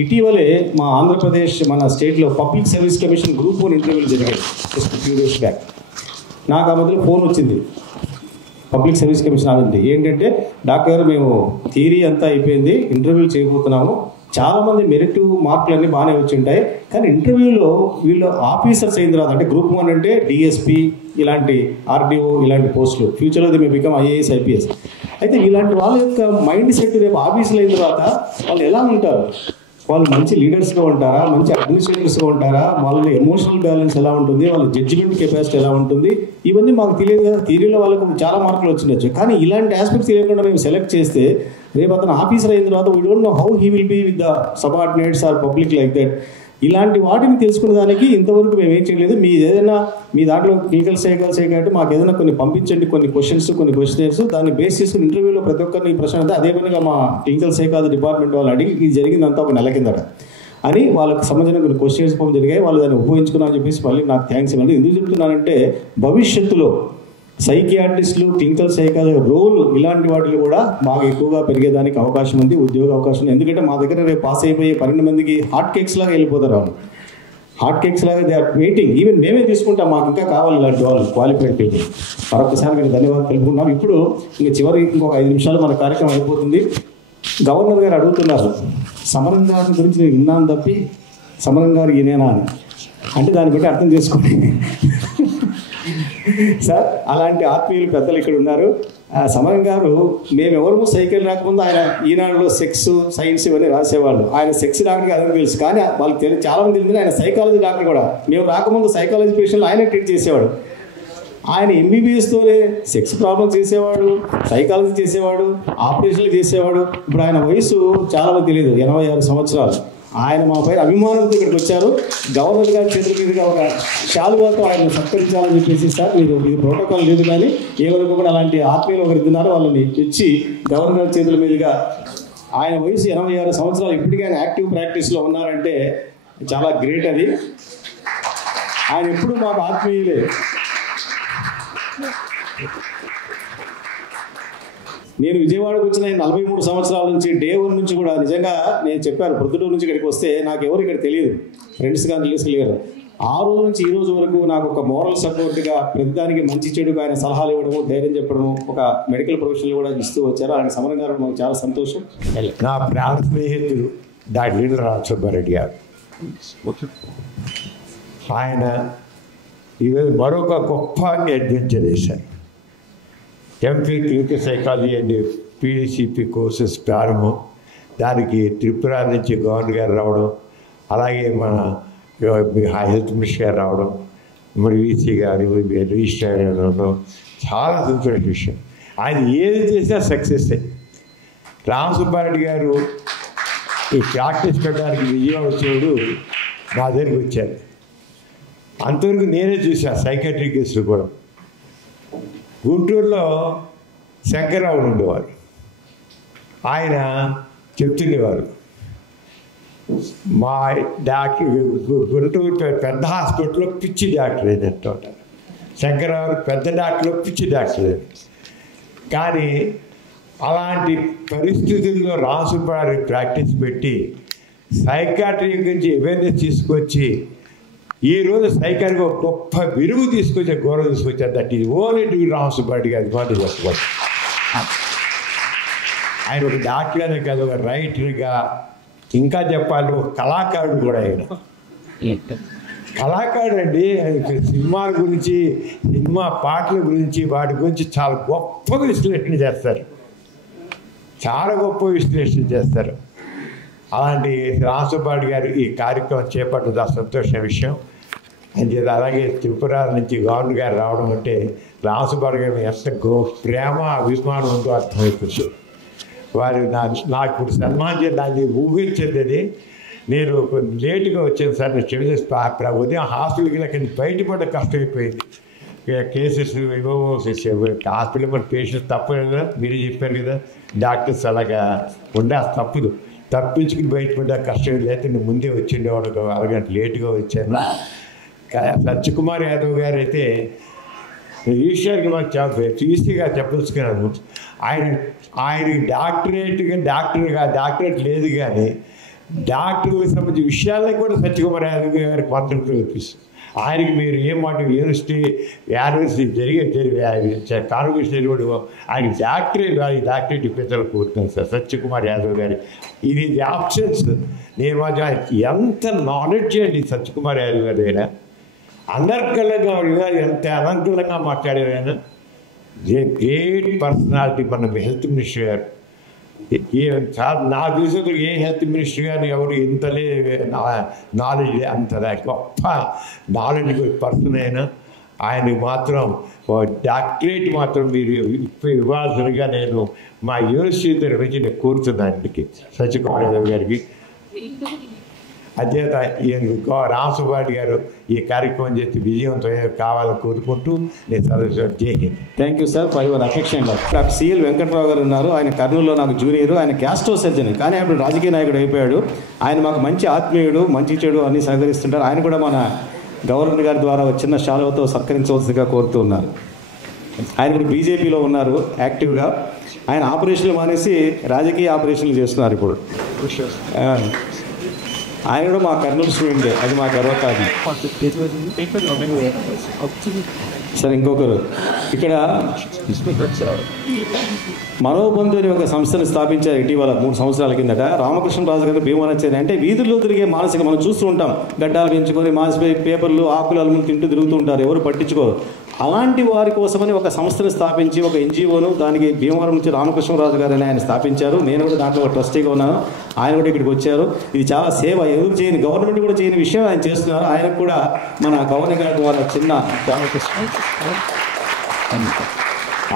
ఇటీవలే మా ఆంధ్రప్రదేశ్ మన స్టేట్లో పబ్లిక్ సర్వీస్ కమిషన్ గ్రూప్ 1 ఇంటర్వ్యూలు జరిగాయి జస్ట్ ఫ్యూ డేస్ బ్యాక్. నాకు ఆ మధ్యలో ఫోన్ వచ్చింది పబ్లిక్ సర్వీస్ కమిషన్ అనేది. ఏంటంటే, డాక్టర్ గారు మేము థియరీ అంతా అయిపోయింది, ఇంటర్వ్యూలు చేయబోతున్నాము, చాలామంది మెరిట్ మార్కులు అన్నీ బాగానే వచ్చి ఉంటాయి, కానీ ఇంటర్వ్యూలో వీళ్ళు ఆఫీసర్స్ అయిన తర్వాత, అంటే గ్రూప్ 1 అంటే డిఎస్పీ ఇలాంటి ఆర్డీఓ ఇలాంటి పోస్టులు, ఫ్యూచర్లో the may become IAS IPS. అయితే ఇలాంటి వాళ్ళ యొక్క మైండ్ సెట్ రేపు ఆఫీసులు అయిన తర్వాత వాళ్ళు ఎలా ఉంటారు, వాళ్ళు మంచి లీడర్స్గా ఉంటారా, మంచి అడ్మినిస్ట్రేటర్స్గా ఉంటారా, వాళ్ళ ఎమోషనల్ బ్యాలెన్స్ ఎలా ఉంటుంది, వాళ్ళ జడ్జిమెంట్ కెపాసిటీ ఎలా ఉంటుంది, ఇవన్నీ మాకు తెలియదు కదా. థియరీలో వాళ్ళకు చాలా మార్కులు వచ్చిండొచ్చు, కానీ ఇలాంటి ఆస్పెక్ట్స్ తెలియకుండా మేము సెలెక్ట్ చేస్తే రేపు అతను ఆఫీసర్ అయిన తర్వాత we don't know how he will be with the subordinates or public like that. ఇలాంటి వాటిని తెలుసుకునే దానికి ఇంతవరకు మేము ఏం చేయలేదు. మీ ఏదైనా మీ దాంట్లో క్లినికల్ సైకాట్రీ మాకు ఏదైనా కొన్ని పంపించండి, కొన్ని క్వశ్చన్స్ దాన్ని బేస్ చేసుకుని ఇంటర్వ్యూలో ప్రతి ఒక్కరిని ఈ ప్రశ్న అంటే అదే పనిగా మా క్లినికల్ సైకాలజీ డిపార్ట్మెంట్ వాళ్ళు అడిగి ఇది జరిగిందంతా ఒక నెల కిందట. అని వాళ్ళకి సంబంధించిన కొన్ని క్వశ్చన్స్ పంపడం జరిగాయి. వాళ్ళు దాన్ని ఉపయోగించుకున్నారని చెప్పేసి మళ్ళీ నాకు థ్యాంక్స్ ఇవ్వండి. ఎందుకు చెప్తున్నానంటే భవిష్యత్తులో సైకియాట్రిస్టులు, క్లినికల్ సైకాలజీ రోల్ ఇలాంటి వాటిలో కూడా బాగా ఎక్కువగా పెరిగేదానికి అవకాశం ఉంది, ఉద్యోగ అవకాశం ఉంది. ఎందుకంటే మా దగ్గర రేపు పాస్ అయిపోయే 12 మందికి హాట్ కేక్స్ లాగా వెళ్ళిపోతారు. వాళ్ళు హాట్ కేక్స్ లాగా దే ఆర్ వెయిటింగ్. ఈవెన్ మేమే తీసుకుంటాం, మాకు ఇంకా కావాలి ఇలాంటి వాళ్ళు క్వాలిఫైడ్ పీపుల్. మరొకసారి మీకు ధన్యవాదాలు తెలుపుకుంటున్నాం. ఇప్పుడు చివరి ఇంకొక 5 నిమిషాలు మన కార్యక్రమం అయిపోతుంది. గవర్నర్ గారు అడుగుతున్నారు, సమరం గారి గురించి నేను విన్నాను తప్పి సమరం గారు ఈయనేనా అని. అంటే దాన్ని బట్టి అర్థం చేసుకోండి సార్. అలాంటి ఆత్మీయులు పెద్దలు ఇక్కడ ఉన్నారు. సమరం గారు మేమెవరము సైకిల్ రాకముందు ఆయన ఈనాడులో సెక్స్, సైన్స్ ఇవన్నీ రాసేవాళ్ళు. ఆయన సెక్స్ డాక్టర్కి అదని తెలుసు, కానీ వాళ్ళకి చాలామంది తెలిసింది ఆయన సైకాలజీ డాక్టర్ కూడా. మేము రాకముందు సైకాలజీ పేషెంట్లు ఆయన ట్రీట్ చేసేవాడు. ఆయన ఎంబీబీఎస్తోనే సెక్స్ ప్రాబ్లమ్స్ చేసేవాడు, సైకాలజీ చేసేవాడు, ఆపరేషన్లు చేసేవాడు. ఇప్పుడు ఆయన వయసు చాలామంది తెలియదు, 86 సంవత్సరాలు. ఆయన మా పైన అభిమానంతో ఇక్కడికి వచ్చారు. గవర్నర్ గారి చేతుల మీదుగా ఒక శాలువాతో ఆయన సత్కరించాలని చెప్పేసి, సార్ మీరు ఇది ప్రోటోకాల్ లేదు కానీ ఏవరకు కూడా అలాంటి ఆత్మీయులు ఒకరు ఇస్తున్నారు, వాళ్ళని తెచ్చి గవర్నర్ గారి చేతుల మీదుగా. ఆయన వయసు 86 సంవత్సరాలు, ఇప్పటికీ ఆయన యాక్టివ్ ప్రాక్టీస్లో ఉన్నారంటే చాలా గ్రేట్. అది ఆయన ఎప్పుడు మాకు ఆత్మీయులే. నేను విజయవాడకు వచ్చిన 43 సంవత్సరాల నుంచి డే 1 నుంచి కూడా నిజంగా నేను చెప్పాను, ప్రొద్దుటూరు నుంచి ఇక్కడికి వస్తే నాకు ఎవరు ఇక్కడ తెలియదు, ఫ్రెండ్స్ కానీ రిలేస్ లేరు. ఆ రోజు నుంచి ఈ రోజు వరకు నాకు ఒక మోరల్ సపోర్ట్గా ప్రతిదానికి మంచి చెడుగా ఆయన సలహాలు ఇవ్వడము, ధైర్యం చెప్పడము, ఒక మెడికల్ ప్రొఫెషనల్ కూడా ఇస్తూ వచ్చారు. ఆయన సమరం గారు మాకు చాలా సంతోషం. నా ప్రాణ స్నేహితుడు డాక్టర్ ఇంద్ల రామసుబ్బారెడ్డి గారు, ఆయన ఈరోజు మరొక గొప్ప అడ్వెంచర్ చేశారు. MPhil clinical psychology and PDCP courses ప్రారంభం, దానికి త్రిపుర నుంచి గవర్నర్ గారు రావడం, అలాగే మన హెల్త్ మినిస్టర్ గారు రావడం, మరి వీసీ గారు రిజిస్టర్ గారు రావడం చాలా సంతోషమైన విషయం. ఆయన ఏది చేసినా సక్సెస్. రామసుబ్బారెడ్డి గారు ఈ ప్రాక్టీస్ పెట్టడానికి విజయవాడ వచ్చినప్పుడు నా దగ్గరికి వచ్చారు. అంతవరకు నేనే చూశాను సైకాట్రీ కేసులు కూడా. గుంటూరులో శంకర్రావు ఉండేవారు, ఆయన చెప్తుండేవారు, మా డాక్టర్ గుంటూరు పెద్ద హాస్పిటల్లో పిచ్చి డాక్టర్ ఏదంటే ఉంటారు, శంకర్రావు పెద్ద డాక్టర్లో పిచ్చి డాక్టర్. కానీ అలాంటి పరిస్థితుల్లో రామసుబ్బారెడ్డి ప్రాక్టీస్ పెట్టి సైకాట్రీ గురించి అవేర్నెస్ తీసుకొచ్చి ఈరోజు సైకాట్రీకి ఒక గొప్ప విలువ తీసుకొచ్చే గౌరవం తీసుకొచ్చారు. That is only due Ramasubba Reddy గారి మాట చెప్పవచ్చు. ఆయన ఒక డాక్టర్గానే కాదు, ఒక రైటర్గా, ఇంకా చెప్పాలి ఒక కళాకారుడు కూడా. ఆయన కళాకారుడు అండి. సినిమాల గురించి, సినిమా పాటల గురించి, వాటి గురించి చాలా గొప్ప విశ్లేషణ చేస్తారు, చాలా గొప్ప విశ్లేషణ చేస్తారు. అలాంటి రామసుబ్బారెడ్డి గారు ఈ కార్యక్రమం చేపట్టడం సంతోషమైన విషయం. అంటే అలాగే త్రిపుర నుంచి గవర్నర్ గారు రావడం అంటే రామసుబ్బారెడ్డి గారు ఎంత ప్రేమ అభిమానం ఉందో అర్థమైపోతుంది. వారు నాకు ఇప్పుడు సన్మానం చేసి దాన్ని ఊహించేది. నేను లేటుగా వచ్చాను సార్, నేను క్షమించేసి ఉదయం హాస్పిటల్కి వెళ్ళి బయటపడ్డ కష్టమైపోయింది. కేసెస్ ఏవో హాస్పిటల్ మన పేషెంట్స్ తప్పదు కదా, మీరే చెప్పారు కదా, డాక్టర్స్ అలాగా ఉండే తప్పదు, తప్పించుకుని బయటపడ్డా కష్టం. లేకపోతే నేను ముందే వచ్చిండేవాడు, అరగంట లేటుగా వచ్చాను. సత్యకుమార్ యాదవ్ గారు అయితే ఈశ్వర్కి మాకు చాలా ఈజీగా చెప్పదలుచుకున్నాను. ఆయనకి డాక్టరేట్ లేదు, కానీ డాక్టర్లకు సంబంధించిన విషయాలకు కూడా సత్యకుమార్ యాదవ్ గారికి కాంట్రిబ్యూట్ కల్పిస్తుంది. ఆయనకి మీరు ఏం మాట యూనివర్సిటీ కాన్వర్సేషన్ కూడా ఆయన డాక్టరేట్ ఇప్పించాలని కోరుతున్నాను సార్ సత్యకుమార్ యాదవ్ గారి. ఇది ఆప్షన్స్. నేను మాత్రం ఎంత నాలెడ్జ్ అండి సత్యకుమార్ యాదవ్ గారు. ఆయన అనర్గళంగా ఎంత అనర్గళంగా మాట్లాడారు. ఆయన గ్రేట్ పర్సనాలిటీ. మన హెల్త్ మినిస్టర్ గారు నా దేశంలో ఏ హెల్త్ మినిస్టర్ గారు ఎవరు ఇంతలే నాలెడ్జ్, అంత గొప్ప నాలెడ్జ్ పర్సన్ అయినా ఆయనకి మాత్రం డాక్టరేట్ మాత్రం మీరు ఇవ్వాల్సినగా నేను మా యూనివర్సిటీ నుంచి నేను కోరుతున్నాను. ఆయనకి సత్యకుమార్ యాదవ్ గారికి అధ్యత రామసుబ్బారెడ్డి గారు ఈ కార్యక్రమం చేసి విజయవంతం కావాలని కోరుకుంటూ నేను చదువు జై thank you sir for your affection. Doctor CL Venkatrao గారు ఉన్నారు. ఆయన కర్నూలులో నాకు జూనియర్. ఆయన గ్యాస్ట్రో సర్జన్, కానీ ఆయన రాజకీయ నాయకుడు అయిపోయాడు. ఆయన మాకు మంచి ఆత్మీయుడు, మంచి చెడు అన్ని సహకరిస్తుంటారు. ఆయన కూడా మన గవర్నర్ గారి ద్వారా చిన్న శాలువతో సత్కరించవలసిందిగా కోరుతూ ఉన్నారు. ఆయన ఇప్పుడు బీజేపీలో ఉన్నారు యాక్టివ్గా. ఆయన ఆపరేషన్లు మానేసి రాజకీయ ఆపరేషన్లు చేస్తున్నారు ఇప్పుడు. ఆయన కూడా మా కర్నూలు స్టూడెంటే, అది మా గర్వకారణం. సరే, ఇంకొకరు ఇక్కడ మనోబంధు అని ఒక సంస్థను స్థాపించారు ఇటీవల 3 సంవత్సరాల కిందట. రామకృష్ణరాజు గారు భీమవరం. అంటే వీధుల్లో తిరిగే మానసిక మనం చూస్తూ ఉంటాం, గడ్డాలు పెంచుకొని మానసిక పేపర్లు ఆకులు అలుములు తింటూ తిరుగుతూ ఉంటారు, ఎవరు పట్టించుకోరు. అలాంటి వారి కోసమని ఒక సంస్థను స్థాపించి, ఒక ఎన్జిఓను, దానికి భీమవరం నుంచి రామకృష్ణరాజు గారు అని ఆయన స్థాపించారు. నేను కూడా దాంట్లో ఒక ట్రస్టీగా ఉన్నాను. ఆయన కూడా ఇక్కడికి వచ్చారు. ఇది చాలా సేవ, ఎవరు చేయని, గవర్నమెంట్ కూడా చేయని విషయం ఆయన చేస్తున్నారు. ఆయనకు కూడా మన గవర్నర్ గారి ద్వారా చిన్న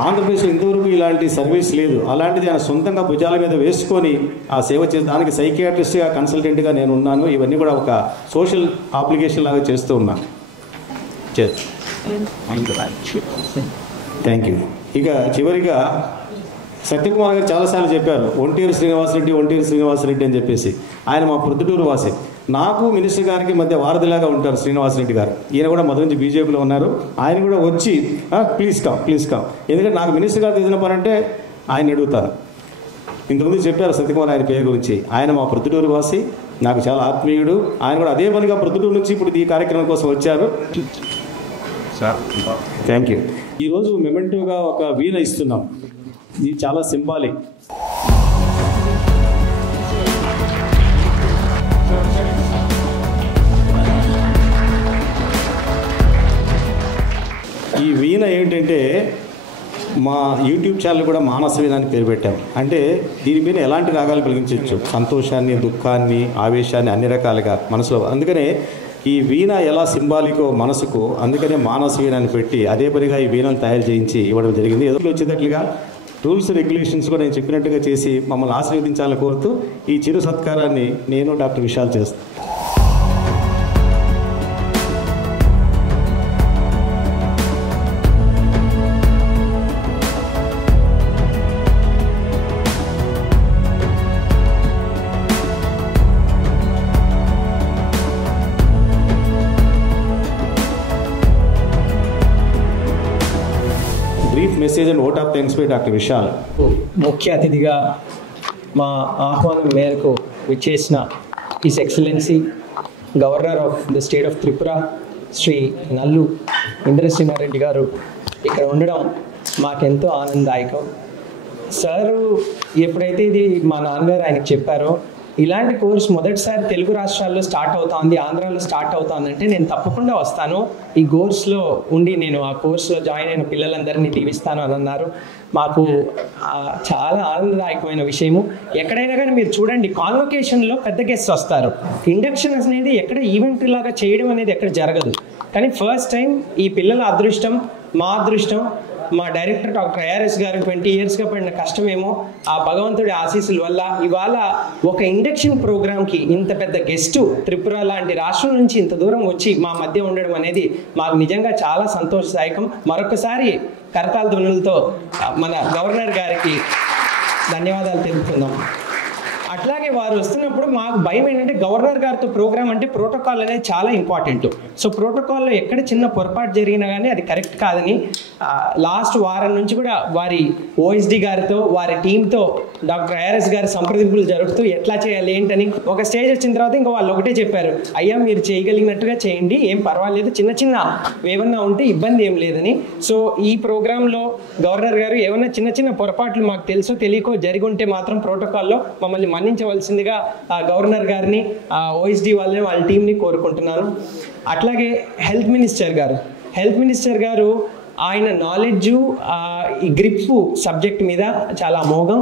ఆంధ్రప్రదేశ్లో ఇంతవరకు ఇలాంటి సర్వీస్ లేదు. అలాంటిది ఆయన సొంతంగా భుజాల మీద వేసుకొని ఆ సేవ చేసి, దానికి సైకియాట్రిస్ట్గా కన్సల్టెంట్గా నేను ఉన్నాను. ఇవన్నీ కూడా ఒక సోషల్ అప్లికేషన్ లాగా చేస్తూ ఉన్నాను. Thank you. ఇక చివరిగా సత్యకుమార్ గారు చాలాసార్లు చెప్పారు ఒంటేరు శ్రీనివాసరెడ్డి అని చెప్పేసి. ఆయన మా ప్రొద్దుటూరు వాసి. నాకు మినిస్టర్ గారికి మధ్య వారధిలాగా ఉంటారు శ్రీనివాసరెడ్డి గారు. ఈయన కూడా మొదటి నుంచి బీజేపీలో ఉన్నారు. ఆయన కూడా వచ్చి ప్లీజ్ కమ్. ఎందుకంటే నాకు మినిస్టర్ గారు తెలిసిన పని అంటే ఆయన అడుగుతారు. ఇంతకుముందు చెప్పారు సత్యకుమార్ ఆయన పేరు గురించి. ఆయన మా ప్రొద్దుటూరు వాసి, నాకు చాలా ఆత్మీయుడు. ఆయన కూడా అదే పనిగా ప్రొద్దుటూరు నుంచి ఇప్పుడు ఈ కార్యక్రమం కోసం వచ్చారు. Thank you. ఈరోజు మెమెంటోగా ఒక వీణ ఇస్తున్నాం. ఇది చాలా సింబాలిక్. ఈ వీణ ఏంటంటే మా యూట్యూబ్ ఛానల్ కూడా మానస వీణ అని పేరు పెట్టాం. అంటే దీని మీద ఎలాంటి రాగాలు కలిగించవచ్చు, సంతోషాన్ని, దుఃఖాన్ని, ఆవేశాన్ని, అన్ని రకాలుగా మనసులో. అందుకనే ఈ వీణ ఎలా సింబాలికో మనసుకు, అందుకనే మానస వీణ అని పెట్టి అదే పనిగా ఈ వీణను తయారు చేయించి ఇవ్వడం జరిగింది. ఎదురు వచ్చేటట్లుగా రూల్స్ రెగ్యులేషన్స్ కూడా నేను చెప్పినట్టుగా చేసి మమ్మల్ని ఆశీర్వదించాలని కోరుతూ ఈ చిరు సత్కారాన్ని నేను డాక్టర్ విశాల్ చేస్తాను. Message and vote of thanks by doctor Vishal. ముఖ్య అతిథిగా మా ఆహ్వానం మేరకు విచ్చేసిన his excellency governor of the state of Tripura Shri Nallu Indrasimha Reddy గారు ఇక్కడ ఉండడం మాకెంతో ఆనందదాయకం. సారు ఎప్పుడైతే ఇది మా నాన్నగారు ఆయనకు చెప్పారో, ఇలాంటి కోర్స్ మొదటిసారి తెలుగు రాష్ట్రాల్లో స్టార్ట్ అవుతుంది, ఆంధ్రాలో స్టార్ట్ అవుతుందంటే నేను తప్పకుండా వస్తాను, ఈ కోర్స్లో ఉండి నేను ఆ కోర్సులో జాయిన్ అయిన పిల్లలందరినీ దీవిస్తాను అని అన్నారు. మాకు చాలా ఆనందదాయకమైన విషయము. ఎక్కడైనా కానీ మీరు చూడండి, కాన్వొకేషన్లో పెద్ద గెస్ట్ వస్తారు, ఇండక్షన్ అనేది ఎక్కడ ఈవెంట్ లాగా చేయడం అనేది ఎక్కడ జరగదు. కానీ ఫస్ట్ టైం ఈ పిల్లల అదృష్టం, మా అదృష్టం, మా డైరెక్టర్ డాక్టర్ ఐఆర్ఎస్ గారు 20 yearsగా పడిన కష్టమేమో ఆ భగవంతుడి ఆశీస్సుల వల్ల ఇవాళ ఒక ఇండక్షన్ ప్రోగ్రామ్కి ఇంత పెద్ద గెస్టు త్రిపుర లాంటి రాష్ట్రం నుంచి ఇంత దూరం వచ్చి మా మధ్య ఉండడం అనేది మాకు నిజంగా చాలా సంతోషదాయకం. మరొకసారి కరతాళ ధ్వనులతో మన గవర్నర్ గారికి ధన్యవాదాలు తెలుపుకుందాం. అట్లాగే వారు వస్తున్నప్పుడు మాకు భయం ఏంటంటే, గవర్నర్ గారితో ప్రోగ్రామ్ అంటే ప్రోటోకాల్ అనేది చాలా ఇంపార్టెంట్. సో ప్రోటోకాల్లో ఎక్కడ చిన్న పొరపాటు జరిగినా కానీ అది కరెక్ట్ కాదని లాస్ట్ వారం నుంచి కూడా వారి ఓఎస్డి గారితో, వారి టీంతో డాక్టర్ ఐఆర్ఎస్ గారి సంప్రదింపులు జరుపుతూ ఎట్లా చేయాలి ఏంటని ఒక స్టేజ్ వచ్చిన తర్వాత ఇంకా వాళ్ళు ఒకటే చెప్పారు, అయ్యా మీరు చేయగలిగినట్టుగా చేయండి, ఏం పర్వాలేదు, చిన్న చిన్న ఏమన్నా ఉంటే ఇబ్బంది ఏం లేదని. సో ఈ ప్రోగ్రాంలో గవర్నర్ గారు ఏమన్నా చిన్న చిన్న పొరపాట్లు మాకు తెలుసో తెలియకో జరిగి ఉంటే మాత్రం ప్రోటోకాల్లో మమ్మల్ని మన్నించవలసిందిగా గవర్నర్ గారిని, ఓఎస్డి వాళ్ళని, వాళ్ళ టీంని కోరుకుంటున్నాను. అట్లాగే హెల్త్ మినిస్టర్ గారు ఆయన నాలెడ్జు, ఈ గ్రిప్ సబ్జెక్ట్ మీద చాలా అమోఘం.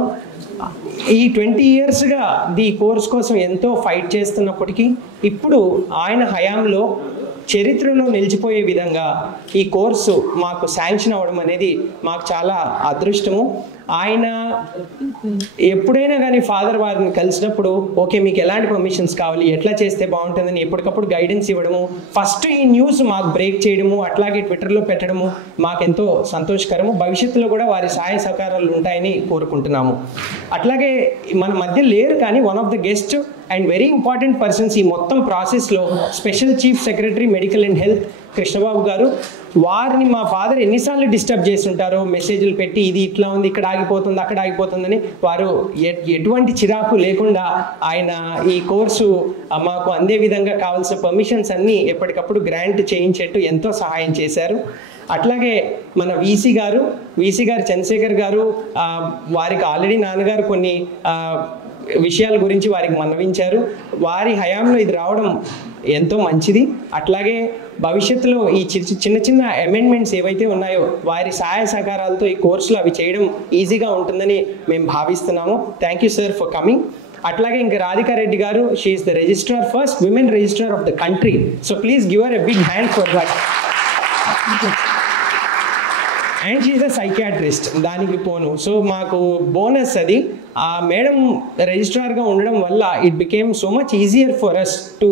ఈ 20 yearsగా ఈ కోర్స్ కోసం ఎంతో ఫైట్ చేస్తున్నప్పటికీ ఇప్పుడు ఆయన హయాంలో చరిత్రలో నిలిచిపోయే విధంగా ఈ కోర్సు మాకు శాంక్షన్ అవ్వడం అనేది మాకు చాలా అదృష్టము. ఆయన ఎప్పుడైనా కానీ ఫాదర్ వారిని కలిసినప్పుడు ఓకే మీకు ఎలాంటి పర్మిషన్స్ కావాలి, ఎట్లా చేస్తే బాగుంటుందని ఎప్పటికప్పుడు గైడెన్స్ ఇవ్వడము, ఫస్ట్ ఈ న్యూస్ మాకు బ్రేక్ చేయడము, అట్లాగే ట్విట్టర్లో పెట్టడము మాకెంతో సంతోషకరము. భవిష్యత్తులో కూడా వారి సహాయ సహకారాలు ఉంటాయని కోరుకుంటున్నాము. అట్లాగే మన మధ్య లేరు కానీ one of the guest and very important persons ఈ మొత్తం ప్రాసెస్లో special chief secretary medical and health Krishnababu గారు. వారిని మా ఫాదర్ ఎన్నిసార్లు డిస్టర్బ్ చేస్తుంటారో మెసేజ్లు పెట్టి, ఇది ఇట్లా ఉంది, ఇక్కడ ఆగిపోతుంది, అక్కడ ఆగిపోతుందని. వారు ఎటువంటి చిరాకు లేకుండా ఆయన ఈ కోర్సు మాకు అందే విధంగా కావాల్సిన పర్మిషన్స్ అన్నీ ఎప్పటికప్పుడు గ్రాంట్ చేయించేట్టు ఎంతో సహాయం చేశారు. అట్లాగే మన వీసీ గారు చంద్రశేఖర్ గారు, వారికి ఆల్రెడీ నాన్నగారు కొన్ని విషయాల గురించి వారికి మనవించారు. వారి హయాంలో ఇది రావడం ఎంతో మంచిది. అట్లాగే భవిష్యత్తులో ఈ చిన్న చిన్న అమెండ్మెంట్స్ ఏవైతే ఉన్నాయో వారి సహాయ సహకారాలతో ఈ కోర్సులో అవి చేయడం ఈజీగా ఉంటుందని మేము భావిస్తున్నాము. Thank you sir for coming. అట్లాగే ఇంకా Radhika Reddy garu, she is the registrar, first women registrar of the country. So please give her a big hand for that. And she is a psychiatrist, దానికి పోను. సో మాకు బోనస్ అది. ఆ madam రిజిస్ట్రార్గా ఉండడం వల్ల it became so much easier for us to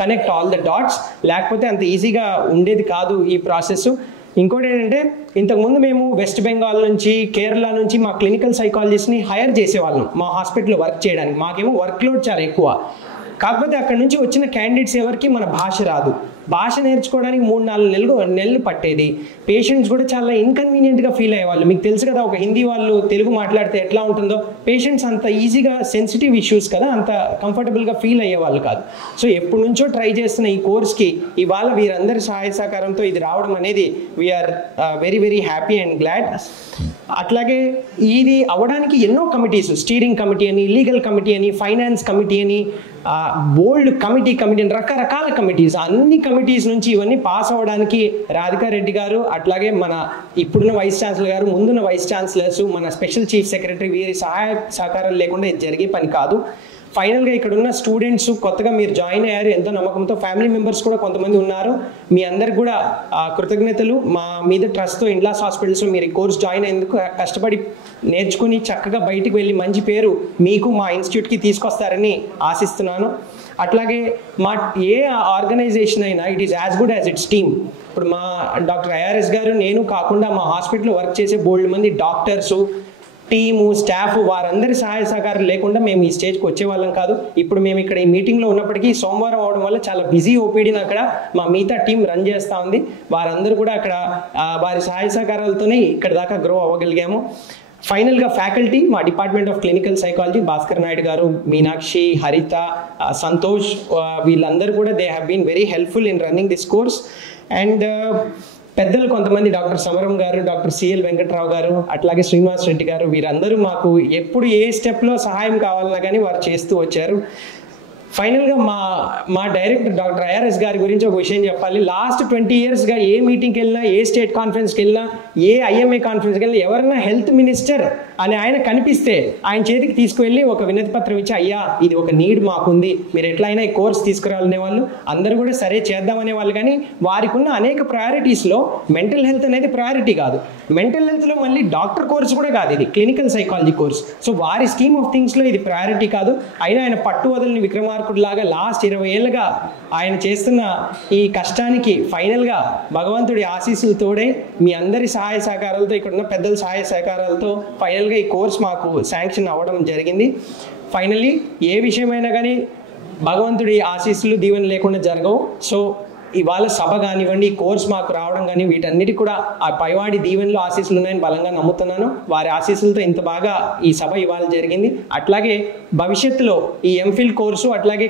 connect all the dots. లేకపోతే అంత ఈజీగా ఉండేది కాదు ఈ ప్రాసెస్. ఇంకోటి ఏంటంటే ఇంతకుముందు మేము వెస్ట్ బెంగాల్ నుంచి, కేరళ నుంచి మా క్లినికల్ సైకాలజిస్ట్ని హైర్ చేసేవాళ్ళం మా హాస్పిటల్లో వర్క్ చేయడానికి. మాకేమో వర్క్ లోడ్ చాలా ఎక్కువ. కాకపోతే అక్కడ నుంచి వచ్చిన క్యాండిడేట్స్ ఎవరికి మన భాష రాదు. భాష నేర్చుకోవడానికి 3-4 నెలలు పట్టేది. పేషెంట్స్ కూడా చాలా ఇన్కన్వీనియంట్గా ఫీల్ అయ్యేవాళ్ళు. మీకు తెలుసు కదా, ఒక హిందీ వాళ్ళు తెలుగు మాట్లాడితే ఎట్లా ఉంటుందో. పేషెంట్స్ అంత ఈజీగా సెన్సిటివ్ ఇష్యూస్ కదా, అంత కంఫర్టబుల్గా ఫీల్ అయ్యేవాళ్ళు కాదు. సో ఎప్పటి నుంచో ట్రై చేస్తున్న ఈ కోర్స్కి ఇవాళ వీరందరి సహాయ సహకారంతో ఇది రావడం అనేది we're very very happy and glad. అట్లాగే ఇది అవ్వడానికి ఎన్నో కమిటీస్, స్టీరింగ్ కమిటీ అని, లీగల్ కమిటీ అని, ఫైనాన్స్ కమిటీ అని, బోల్డ్ కమిటీ అని, రకరకాల కమిటీస్, అన్ని కమిటీస్ నుంచి ఇవన్నీ పాస్ అవ్వడానికి రాధికా రెడ్డి గారు, అట్లాగే మన ఇప్పుడున్న వైస్ ఛాన్సలర్ గారు, ముందున్న వైస్ ఛాన్సలర్స్, మన స్పెషల్ చీఫ్ సెక్రటరీ, వీరి సహాయ సహకారాలు లేకుండా ఇది జరిగే పని కాదు. ఫైనల్గా ఇక్కడ ఉన్న స్టూడెంట్స్, కొత్తగా మీరు జాయిన్ అయ్యారు ఎంతో నమ్మకంతో, ఫ్యామిలీ మెంబర్స్ కూడా కొంతమంది ఉన్నారు. మీ అందరికి కూడా కృతజ్ఞతలు. మా మీద ట్రస్ట్తో ఇండ్లాస్ హాస్పిటల్స్లో మీరు ఈ కోర్స్ జాయిన్ అయ్యేందుకు, కష్టపడి నేర్చుకుని చక్కగా బయటికి వెళ్ళి మంచి పేరు మీకు మా ఇన్స్టిట్యూట్కి తీసుకొస్తారని ఆశిస్తున్నాను. అట్లాగే మా ఏ ఆర్గనైజేషన్ అయినా it is as good as it's team. ఇప్పుడు మా డాక్టర్ ఐఆర్ఎస్ గారు, నేను కాకుండా మా హాస్పిటల్లో వర్క్ చేసే బోల్డ్ మంది డాక్టర్సు, టీము, స్టాఫ్, వారందరి సహాయ సహకారం లేకుండా మేము ఈ స్టేజ్కి వచ్చేవాళ్ళం కాదు. ఇప్పుడు మేము ఇక్కడ ఈ మీటింగ్లో ఉన్నప్పటికీ సోమవారం అవడం వల్ల చాలా బిజీ ఓపీడీని అక్కడ మా మిగతా టీం రన్ చేస్తూ ఉంది. వారందరూ కూడా అక్కడ వారి సహాయ సహకారాలతోనే ఇక్కడ దాకా గ్రో అవ్వగలిగాము. ఫైనల్గా ఫ్యాకల్టీ, మా department of clinical psychology, Bhaskar Naidu garu, Meenakshi, Haritha, Santosh, వీళ్ళందరూ కూడా they have been very helpful in running this course. And పెద్దలు కొంతమంది, డాక్టర్ సమరం గారు, డాక్టర్ సిఎల్ వెంకట్రావు గారు, అట్లాగే శ్రీనివాస్ రెడ్డి గారు, వీరందరూ మాకు ఎప్పుడు ఏ స్టెప్లో సహాయం కావాలన్నా కానీ వారు చేస్తూ వచ్చారు. ఫైనల్గా మా డైరెక్టర్ డాక్టర్ ఐఆర్ఎస్ గారి గురించి ఒక విషయం చెప్పాలి. లాస్ట్ 20 yearsగా ఏ మీటింగ్కి వెళ్ళినా, ఏ స్టేట్ కాన్ఫరెన్స్కి వెళ్ళినా, ఏ ఐఎంఏ కాన్ఫరెన్స్కి వెళ్ళినా ఎవరైనా హెల్త్ మినిస్టర్ అని ఆయన కనిపిస్తే ఆయన చేతికి తీసుకువెళ్ళి ఒక వినతి పత్రం ఇచ్చి, అయ్యా ఇది ఒక నీడ్ మాకుంది, మీరు ఎట్లయినా ఈ కోర్స్ తీసుకురావాలనే వాళ్ళు. అందరూ కూడా సరే చేద్దామనే వాళ్ళు. కానీ వారికి ఉన్న అనేక ప్రయారిటీస్లో మెంటల్ హెల్త్ అనేది ప్రయారిటీ కాదు. మెంటల్ హెల్త్లో మళ్ళీ డాక్టర్ కోర్స్ కూడా కాదు, ఇది క్లినికల్ సైకాలజీ కోర్స్. సో వారి స్కీమ్ ఆఫ్ థింగ్స్లో ఇది ప్రయారిటీ కాదు. అయినా ఆయన పట్టు వదలని విక్రమార్కుడిలాగా లాస్ట్ 20 ఏళ్ళుగా ఆయన చేస్తున్న ఈ కష్టానికి ఫైనల్గా భగవంతుడి ఆశీస్సులు తోడై మీ అందరి సహాయ సహకారాలతో, ఇక్కడ ఉన్న పెద్దల సహాయ సహకారాలతో ఫైనల్గా ఈ కోర్స్ మాకు శాంక్షన్ అవ్వడం జరిగింది. ఫైనల్లీ ఏ విషయమైనా కానీ భగవంతుడి ఆశీస్సులు, దీవెన లేకుండా జరగవు. సో ఇవాళ సభ కానివ్వండి, ఈ కోర్స్ మాకు రావడం కానీ, వీటన్నిటికీ కూడా ఆ పైవాడి దీవెనలో ఆశీస్సులు ఉన్నాయని బలంగా నమ్ముతున్నాను. వారి ఆశీస్సులతో ఇంత బాగా ఈ సభ ఇవాళ జరిగింది. అట్లాగే భవిష్యత్తులో ఈ ఎంఫిల్ కోర్సు, అట్లాగే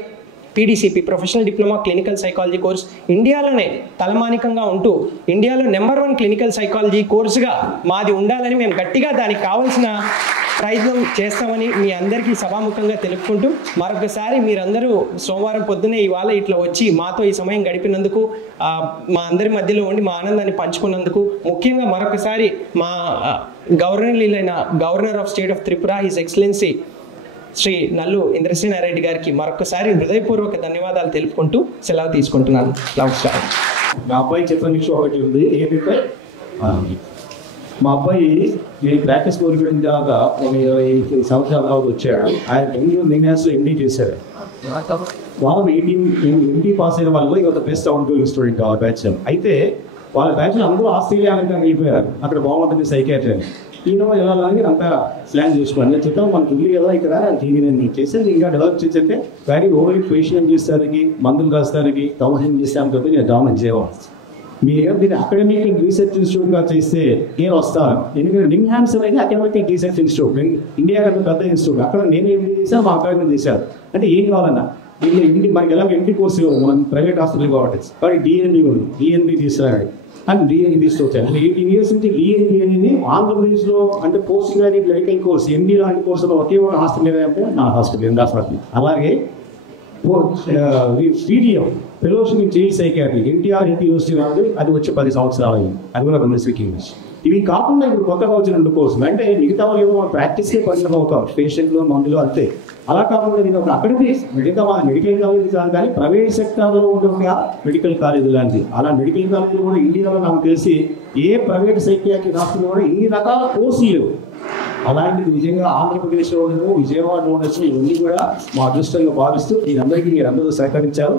PDCP professional diploma clinical psychology course ఇండియాలోనే తలమానికంగా ఉంటూ ఇండియాలో నెంబర్ 1 క్లినికల్ సైకాలజీ కోర్సుగా మాది ఉండాలని మేము గట్టిగా దానికి కావాల్సిన ప్రయత్నం చేస్తామని మీ అందరికీ సభాముఖంగా తెలుపుకుంటూ, మరొకసారి మీరందరూ సోమవారం పొద్దునే ఇవాళ ఇట్లా వచ్చి మాతో ఈ సమయం గడిపినందుకు, మా అందరి మధ్యలో ఉండి మా ఆనందాన్ని పంచుకున్నందుకు, ముఖ్యంగా మరొకసారి మా governor of state of Tripura, his excellency Shri Nallu Indrasena Reddy గారికి మరొకసారి హృదయపూర్వక ధన్యవాదాలు తెలుపుకుంటూ సెలవు తీసుకుంటున్నాను. నమస్కారం. మా అబ్బాయి చెప్పిన విషయం ఒకటి ఉంది. ఏంటంటే మా అబ్బాయి నేను ప్రాక్టీస్ కోరికడం దాకా 20 సంవత్సరాల వచ్చాడు. ఆయన బెంగళూరు లింగాస్ ఎండీ చేశారు. వాళ్ళు ఎండీ పాస్ అయిన వాళ్ళు ఇక బెస్ట్ అవుట్ గోయింగ్ స్టూడెంట్ ఆ బ్యాచ్. అయితే వాళ్ళ బ్యాచ్లో అందరూ ఆస్ట్రేలియా వెళ్ళిపోయారు. అక్కడ బాగుంటుంది సైకాట్రీ అని. ఈయన వెళ్ళాలని అంతా ప్లాన్ చేసుకోండి. నేను చెప్తాను మనకి ఇల్లు కదా ఇక్కడ నేను చేసేది ఇంకా డెవలప్ చేసేస్తే కానీ ఓన్లీ పేషెంట్ చేస్తానికి మందులు రాస్తానికి కౌన్సిలింగ్ చేస్తాను కాబట్టి నేను డామినేట్ చేయవచ్చు. మీరు దీన్ని అకాడమిక్ రీసెర్చ్ ఇన్స్టిట్యూట్గా చేస్తే నేను వస్తాను. ఎందుకంటే లింగ్హామ్స్ అనేది అకాడమిక్ రీసెర్చ్ ఇన్స్టిట్యూట్ ఇండియా కంటే పెద్ద ఇన్స్టిట్యూట్. అక్కడ నేను ఏం చేశాను మా అకాడమీ చేశాను. అంటే ఏం కావాలన్నా ఇంటి మనకి ఎలా ఎంట్రీ కోర్సు మనం ప్రైవేట్ హాస్పిటల్ కాబట్టి కానీ డిఎన్బి ఉంది. డిఎన్బి తీసుకురాడు అండ్ డిఎన్బి తీసుకొచ్చాను. 18 years నుంచి డిఎన్బి అనేది ఆంధ్రప్రదేశ్లో అంటే పోస్ట్ గ్రాడ్యుయేట్ మెడికల్ కోర్స్ ఎండి లాంటి కోర్సులో ఒకే ఒక హాస్పిటల్ అంటే నా హాస్పిటల్ హాస్పిటల్. అలాగే PDM fellowship in child psychiatry NTR university వాళ్ళు అది వచ్చి 10 సంవత్సరాలు అయింది. అది కూడా యూనివర్సిటీకి ఇంగ్లీష్. ఇవి కాకుండా ఇప్పుడు కొత్తగా వచ్చిన 2 కోర్సులు అంటే మిగతా వాళ్ళు ఏమో ప్రాక్టీస్కే పరిమితం అవుతారు. పేషెంట్లు మందులు అంతే. అలా కాకుండా నేను ఒక అకాడమిక్ మెడికల్ కాలేజీ కాదు కానీ ప్రైవేట్ సెక్టార్లో ఉండే మెడికల్ కాలేజీ లాంటిది. అలా మెడికల్ కాలేజీలు కూడా ఇండియాలో నాకు తెలిసి ఏ ప్రైవేట్ సైకియాట్రిక్ హాస్పిటల్ కూడా ఇన్ని రకాల కోర్సులు లేవు. అలాంటిది నిజంగా ఆంధ్రప్రదేశ్లో విజయవాడలో ఉండొచ్చు. ఇవన్నీ కూడా మా అదృష్టంగా భావిస్తూ మీరందరికీ మీరందరూ సహకరించారు.